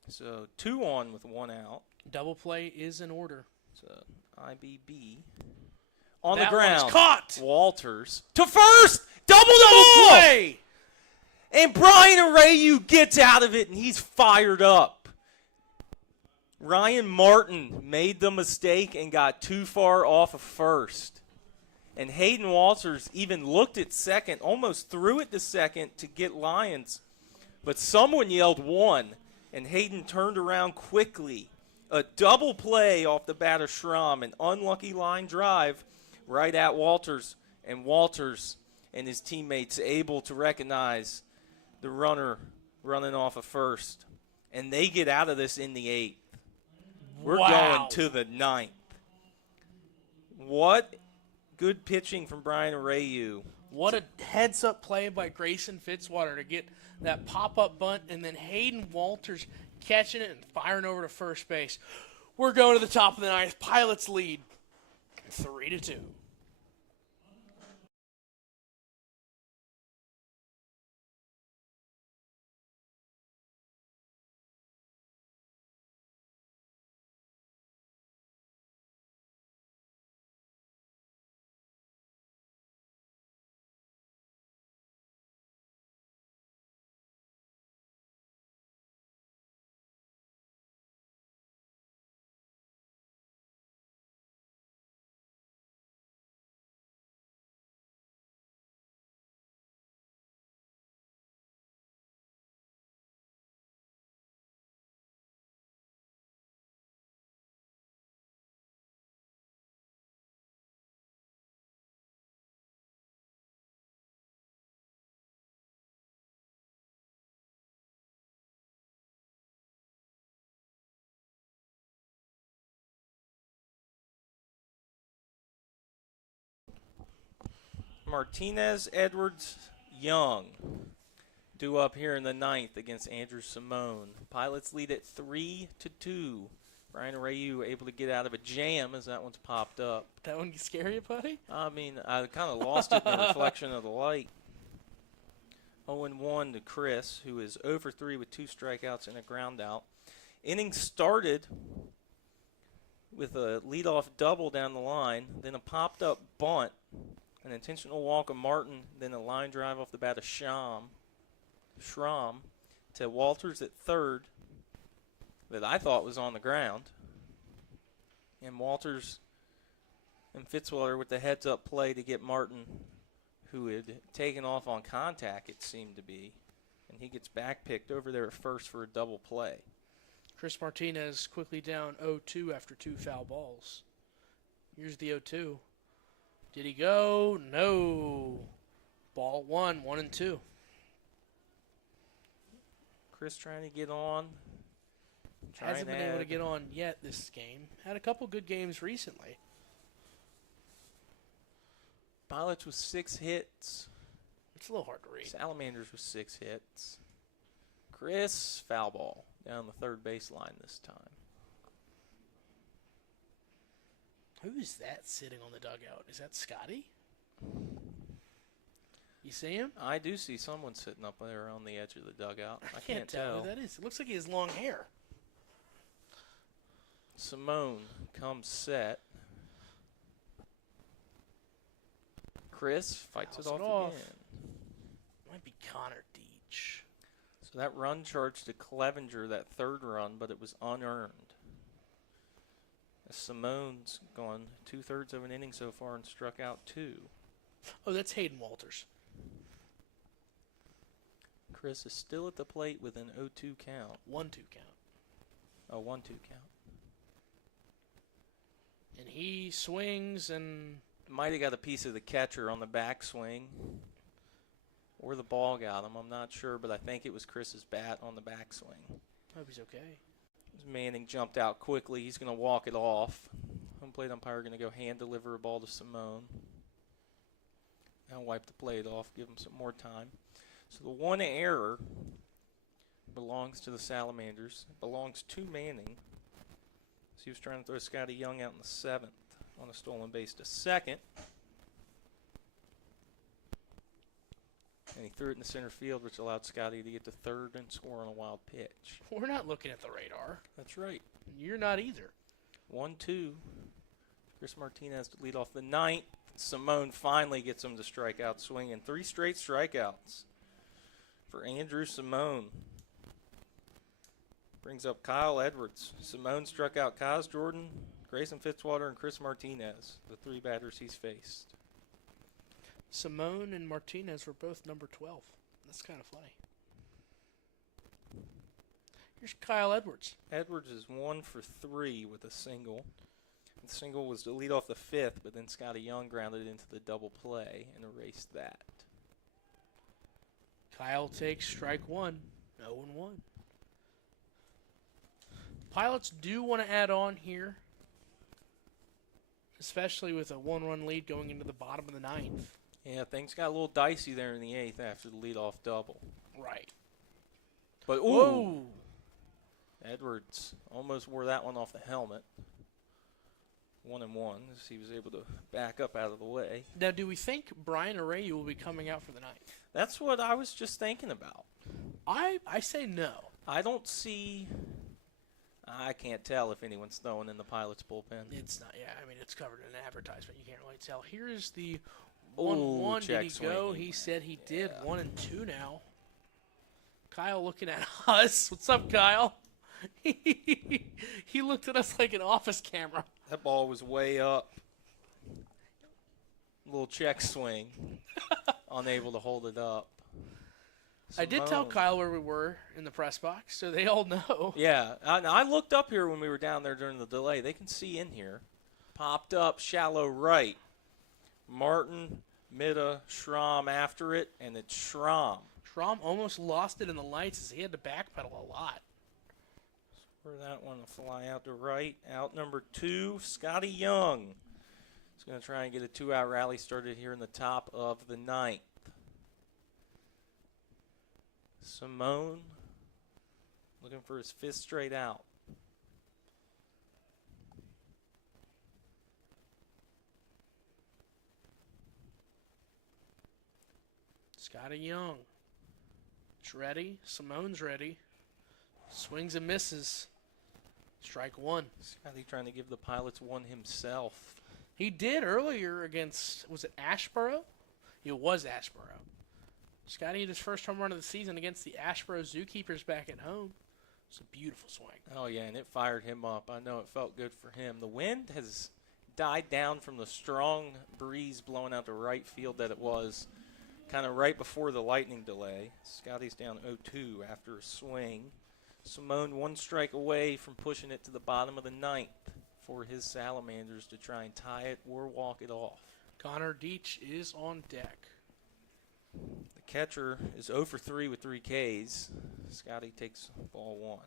So 2 on with 1 out. Double play is in order. So IBB on That the ground. one's caught. Walters to first. Double play. And Brian Arayu gets out of it, and he's fired up. Ryan Martin made the mistake and got too far off of first. And Hayden Walters even looked at second, almost threw it to second to get Lions. But someone yelled 1, and Hayden turned around quickly. A double play off the bat of Schramm, an unlucky line drive right at Walters, and Walters and his teammates able to recognize the runner running off of first. And they get out of this in the 8th. We're going to the 9th. What good pitching from Brian Arayu. What a heads-up play by Grayson Fitzwater to get that pop-up bunt, and then Hayden Walters catching it and firing over to first base. We're going to the top of the 9th. Pilots lead 3-2. Martinez, Edwards, Young due up here in the 9th against Andrew Simone. Pilots lead at 3-2 Brian Arayu able to get out of a jam as that one's popped up. That one scare you, buddy? I mean, I kind of lost it in the reflection of the light. 0-1 to Chris, who is 0 for 3 with 2 strikeouts and a ground out. Inning started with a leadoff double down the line, then a popped-up bunt, an intentional walk of Martin, then a line drive off the bat of Schramm to Walters at third that I thought was on the ground. And Walters and Fitzwater with the heads-up play to get Martin, who had taken off on contact, it seemed to be. And he gets back-picked over there at first for a double play. Chris Martinez quickly down 0-2 after 2 foul balls. Here's the 0-2. Did he go? No. Ball 1, 1-2. Chris trying to get on. Hasn't been able to get on yet this game. Had a couple good games recently. Pilots with 6 hits. It's a little hard to read. Salamanders with 6 hits. Chris, foul ball down the third baseline this time. Who is that sitting on the dugout? Is that Scotty? You see him? I do see someone sitting up there on the edge of the dugout. I can't tell who that is. It looks like he has long hair. Simone comes set. Chris fights it off again. Might be Connor Deach. So that run charged to Clevenger, that third run, but it was unearned. Simone's gone 2/3 of an inning so far and struck out 2. Oh, that's Hayden Walters. Chris is still at the plate with an 0-2 count. 1-2 count. A 1-2 count. And he swings and might have got a piece of the catcher on the backswing. Or the ball got him. I'm not sure, but I think it was Chris's bat on the backswing. Hope he's okay. Manning jumped out quickly. He's going to walk it off. Home plate umpire going to go hand deliver a ball to Simone. Now wipe the plate off, give him some more time. So the one error belongs to the Salamanders. It belongs to Manning. So he was trying to throw Scotty Young out in the 7th on a stolen base to second. And he threw it in the center field, which allowed Scotty to get to third and score on a wild pitch. We're not looking at the radar. That's right. You're not either. 1-2. Chris Martinez to lead off the 9th. Simone finally gets him to strike out swinging. 3 straight strikeouts for Andrew Simone. Brings up Kyle Edwards. Simone struck out Kaz Jordan, Grayson Fitzwater, and Chris Martinez, the 3 batters he's faced. Simone and Martinez were both number 12. That's kind of funny. Here's Kyle Edwards. Edwards is 1 for 3 with a single. The single was to lead off the 5th, but then Scotty Young grounded into the double play and erased that. Kyle takes strike 1. 0-1. Pilots do want to add on here, especially with a 1-run lead going into the bottom of the 9th. Yeah, things got a little dicey there in the 8th after the leadoff double. Right. But, ooh! Whoa! Edwards almost wore that one off the helmet. 1-1 as he was able to back up out of the way. Now, do we think Brian Arayu will be coming out for the 9th? That's what I was just thinking about. I say no. I don't see... I can't tell if anyone's throwing in the Pilots' bullpen. It's not, yeah. I mean, it's covered in advertisement. You can't really tell. Here's the 1-1. 1-1. Did he go? Swing. He said he did. 1-2 now. Kyle looking at us. What's up, Kyle? He looked at us like an office camera. That ball was way up. Little check swing. Unable to hold it up. I did tell Kyle where we were in the press box, so they all know. Yeah, I looked up here when we were down there during the delay. They can see in here. Popped up, shallow right. Martin, Mida, Schramm after it, and it's Schramm. Schramm almost lost it in the lights as he had to backpedal a lot. For that one to fly out to right. Out number 2, Scotty Young. He's going to try and get a 2-out rally started here in the top of the 9th. Simone looking for his 5th straight out. Scotty Young. It's ready. Simone's ready. Swings and misses. Strike one. Scotty trying to give the Pilots one himself. He did earlier against, was it Ashboro? It was Ashboro. Scotty hit his first home run of the season against the Ashboro Zookeepers back at home. It's a beautiful swing. Oh, yeah, and it fired him up. I know it felt good for him. The wind has died down from the strong breeze blowing out to right field that it was kind of right before the lightning delay. Scotty's down 0-2 after a swing. Simone one strike away from pushing it to the bottom of the ninth for his Salamanders to try and tie it or walk it off. Connor Deach is on deck. The catcher is 0 for 3 with 3 Ks. Scotty takes ball one.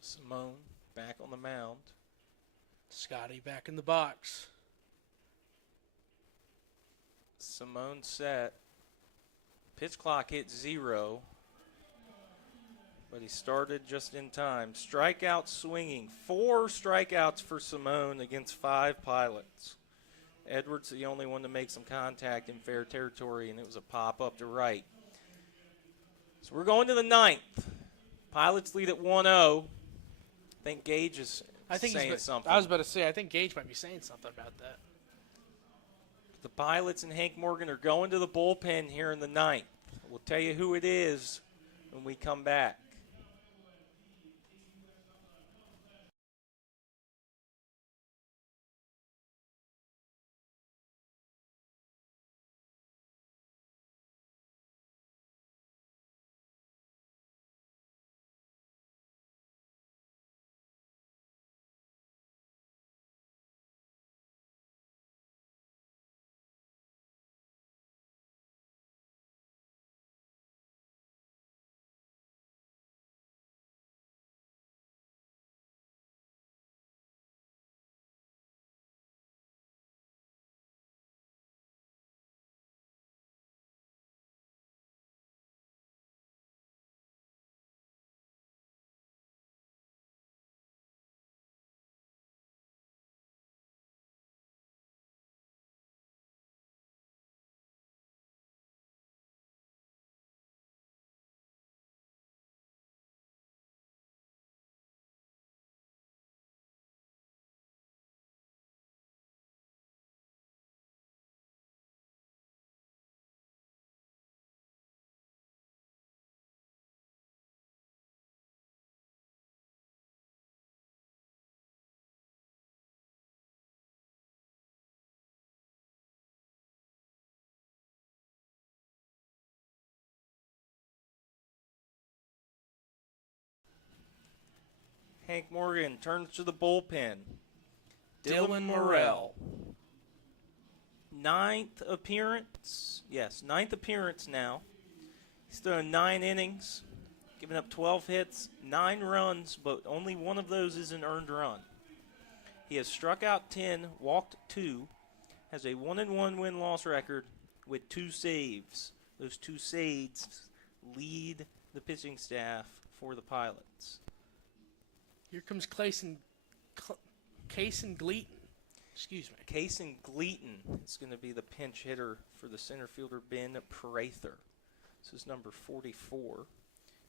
Simone back on the mound. Scotty back in the box. Simone set. Pitch clock hit 0. But he started just in time. Strikeout swinging. 4 strikeouts for Simone against 5 Pilots. Edwards the only one to make some contact in fair territory, and it was a pop up to right. So we're going to the ninth. Pilots lead at 1-0. I think Gage is saying something. I was about to say, I think Gage might be saying something about that. The Pilots and Hank Morgan are going to the bullpen here in the ninth. We'll tell you who it is when we come back. Hank Morgan turns to the bullpen. Dylan Morrell. Ninth appearance. Yes, ninth appearance now. He's thrown 9 innings, giving up 12 hits, 9 runs, but only one of those is an earned run. He has struck out 10, walked 2, has a 1-1 win-loss record with 2 saves. Those 2 saves lead the pitching staff for the Pilots. Here comes Cayson Gleaton. Excuse me. Cayson Gleaton is going to be the pinch hitter for the center fielder Ben Prather. This is number 44.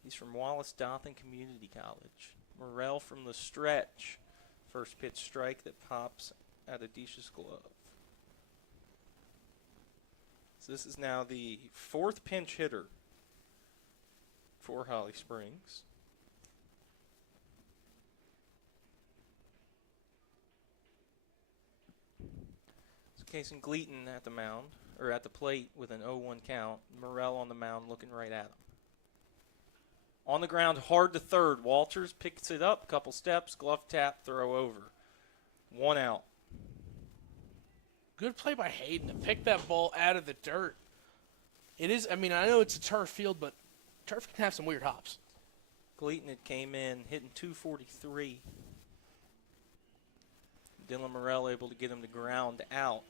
He's from Wallace-Dothan Community College. Morrell from the stretch. First pitch strike that pops out of Deish's glove. So this is now the 4th pinch hitter for Holly Springs. Cayson Gleaton at the mound, or at the plate with an 0-1 count. Morrell on the mound looking right at him. On the ground, hard to third. Walters picks it up, couple steps, glove tap, throw over. 1 out. Good play by Hayden to pick that ball out of the dirt. It is, I mean, I know it's a turf field, but turf can have some weird hops. Gleaton had came in hitting 243. Dylan Morrell able to get him to ground out.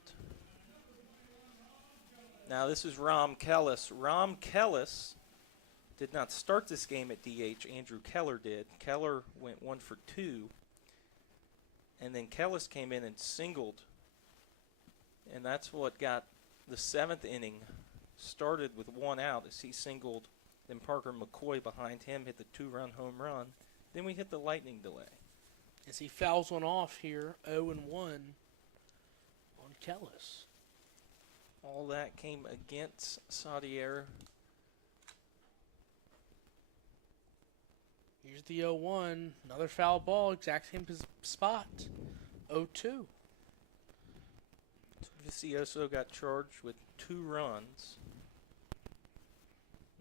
Now this is Rom Kellis. Rom Kellis did not start this game at DH. Andrew Keller did. Keller went 1 for 2. And then Kellis came in and singled. And that's what got the 7th inning started with 1 out as he singled. Then Parker McCoy behind him hit the 2-run home run. Then we hit the lightning delay. As he fouls one off here, 0-1 on Kellis. All that came against Saudier. Here's the 0-1. Another foul ball, exact same spot. 0-2. Vicioso got charged with 2 runs.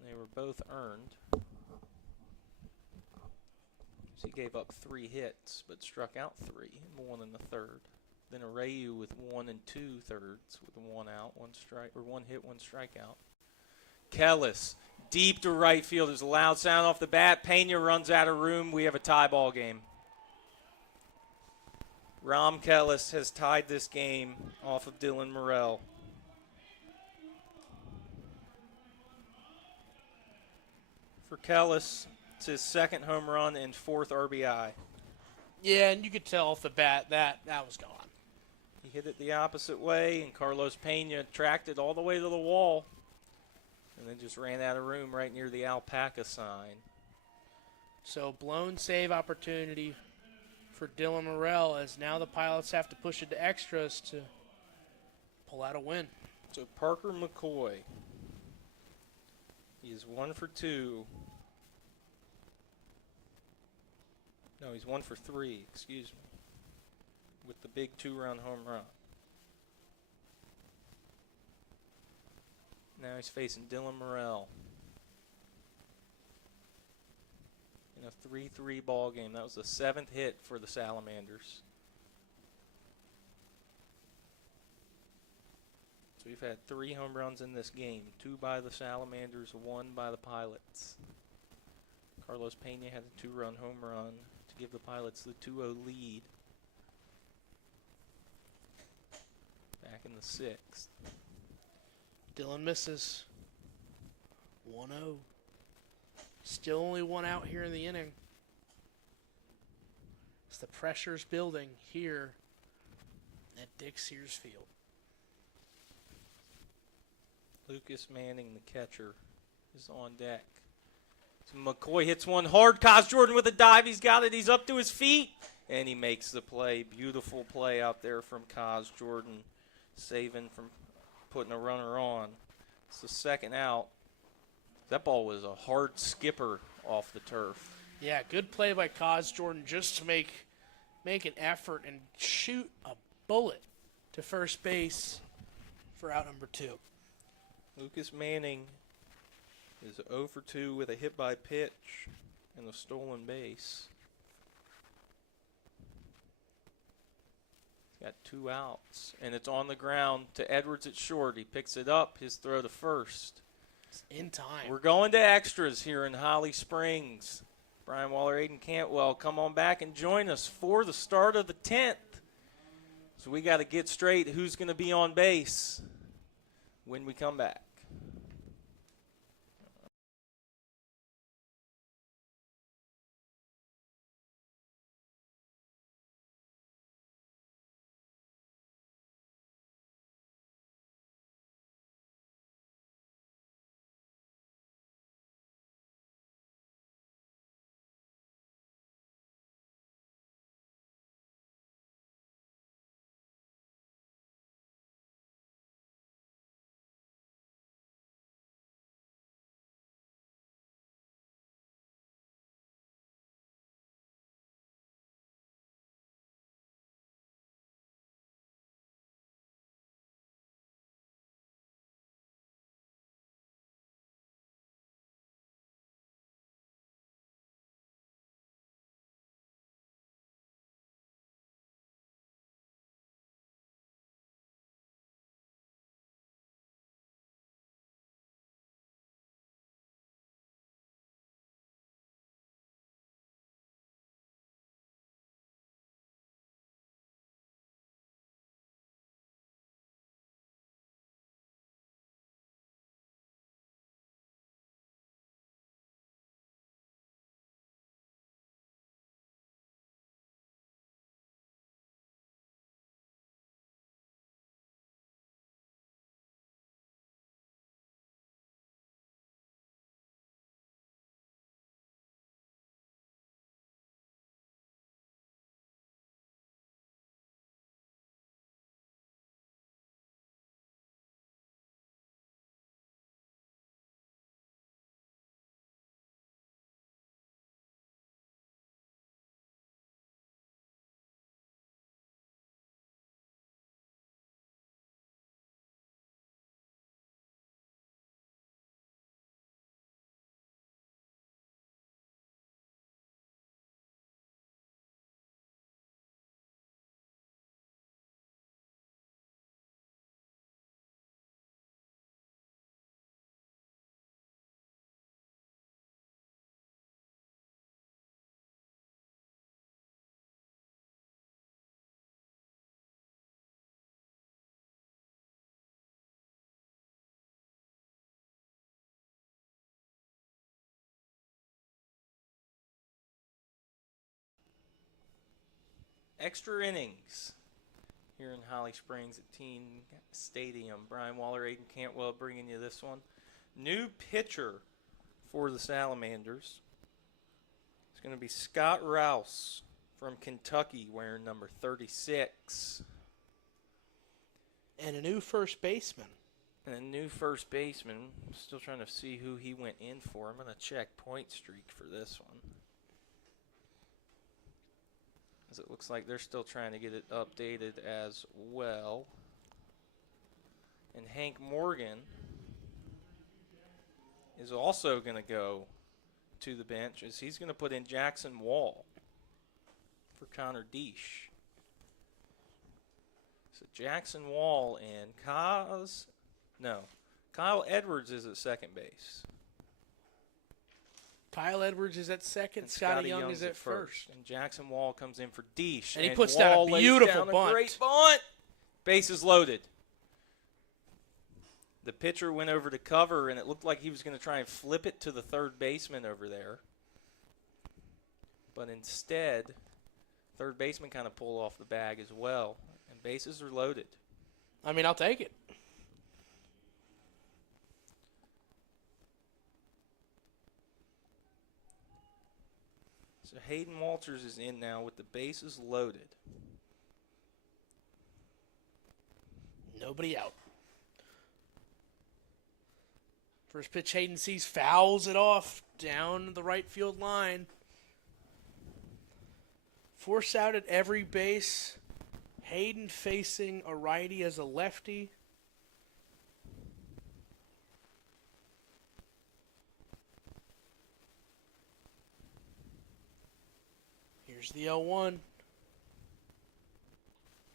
They were both earned. He gave up 3 hits, but struck out 3, 1 in the 3rd. Then Abreu with 1 2/3 with 1 out, 1 strike, or 1 hit, 1 strikeout. Kellis deep to right field. There's a loud sound off the bat. Pena runs out of room. We have a tie ball game. Ram Kellis has tied this game off of Dylan Morrell. For Kellis, it's his 2nd home run and 4th RBI. Yeah, and you could tell off the bat that was gone. He hit it the opposite way, and Carlos Pena tracked it all the way to the wall and then just ran out of room right near the alpaca sign. So blown save opportunity for Dylan Morrell, as now the Pilots have to push it to extras to pull out a win. So Parker McCoy, he is 1 for 2. No, he's 1 for 3, excuse me, with the big 2-run home run. Now he's facing Dylan Morrell in a 3-3 ball game. That was the 7th hit for the Salamanders. So we've had 3 home runs in this game, 2 by the Salamanders, 1 by the Pilots. Carlos Pena had a 2-run home run to give the Pilots the 2-0 lead. Back in the 6th. Dylan misses. 1-0. Still only 1 out here in the inning. As the pressure's building here at Dick Sears Field. Lucas Manning, the catcher, is on deck. So McCoy hits one hard. Kaz Jordan with a dive. He's got it. He's up to his feet. And he makes the play. Beautiful play out there from Kaz Jordan, saving from putting a runner on. It's the 2nd out. That ball was a hard skipper off the turf. Yeah, good play by Kaz Jordan just to make an effort and shoot a bullet to first base for out number 2. Lucas Manning is 0 for 2 with a hit by pitch and a stolen base. He's got 2 outs, and it's on the ground to Edwards at short. He picks it up, his throw to first. It's in time. We're going to extras here in Holly Springs. Brian Waller, Aiden Cantwell, come on back and join us for the start of the 10th. So we got to get straight who's going to be on base when we come back. extra innings here in Holly Springs at Teen Stadium. Brian Waller, Aiden Cantwell bringing you this one. New pitcher for the Salamanders. It's going to be Scott Rouse from Kentucky, wearing number 36. And a new first baseman. And a new first baseman. Still trying to see who he went in for. I'm going to check point streak for this one, as it looks like they're still trying to get it updated as well. And Hank Morgan is also going to go to the bench, as he's going to put in Jackson Wall for Connor Deesh. So Jackson Wall and Kyle Edwards is at second base. Kyle Edwards is at second. And Scotty Young is at first. And Jackson Wall comes in for Deesh. And he puts down a beautiful bunt. A great bunt. Bases loaded. The pitcher went over to cover, and it looked like he was going to try and flip it to the third baseman over there. But instead, third baseman kind of pulled off the bag as well. And bases are loaded. I mean, I'll take it. So Hayden Walters is in now with the bases loaded. Nobody out. First pitch Hayden sees, fouls it off down the right field line. Force out at every base. Hayden facing a righty as a lefty. Here's the 0-1.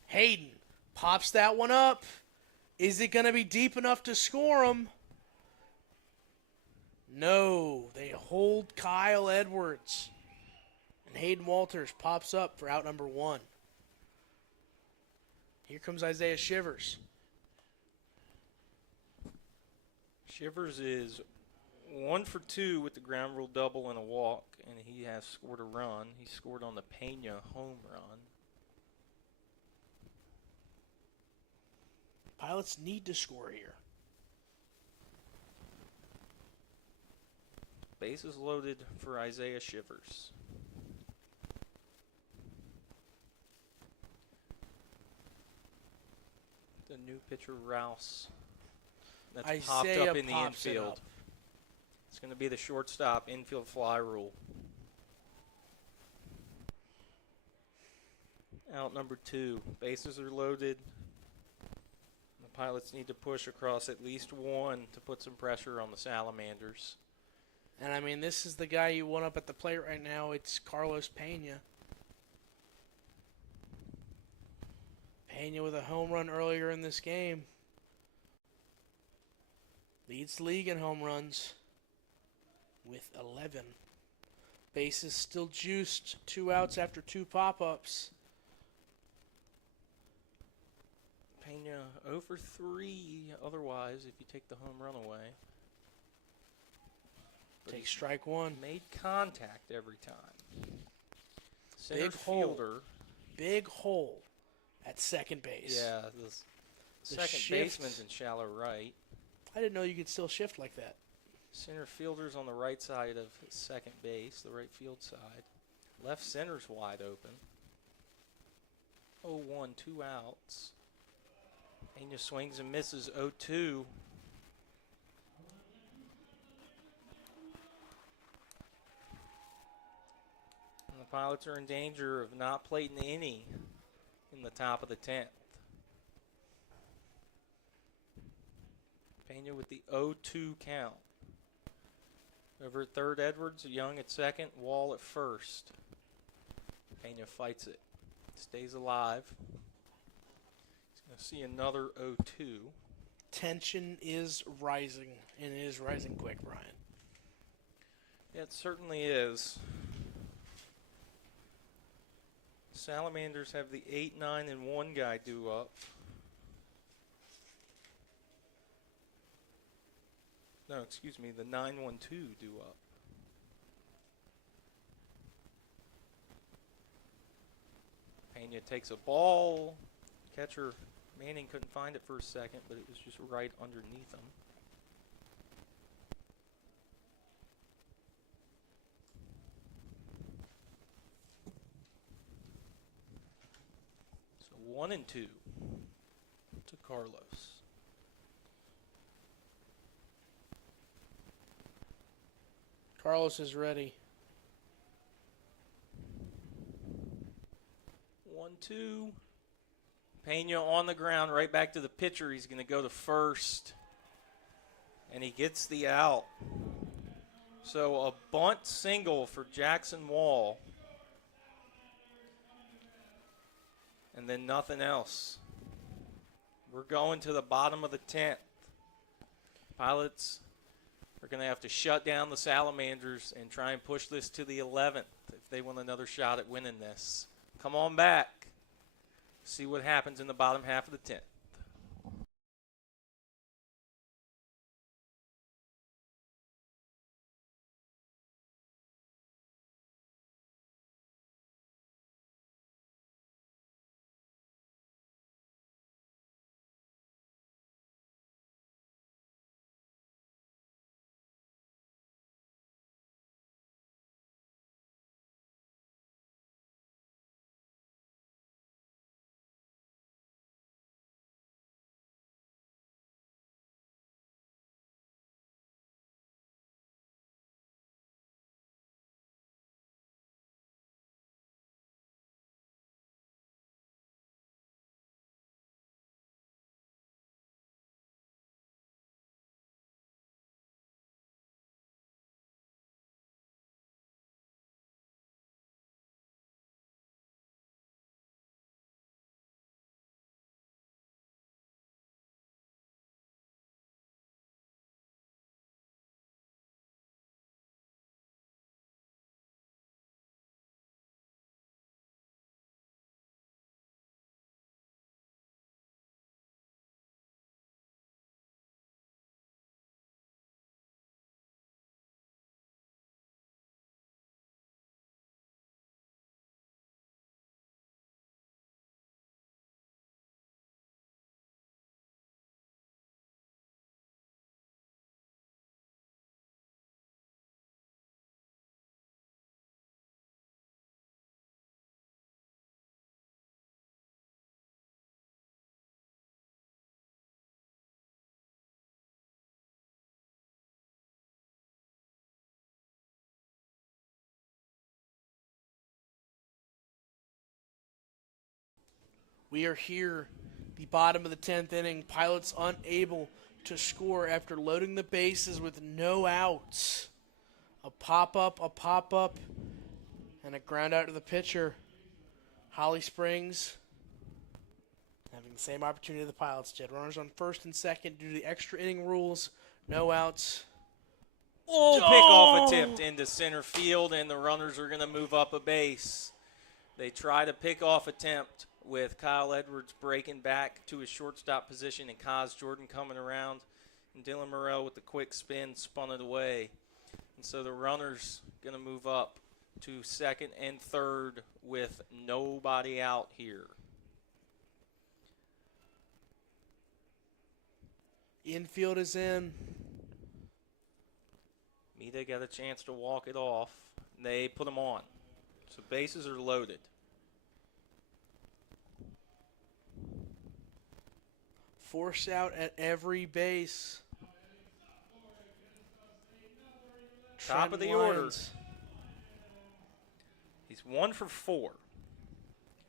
Hayden pops that one up. Is it going to be deep enough to score him? No, they hold Kyle Edwards. And Hayden Walters pops up for out number 1. Here comes Isaiah Shivers. Shivers is 1 for 2 with the ground rule double and a walk, and he has scored a run. He scored on the Pena home run. Pilots need to score here. Bases loaded for Isaiah Shivers. The new pitcher, Rouse. That's Isaiah popped up in the pops it infield. up. It's going to be the shortstop infield fly rule. Out number 2. Bases are loaded. The Pilots need to push across at least 1 to put some pressure on the Salamanders. And, I mean, this is the guy you want up at the plate right now. It's Carlos Pena. Pena with a home run earlier in this game. Leads the league in home runs with 11. Bases still juiced. 2 outs after 2 pop-ups. Pena 0 for 3 otherwise if you take the home run away. But Take strike 1. Made contact every time. Center Big fielder. hole. Big hole at second base. Yeah, the second shift. baseman's in shallow right. I didn't know you could still shift like that. Center fielder's on the right side of second base, the right field side. Left center's wide open. 0-1, 2 outs. Pena swings and misses 0-2. And the Pilots are in danger of not plating any in the top of the 10th. Pena with the 0-2 count. Over at third, Edwards, Young at second, Wall at first. Pena fights it. Stays alive. He's going to see another 0-2. Tension is rising, and it is rising quick, Brian. Yeah, it certainly is. Salamanders have the 8, 9, and 1 guy due up. No, excuse me, the 9-1-2 due up. Pena takes a ball. Catcher Manning couldn't find it for a second, but it was just right underneath him. So 1-2 to Carlos. Carlos is ready. 1-2. Pena on the ground, right back to the pitcher. He's going to go to first, and he gets the out. So a bunt single for Jackson Wall, and then nothing else. We're going to the bottom of the 10th. Pilots are going to have to shut down the Salamanders and try and push this to the 11th if they want another shot at winning this. Come on back. See what happens in the bottom half of the 10th. We are here, the bottom of the 10th inning. Pilots unable to score after loading the bases with no outs. A pop-up, and a ground out to the pitcher. Holly Springs having the same opportunity the Pilots did. Runners on first and second due to the extra inning rules. No outs. Oh, pickoff attempt into center field, and the runners are going to move up a base. They tried a pickoff attempt with Kyle Edwards breaking back to his shortstop position and Kaz Jordan coming around. And Dylan Morrell with the quick spin spun it away. And so the runners going to move up to second and third with nobody out here. Infield is in. Mita got a chance to walk it off. They put him on. So bases are loaded. Force out at every base. Top of the order. He's 1 for 4.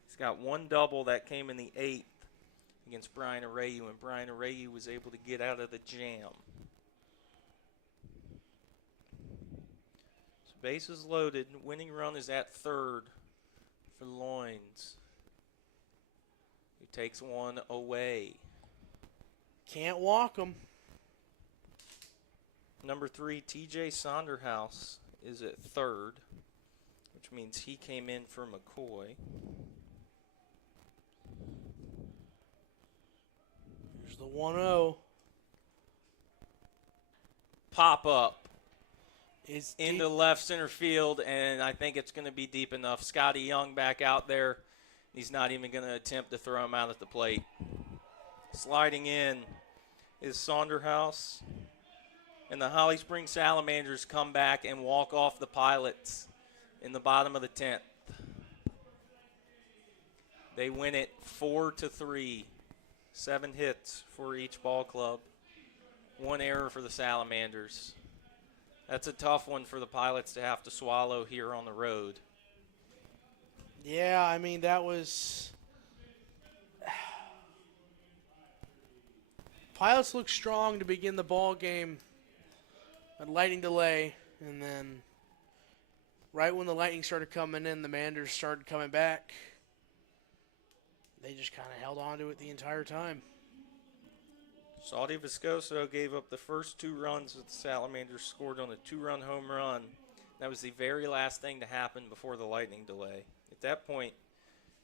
He's got one double that came in the 8th against Brian Arayu, and Brian Arayu was able to get out of the jam. So bases loaded. Winning run is at third for Loins, who takes one away. Can't walk him. Number 3, TJ Sonderhaus is at third, which means he came in for McCoy. Here's the 1-0. Pop up Is into left center field, and I think it's going to be deep enough. Scotty Young back out there. He's not even going to attempt to throw him out at the plate. Sliding in is Saunderhouse. And the Holly Springs Salamanders come back and walk off the Pilots in the bottom of the 10th. They win it 4-3. 7 hits for each ball club. 1 error for the Salamanders. That's a tough one for the Pilots to have to swallow here on the road. Yeah, I mean, that was... Pilots looked strong to begin the ball game. A lightning delay, and then right when the Lightning started coming in, the Manders started coming back. They just kind of held on to it the entire time. Salty Viscoso gave up the first 2 runs that the Salamanders scored on a 2-run home run. That was the very last thing to happen before the Lightning delay. At that point,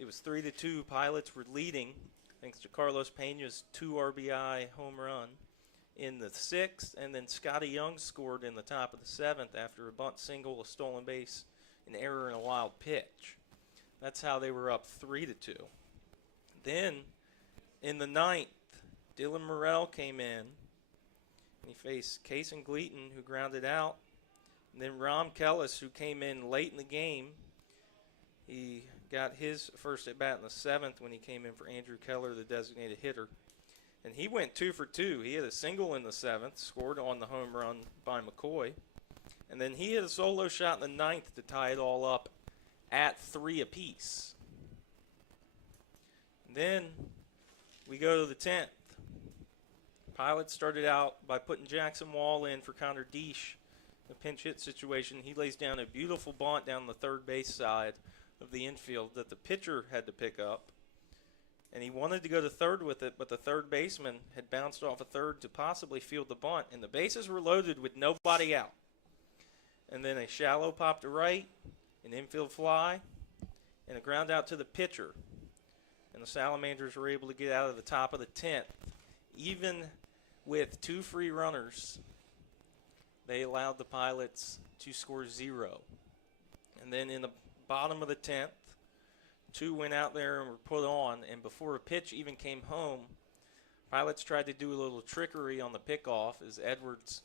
it was 3-2. Pilots were leading thanks to Carlos Pena's 2 RBI home run in the 6th, and then Scotty Young scored in the top of the 7th after a bunt single, a stolen base, an error, and a wild pitch. That's how they were up 3-2. Then, in the 9th, Dylan Morrell came in, and he faced Kason Gleaton, who grounded out. And then Rom Kellis, who came in late in the game, he got his first at-bat in the 7th when he came in for Andrew Keller, the designated hitter. And he went 2 for 2. He had a single in the 7th, scored on the home run by McCoy. And then he hit a solo shot in the 9th to tie it all up at 3 apiece. And then we go to the 10th. Pilots started out by putting Jackson Wall in for Connor Deesh, a pinch hit situation. He lays down a beautiful bunt down the third base side of the infield that the pitcher had to pick up. And he wanted to go to third with it, but the third baseman had bounced off a third to possibly field the bunt, and the bases were loaded with nobody out. And then a shallow pop to right, an infield fly, and a ground out to the pitcher. And the Salamanders were able to get out of the top of the 10th. Even with 2 free runners, they allowed the Pilots to score 0. And then in the bottom of the 10th, 2 went out there and were put on, and before a pitch even came home, Pilots tried to do a little trickery on the pickoff as Edwards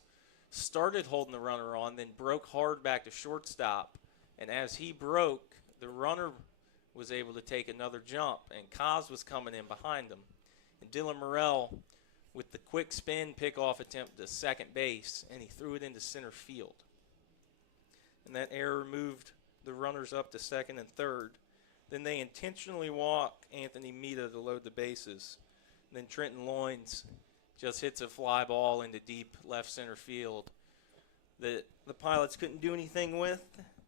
started holding the runner on, then broke hard back to shortstop. And as he broke, the runner was able to take another jump, and Kaz was coming in behind him. And Dylan Morrell with the quick spin pickoff attempt to second base, and he threw it into center field. And that error moved the runners up to second and third. Then they intentionally walk Anthony Mita to load the bases. And then Trenton Loins just hits a fly ball into deep left center field that the Pilots couldn't do anything with,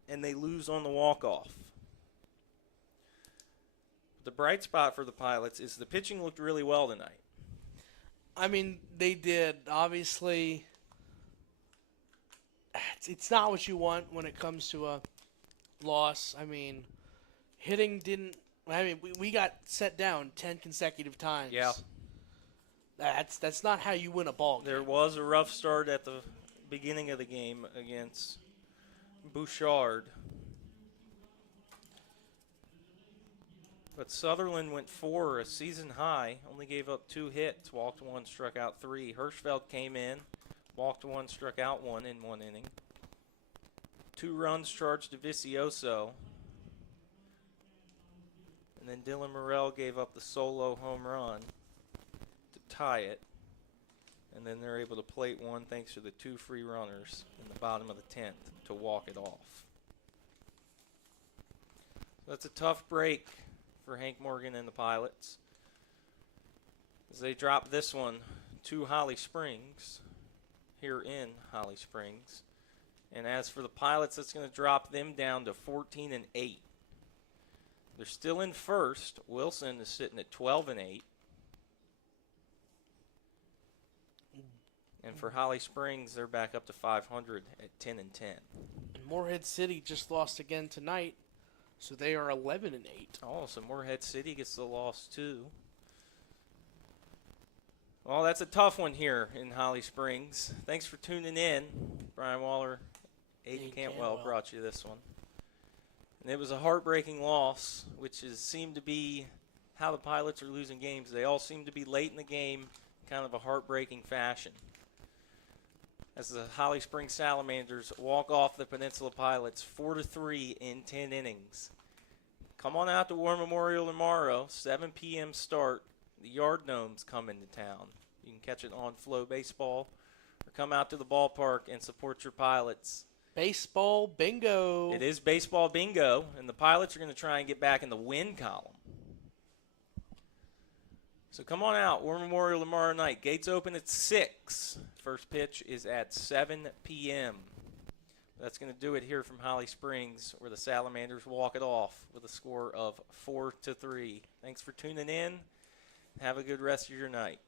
and they lose on the walk-off. The bright spot for the Pilots is the pitching looked really well tonight. I mean, they did. Obviously, it's not what you want when it comes to a loss. I mean, hitting didn't. I mean, we got set down 10 consecutive times. Yeah. That's not how you win a ball game. There was a rough start at the beginning of the game against Bouchard. But Sutherland went 4, a season high, only gave up 2 hits, walked 1, struck out 3. Hirschfeld came in, walked 1, struck out 1 in 1 inning. 2 runs charged to Vicioso. And then Dylan Morrell gave up the solo home run to tie it. And then they're able to plate 1 thanks to the 2 free runners in the bottom of the 10th to walk it off. That's a tough break for Hank Morgan and the Pilots, as they drop this one to Holly Springs, here in Holly Springs. And as for the Pilots, that's going to drop them down to 14-8. They're still in first. Wilson is sitting at 12-8. And for Holly Springs, they're back up to 500 at 10-10. And Morehead City just lost again tonight, so they are 11-8. Oh, so Morehead City gets the loss too. Well, that's a tough one here in Holly Springs. Thanks for tuning in. Brian Waller, Aiden Cantwell brought you this one. And it was a heartbreaking loss, which seemed to be how the Pilots are losing games. They all seem to be late in the game, kind of a heartbreaking fashion. As the Holly Springs Salamanders walk off the Peninsula Pilots 4-3 in 10 innings. Come on out to War Memorial tomorrow, 7 p.m. start. The Yard Gnomes come into town. You can catch it on Flow Baseball or come out to the ballpark and support your Pilots. Baseball bingo. It is baseball bingo, and the Pilots are going to try and get back in the win column. So come on out, War Memorial tomorrow night. Gates open at 6. First pitch is at 7 p.m. That's going to do it here from Holly Springs, where the Salamanders walk it off with a score of 4-3. Thanks for tuning in. Have a good rest of your night.